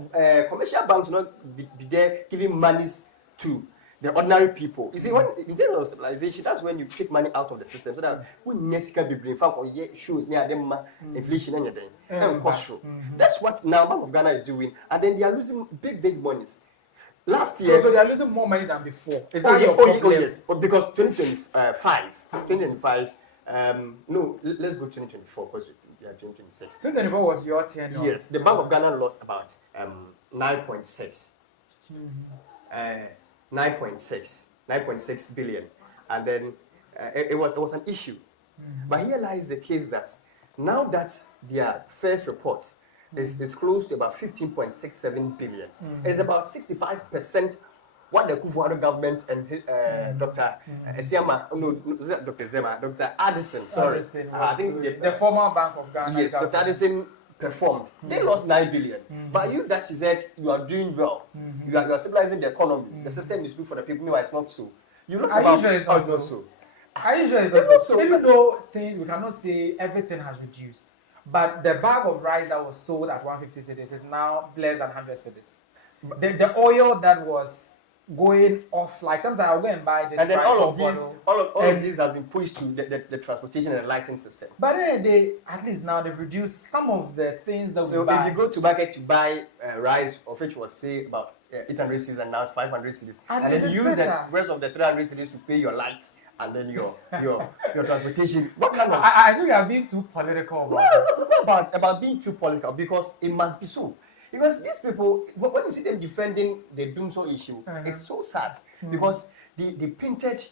commercial banks will not be there giving monies to the ordinary people. You see, when in terms of stabilization, that's when you take money out of the system so that when necessary be bring from shoes near them inflation and then cost show. That's what now Bank of Ghana is doing, and then they are losing big monies. Last year, so they are losing more money than before. Is that your problem? Oh yes, but because 2025. No, let's go 2024 because we are 2026. 2024 was your tenure. Yes, the Bank of Ghana lost about 9.6 billion, and then it was an issue. But here lies the case that now that their first report is close to about 15.67 billion, it's about 65% what the Kufuor government and Dr. Zema, no, Dr. Zema, Dr. Addison, sorry, I think the former Bank of Ghana. Yes, Dr. Addison performed. They lost 9 billion. But you that she said you are doing well. You are stabilizing the economy. The system is good for the people. Meanwhile, it's not so. You look about sure it's not so. Are you sure it's not so? Even though we cannot say everything has reduced, but the bag of rice that was sold at 150 cedis is now less than 100 cedis. The oil that was going off, like sometimes I'll go and buy this. And then all of these has been pushed to the transportation and lighting system. But then they, at least now they've reduced some of the things that we buy. So if you go to market to buy rice, of which was say about 800 cedis and now it's 500 cedis, and then you use the rest of the 300 cedis to pay your light and then your transportation. What kind of? I think you are being too political about this. It's not about being too political, because it must be so. Because these people, when you see them defending the Dumsor issue, it's so sad. Because they painted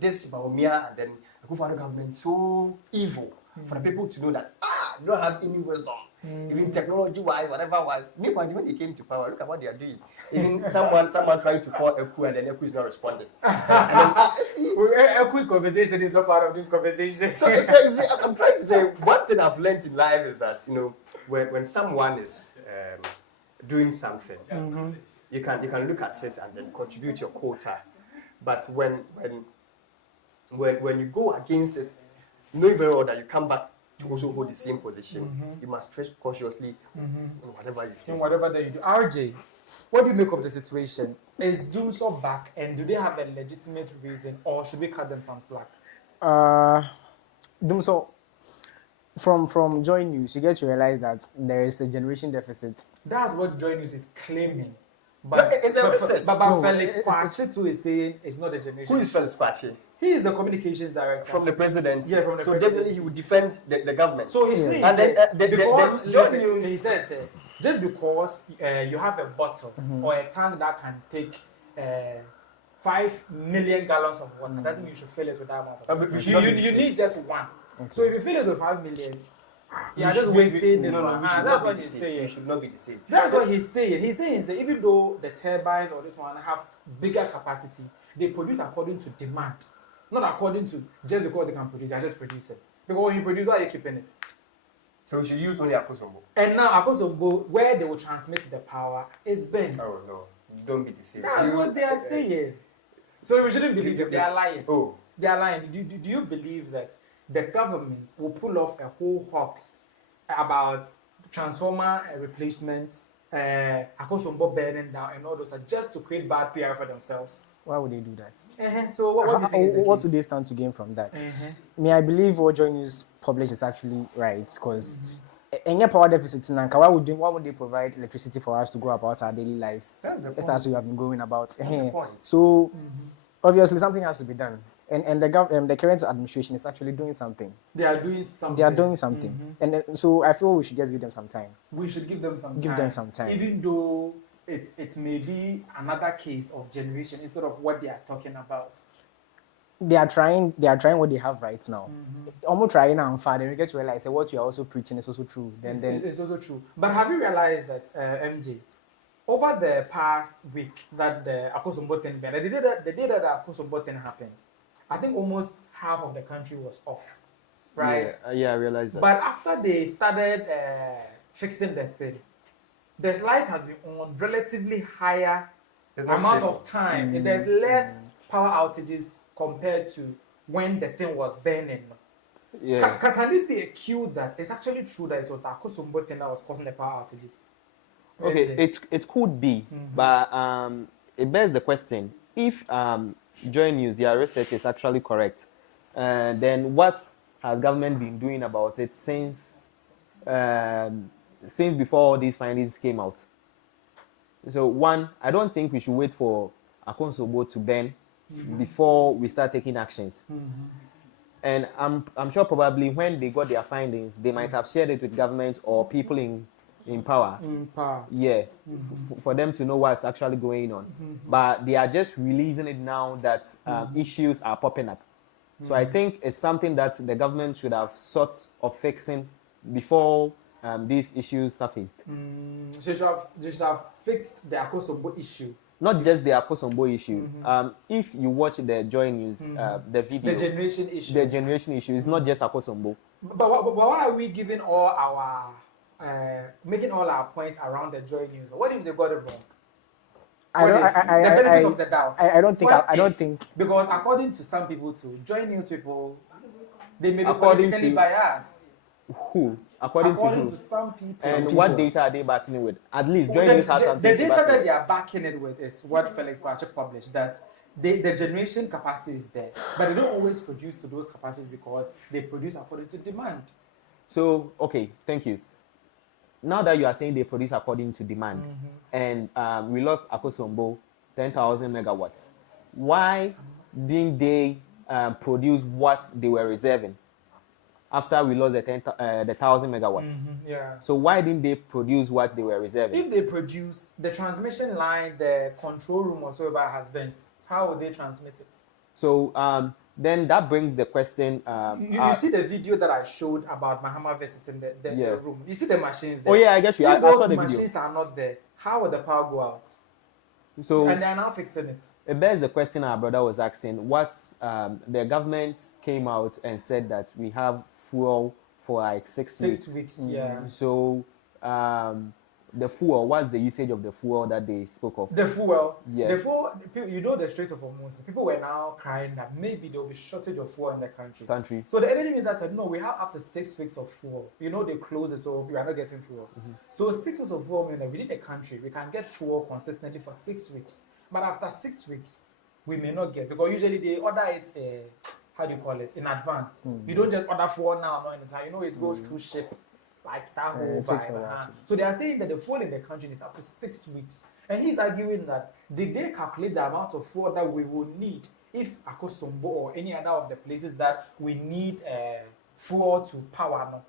this Baumia and then the Kufuor government so evil for the people to know that, they don't have any wisdom, even technology-wise, whatever-wise. Meanwhile, when they came to power, look at what they are doing. Even someone trying to call Eku and then Eku is not responding. Eku conversation is not part of this conversation. So I'm trying to say, one thing I've learned in life is that, when someone is doing something, you can look at it and then contribute your quota. But when you go against it, knowing very well that you come back to also hold the same position, you must tread cautiously in whatever you say. In whatever that you do. RJ, what do you make of the situation? Is Dumsor back, and do they have a legitimate reason, or should we cut them some slack? Dumsor, from Joy News, you get to realize that there is a generation deficit. That's what Joy News is claiming. But it's a research. But Felix Kwache too is saying it's not a generation. Who is Felix Kwache? He is the communications director. From the president. Yeah, from the so president. definitely he would defend the government. So he's saying, and then he says, just because you have a bottle or a tank that can take 5 million gallons of water, doesn't mean you should fill it with that amount of water. You need just one. Okay. So if you fill it with 5 million, you're just wasting this one. That's what he's saying. You should not be the same. That's what he's saying. He's saying that even though the turbines or this one have bigger capacity, they produce according to demand, not according to just because they can produce. They are just producing. Because when you produce, why are you keeping it? So we should use only Akosombo. And now Akosombo, where they will transmit the power, is bent. Oh no, don't be deceived. That's what they are saying. So we shouldn't believe them. They are lying. Oh, they are lying. Do you believe that the government will pull off a whole hoax about transformer replacement, Akosombo burning down, and all those are just to create bad PR for themselves? Why would they do that? So what do they stand to gain from that? I believe what Joy News published is actually right, because any power deficit in Anka, why would they provide electricity for us to go about our daily lives? That's what we have been going about. So obviously something has to be done. And the current administration is actually doing something. They are doing something. And so I feel we should just give them some time. We should give them some time. Give them some time. Even though it may be another case of generation instead of what they are talking about. They are trying what they have right now. Almost trying and far, then we get to realize that what you are also preaching is also true. It's also true. But have you realized that MJ, over the past week that the Akosombo thing happened, the day that the Akosombo thing happened, I think almost half of the country was off, right? Yeah, I realized that. But after they started fixing the thing, the light has been on relatively higher amount of time. There's less power outages compared to when the thing was burning. Yeah. Can this be a cue that it's actually true that it was the Akosombo thing that was causing the power outages? Okay, it could be, but it bears the question: if Joy News, their research is actually correct, then what has government been doing about it since before all these findings came out? So one, I don't think we should wait for Akosombo to burn before we start taking actions. And I'm sure probably when they got their findings, they might have shared it with government or people in power. Yeah, for them to know what's actually going on. But they are just releasing it now that issues are popping up. So I think it's something that the government should have sought of fixing before these issues surfaced. So they should have fixed the Akosombo issue not just the Akosombo issue. If you watch the Joy News, the video, the generation issue is not just Akosombo. But why are we giving all our making all our points around the Joy News? What if they got it wrong? The benefit of the doubt. I don't think because according to some people too, Joy News people, they may be politically biased. Who? According to some people. And what data are they backing it with? At least Joy News has something. The data that they are backing it with is what Felix Kwachuk published, that the generation capacity is there, but they don't always produce to those capacities because they produce according to demand. So, okay, thank you. Now that you are saying they produce according to demand, and we lost Akosombo 10,000 megawatts, why didn't they produce what they were reserving after we lost the 1,000 megawatts? Yeah. So why didn't they produce what they were reserving? If they produce the transmission line, the control room or whatever has bent, how would they transmit it? So then that brings the question. You see the video that I showed about Mahama visiting the room. You see the machines there. Oh yeah, I guess you. If I saw those the video. machines are not there, how would the power go out? So and they are now fixing it. It bears the question our brother was asking. What the government came out and said that we have fuel for like 6 weeks. 6 weeks, yeah. So the fuel, what's the usage of the fuel that they spoke of? The fuel? Yeah. The fuel, you know, the Strait of Hormuz, people were now crying that maybe there will be shortage of fuel in the country. So the energy minister said, no, we have after 6 weeks of fuel. You know, they close it, so we are not getting fuel. So 6 weeks of fuel means that within the country, we can get fuel consistently for 6 weeks. But after 6 weeks, we may not get, because usually they order it, how do you call it, in advance. You don't just order fuel now, no anytime. You know, it goes through ship. Like that whole vibe. So they are saying that the fuel in the country is up to 6 weeks. And he's arguing that did they calculate the amount of fuel that we will need if Akosombo or any other of the places that we need fuel to power now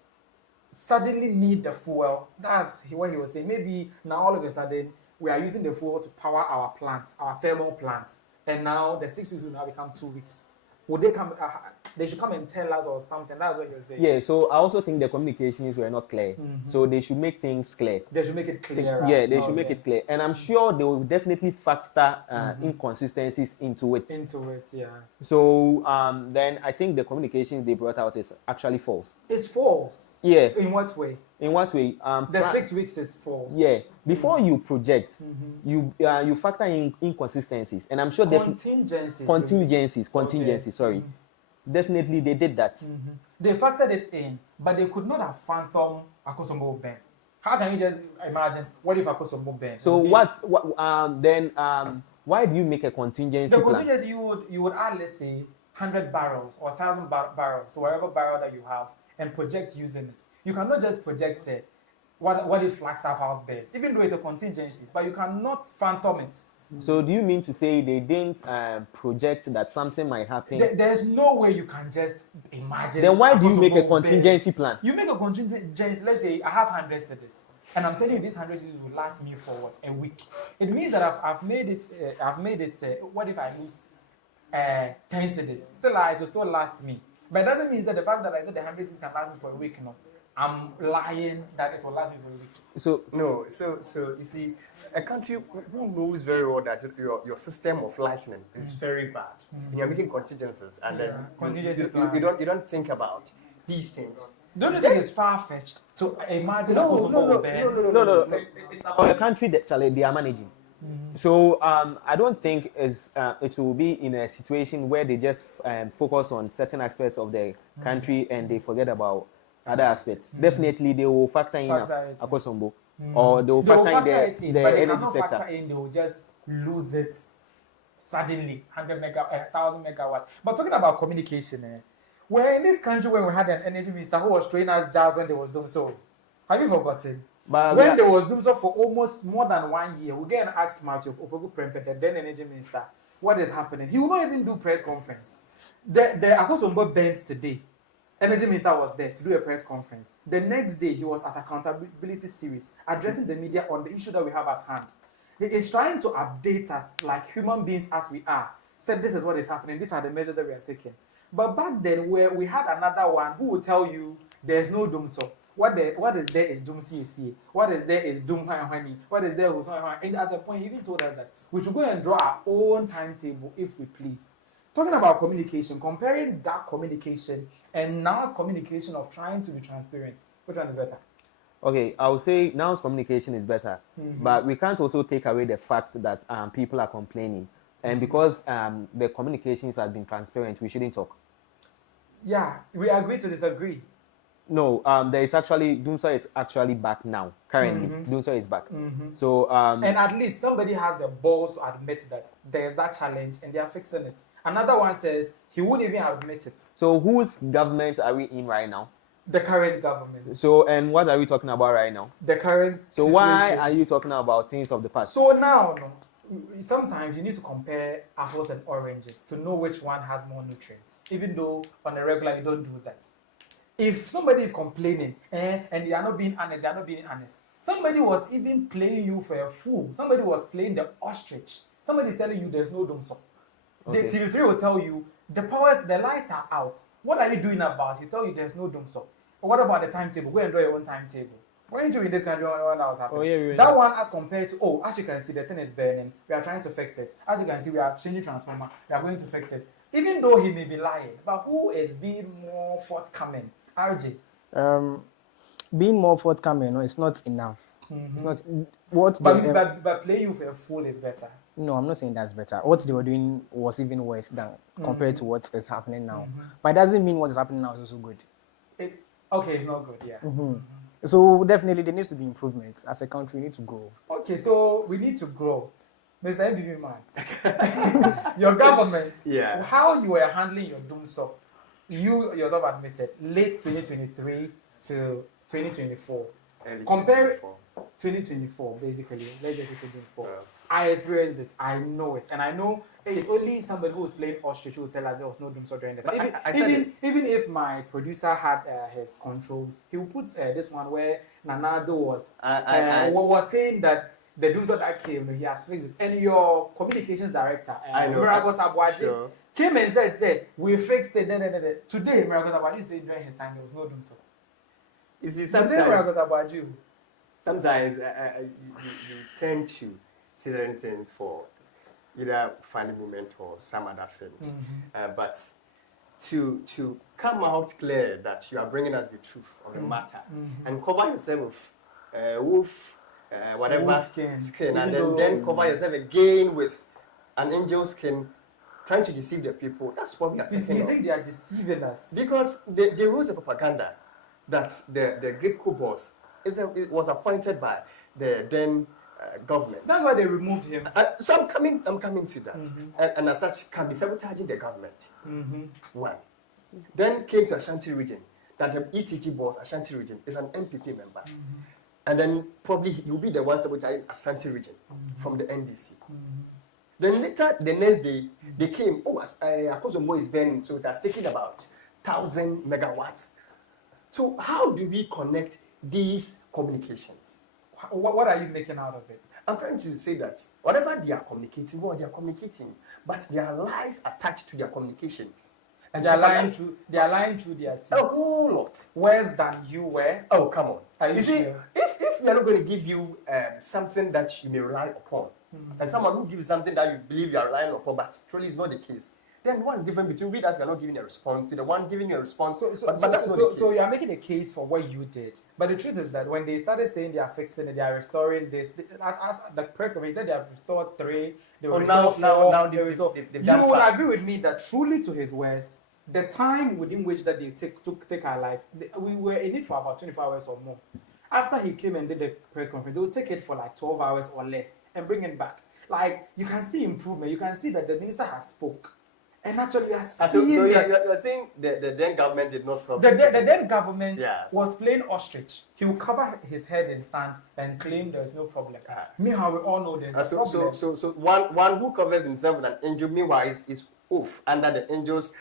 suddenly need the fuel? That's what he was saying. Maybe now all of a sudden we are using the fuel to power our plants, our thermal plants. And now the 6 weeks will now become 2 weeks. Would they come? They should come and tell us or something. That's what you're saying. Yeah. So I also think the communications were not clear. So they should make things clear. They should make it clear. Yeah, they should make it clear. And I'm sure they will definitely factor inconsistencies into it. Yeah. So then I think the communications they brought out is actually false. It's false. Yeah. In what way? In what way? The 6 weeks is false. Yeah. Before you project, you factor in inconsistencies, and I'm sure contingencies. Sorry. Definitely, they did that. They factored it in, but they could not have fathomed Akosombo Ben. How can you just imagine? What if Akosombo Ben? So why do you make a contingency the plan? contingency you would add, let's say, 100 barrels or 1,000 barrels to whatever barrel that you have and project using it. You cannot just project, say, what if Flagstaff House beds, even though it's a contingency, but you cannot fathom it. So do you mean to say they didn't project that something might happen? There's no way you can just imagine. Then why do you make a contingency plan? You make a contingency. Let's say I have 100 cedis, and I'm telling you this 100 cedis will last me for what, a week. It means that I've made it. What if I lose 10 cedis? It will still last me. But it doesn't mean that the fact that I said the 100 cedis can last me for a week. No, I'm lying that it will last me for a week. So no. So you see. A country who knows very well that your system of lightning is very bad, and you're making contingencies, and then you don't think about these things. Don't you think it's far-fetched to imagine? No. It's about a country that they are managing. So I don't think it will be in a situation where they just focus on certain aspects of the country and they forget about other aspects. Definitely, they will factor in Akosombo. Or they will factor in the energy sector. They will just lose it suddenly, 1,000 megawatts. But talking about communication, we're in this country when we had an energy minister who was training us jobs when there was Dumsor. Have you forgotten? When there was Dumsor for almost more than 1 year, we get an ask Matthew Opoku Prempeh, the then energy minister, what is happening. He will not even do press conference. The Akosombo bends today. Energy minister was there to do a press conference. The next day, he was at accountability series, addressing the media on the issue that we have at hand. He is trying to update us like human beings as we are. Said this is what is happening. These are the measures that we are taking. But back then, where we had another one who would tell you there's no Dumsor. what is there is Dumsor, what is there is Dumhani, what is there was and at a point he even told us that we should go and draw our own timetable if we please. Talking about communication, comparing that communication and now's communication of trying to be transparent, which one is better? Okay, I would say now's communication is better, but we can't also take away the fact that people are complaining, and because the communications have been transparent, we shouldn't talk. Yeah, we agree to disagree. No, there is actually Dumsor is actually back now. Currently, Dumsor is back. So and at least somebody has the balls to admit that there is that challenge, and they are fixing it. Another one says he wouldn't even admit it. So whose government are we in right now? The current government. So, and what are we talking about right now? The current So situation. why are you talking about things of the past? So now, sometimes you need to compare apples and oranges to know which one has more nutrients, even though on a regular you don't do that. If somebody is complaining and they are not being honest, somebody was even playing you for a fool. Somebody was playing the ostrich. Somebody is telling you there's no Dumsor. Okay. The TV3 will tell you the lights are out. What are you doing about it? He tell you there's no Dumsor. But what about the timetable? Go and draw your own timetable. Weren't you in this country when that was happening? Oh, yeah, that one as compared to, as you can see, the thing is burning. We are trying to fix it. As you can see, we are changing transformer. We are going to fix it. Even though he may be lying, but who is being more forthcoming? RJ. Being more forthcoming, it's not enough. It's not but playing you for a fool is better. No, I'm not saying that's better. What they were doing was even worse than compared to what is happening now. But it doesn't mean what is happening now is also good. It's okay. It's not good. Yeah. So definitely there needs to be improvements. As a country, we need to grow. Okay, so we need to grow. Mr. MBB man, your government, how you were handling your Dumsor, you yourself admitted, late 2023 to 2024. Compare 2024, basically. Let's just say 2024. I experienced it. I know it. And I know it's only somebody who was playing ostrich who will tell us there was no Dumsor during that. Even if my producer had his controls, he would put this one where Nanado was saying that the Dumsor that came, he has fixed it. And your communications director, Miracles Abuaji, came and said, we fixed it. Today, Miracles Abuaji said during his time there was no Dumsor. You see, sometimes you tend to see certain things for either funny moment or some other things. But to come out clear that you are bringing us the truth of the matter and cover yourself with wolf skin and then cover yourself again with an angel skin, trying to deceive the people, that's what we are talking about. Do you think they are deceiving us? Because the rules of propaganda that the Greek boss was appointed by the then government. That's why they removed him. So I'm coming to that. And as such, can be sabotaging the government. One. Then came to Ashanti region, that the ECT boss, Ashanti region, is an MPP member. And then probably he will be the one sabotaging Ashanti region from the NDC. Then later, the next day, they came, Akosombo is burning, so it has taken about 1,000 megawatts. So how do we connect these communications? What are you making out of it? I'm trying to say that whatever they are communicating, but there are lies attached to their communication. And they are lying through their teeth. A whole lot. Worse than you were. Oh, come on. Are you see, sure? if we are not going to give you something that you may rely upon, and someone who gives you something that you believe you are relying upon, but truly is not the case, then what's the difference between we that we are not giving a response to the one giving you a response? But that's not the case. So you are making a case for what you did. But the truth is that when they started saying they are fixing it, they are restoring this, as the press conference said they have restored 3, they will restore 4, now they restore. they've You done will 5. agree with me that truly to his words, the time within which that they take our lives, we were in it for about 24 hours or more. After he came and did the press conference, they would take it for like 12 hours or less and bring it back. Like, you can see improvement. You can see that the minister has spoke. And actually, you are seeing so you're saying the then government did not solve the then government was playing ostrich. He will cover his head in sand and claim there is no problem. Meanwhile, we all know there's a problem. So one who covers himself with an angel, meanwhile, is oath under the angels.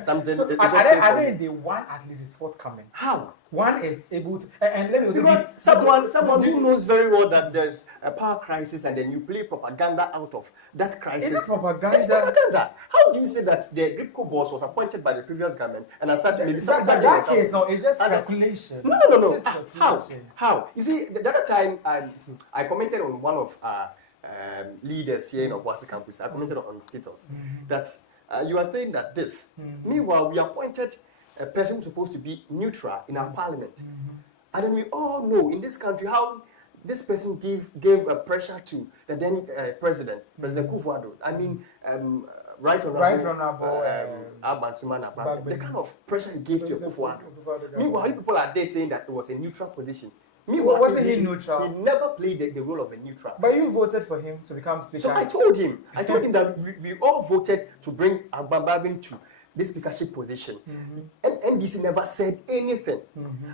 Something. So are they the one at least is forthcoming? How? One is able to, and let me also because someone who knows very well that there's a power crisis, and then you play propaganda out of that crisis. Is it propaganda? It's propaganda. How do you say that the Gripco boss was appointed by the previous government, and as such maybe that case? No, it's just speculation. No. How? You see, the other time I commented on one of leaders here in Obuasi campus. I commented on status that you are saying that this. Meanwhile, we appointed a person who's supposed to be neutral in our parliament, and then we all know in this country how this person gave a pressure to the then President Kufuor. I mean, Right Honorable the kind of pressure he gave to Kufuor. Meanwhile, you people are there saying that it was a neutral position. Meanwhile, wasn't he neutral? He never played the role of a neutral. But you voted for him to become speaker. So I told him that we all voted to bring Agbambabin to this speakership position. And NDC never said anything.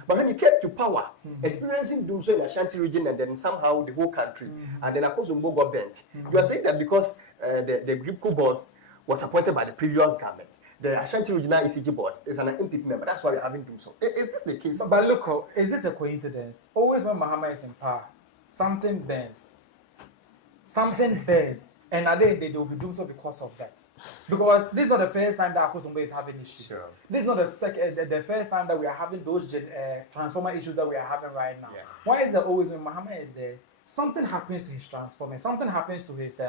But when he came to power, experiencing Dumsor in Ashanti region and then somehow the whole country, and then Akosombo got bent. You are saying that because the Gripco boss was appointed by the previous government, the Ashanti regional ECG boss is an NPP member. That's why we're having Dumsor. Is this the case? But look, is this a coincidence? Always when Mahama is in power, something bends. Something bends. And at the end, they will be Dumsor because of that. Because this is not the first time that Akosombo is having issues. Sure. This is not the first time that we are having those transformer issues that we are having right now. Yeah. Why is that always when Mahama is there, something happens to his transformer, something happens to his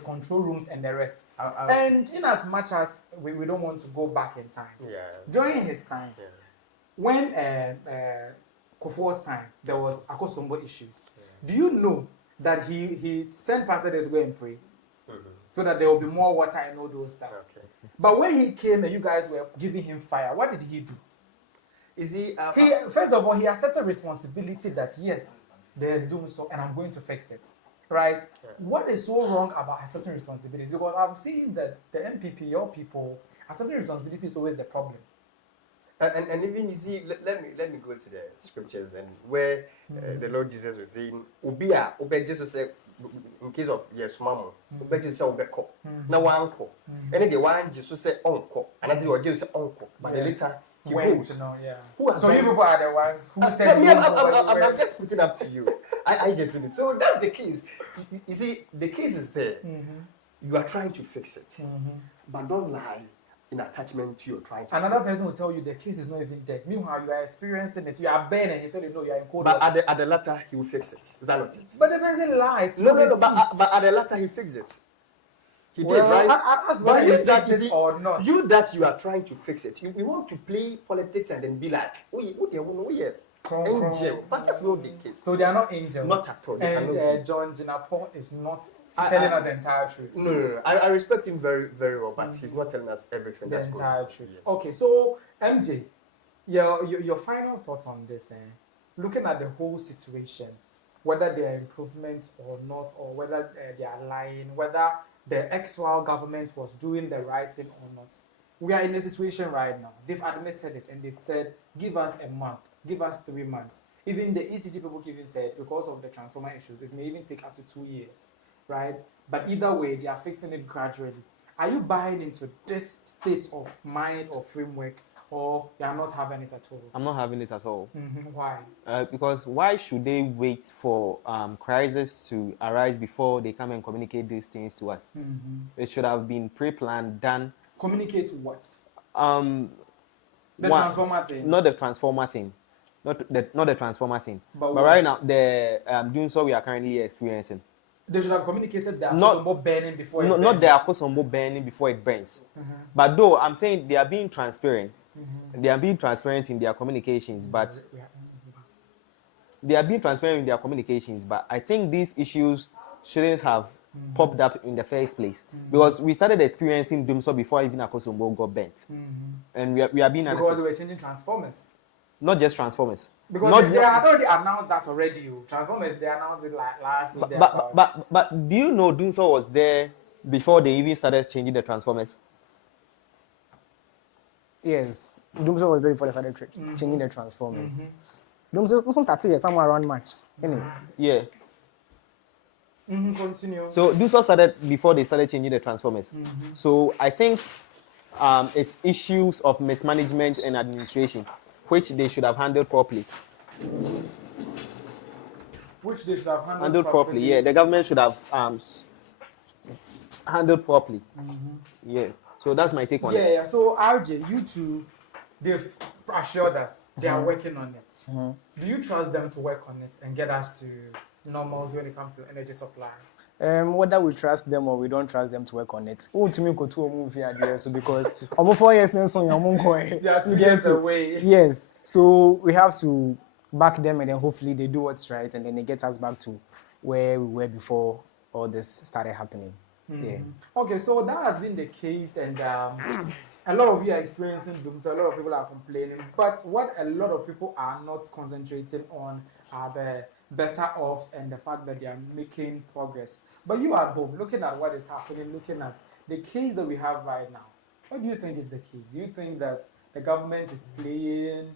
control rooms and the rest. And in as much as we don't want to go back in time, during his time, when Kufuor's time, there was Akosombo issues. Do you know that he sent Pastor there to go and pray? So that there will be more water and all those stuff. Okay. But when he came and you guys were giving him fire, what did he do? Is he first of all, he accepted responsibility that yes, there's Dumsor and I'm going to fix it. Right? Yeah. What is so wrong about accepting responsibilities? Because I'm seeing that the MPP, your people, accepting responsibility is always the problem. And even you see, let me go to the scriptures and where the Lord Jesus was saying, Ubia, Jesus said, in case of yes, mama, Jesus said, Ubeko, now uncle. And then the one Jesus said, uncle, and as you were Jesus said, uncle, but the later he goes. So you people are the ones who said, I'm just putting up to you. I get in it. So that's the case. You see, the case is there. You are trying to fix it, but don't lie in attachment to your trying to another person will tell you the case is not even dead. Meanwhile, you are experiencing it. You are burning and he tell you no, you are in cold. But at the latter, he will fix it. Is that not it? But the person lied. No. But at the latter, he fixed it. He did, right? But you that you see, or not. You that you are trying to fix it. You want to play politics and then be like, we angel, but that's not the case. So they are not angels. Not at all. And John Jinapo is not telling us the entire truth. No. I respect him very, very well, but he's not telling us everything. The entire truth. Yes. Okay, so MJ, your final thoughts on this? Looking at the whole situation, whether there are improvements or not, or whether they are lying, whether the ex-Royal government was doing the right thing or not. We are in a situation right now. They've admitted it and they've said, give us a month. Give us 3 months. Even the ECG people even said, because of the transformer issues, it may even take up to 2 years, right? But either way, they are fixing it gradually. Are you buying into this state of mind or framework, or you are not having it at all? I'm not having it at all. Why? Because why should they wait for crisis to arise before they come and communicate these things to us? It should have been pre-planned, done. Communicate what? The transformer thing? Not the transformer thing. Not the transformer thing. But right now, the Dumsor we are currently experiencing. They should have communicated the Akosombo burning before it burns. Not the Akosombo burning before it burns. But though, I'm saying they are being transparent. They are being transparent in their communications, but I think these issues shouldn't have popped up in the first place. Because we started experiencing Dumsor before even Akosombo got burnt. And we are being honest. Because they were changing transformers. Not just transformers. Because they had already announced that already. Transformers, they announced it like last year. But do you know Dumsor was there before they even started changing the transformers? Yes, Dumsor was there before they started changing the transformers. Dumsor started here somewhere around March. Anyway. Yeah. Continue. So Dumsor started before they started changing the transformers. So I think it's issues of mismanagement and administration, which they should have handled properly. Which they should have handled properly. Yeah, the government should have handled properly. Yeah. So that's my take on it. Yeah. So RJ, you two, they've assured us they are working on it. Do you trust them to work on it and get us to normals when it comes to energy supply? Whether we trust them or we don't trust them to work on it. Oh, to me, go to a movie idea. So because almost 4 years now, so they are 2 years away. Yes. So we have to back them, and then hopefully they do what's right, and then it gets us back to where we were before all this started happening. Yeah. Okay, so that has been the case, and a lot of you are experiencing doom, so a lot of people are complaining. But what a lot of people are not concentrating on are the better offs and the fact that they are making progress. But you at home, looking at what is happening, looking at the case that we have right now, what do you think is the case? Do you think that the government is playing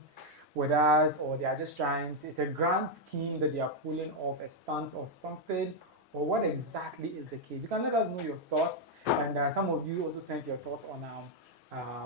with us, or they are just trying to, it's a grand scheme that they are pulling off a stunt or something, or what exactly is the case? You can let us know your thoughts, and some of you also sent your thoughts on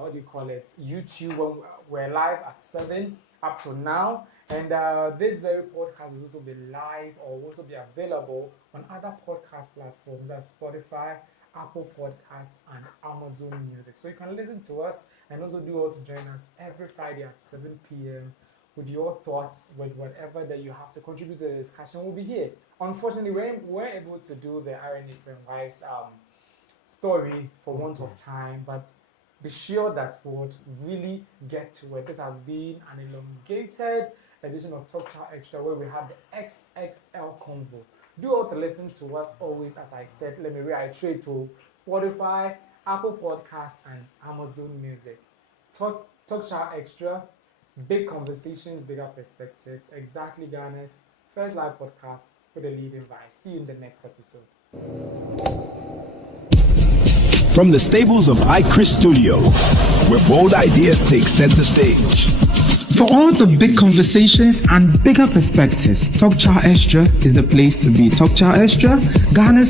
what do you call it, YouTube. We're live at 7 up to now, and this very podcast will also be live or will also be available on other podcast platforms like Spotify, Apple Podcast, and Amazon Music. So you can listen to us and also do also join us every Friday at 7 p.m. with your thoughts, with whatever that you have to contribute to the discussion. We'll be here. Unfortunately, we weren't able to do the RNAQ story for want of time, but be sure that we would really get to it. This has been an elongated edition of Talk Chaw Xtra, where we have the XXL Convo. Do all to listen to us always, as I said. Let me reiterate, to Spotify, Apple Podcast, and Amazon Music. Talk Chaw Xtra, big conversations, bigger perspectives. Exactly Ghana's first live podcast with a leading vibe. See you in the next episode. From the stables of iChris Studio, where bold ideas take center stage. For all the big conversations and bigger perspectives, Talk Chaw Xtra is the place to be. Talk Chaw Xtra, Ghana's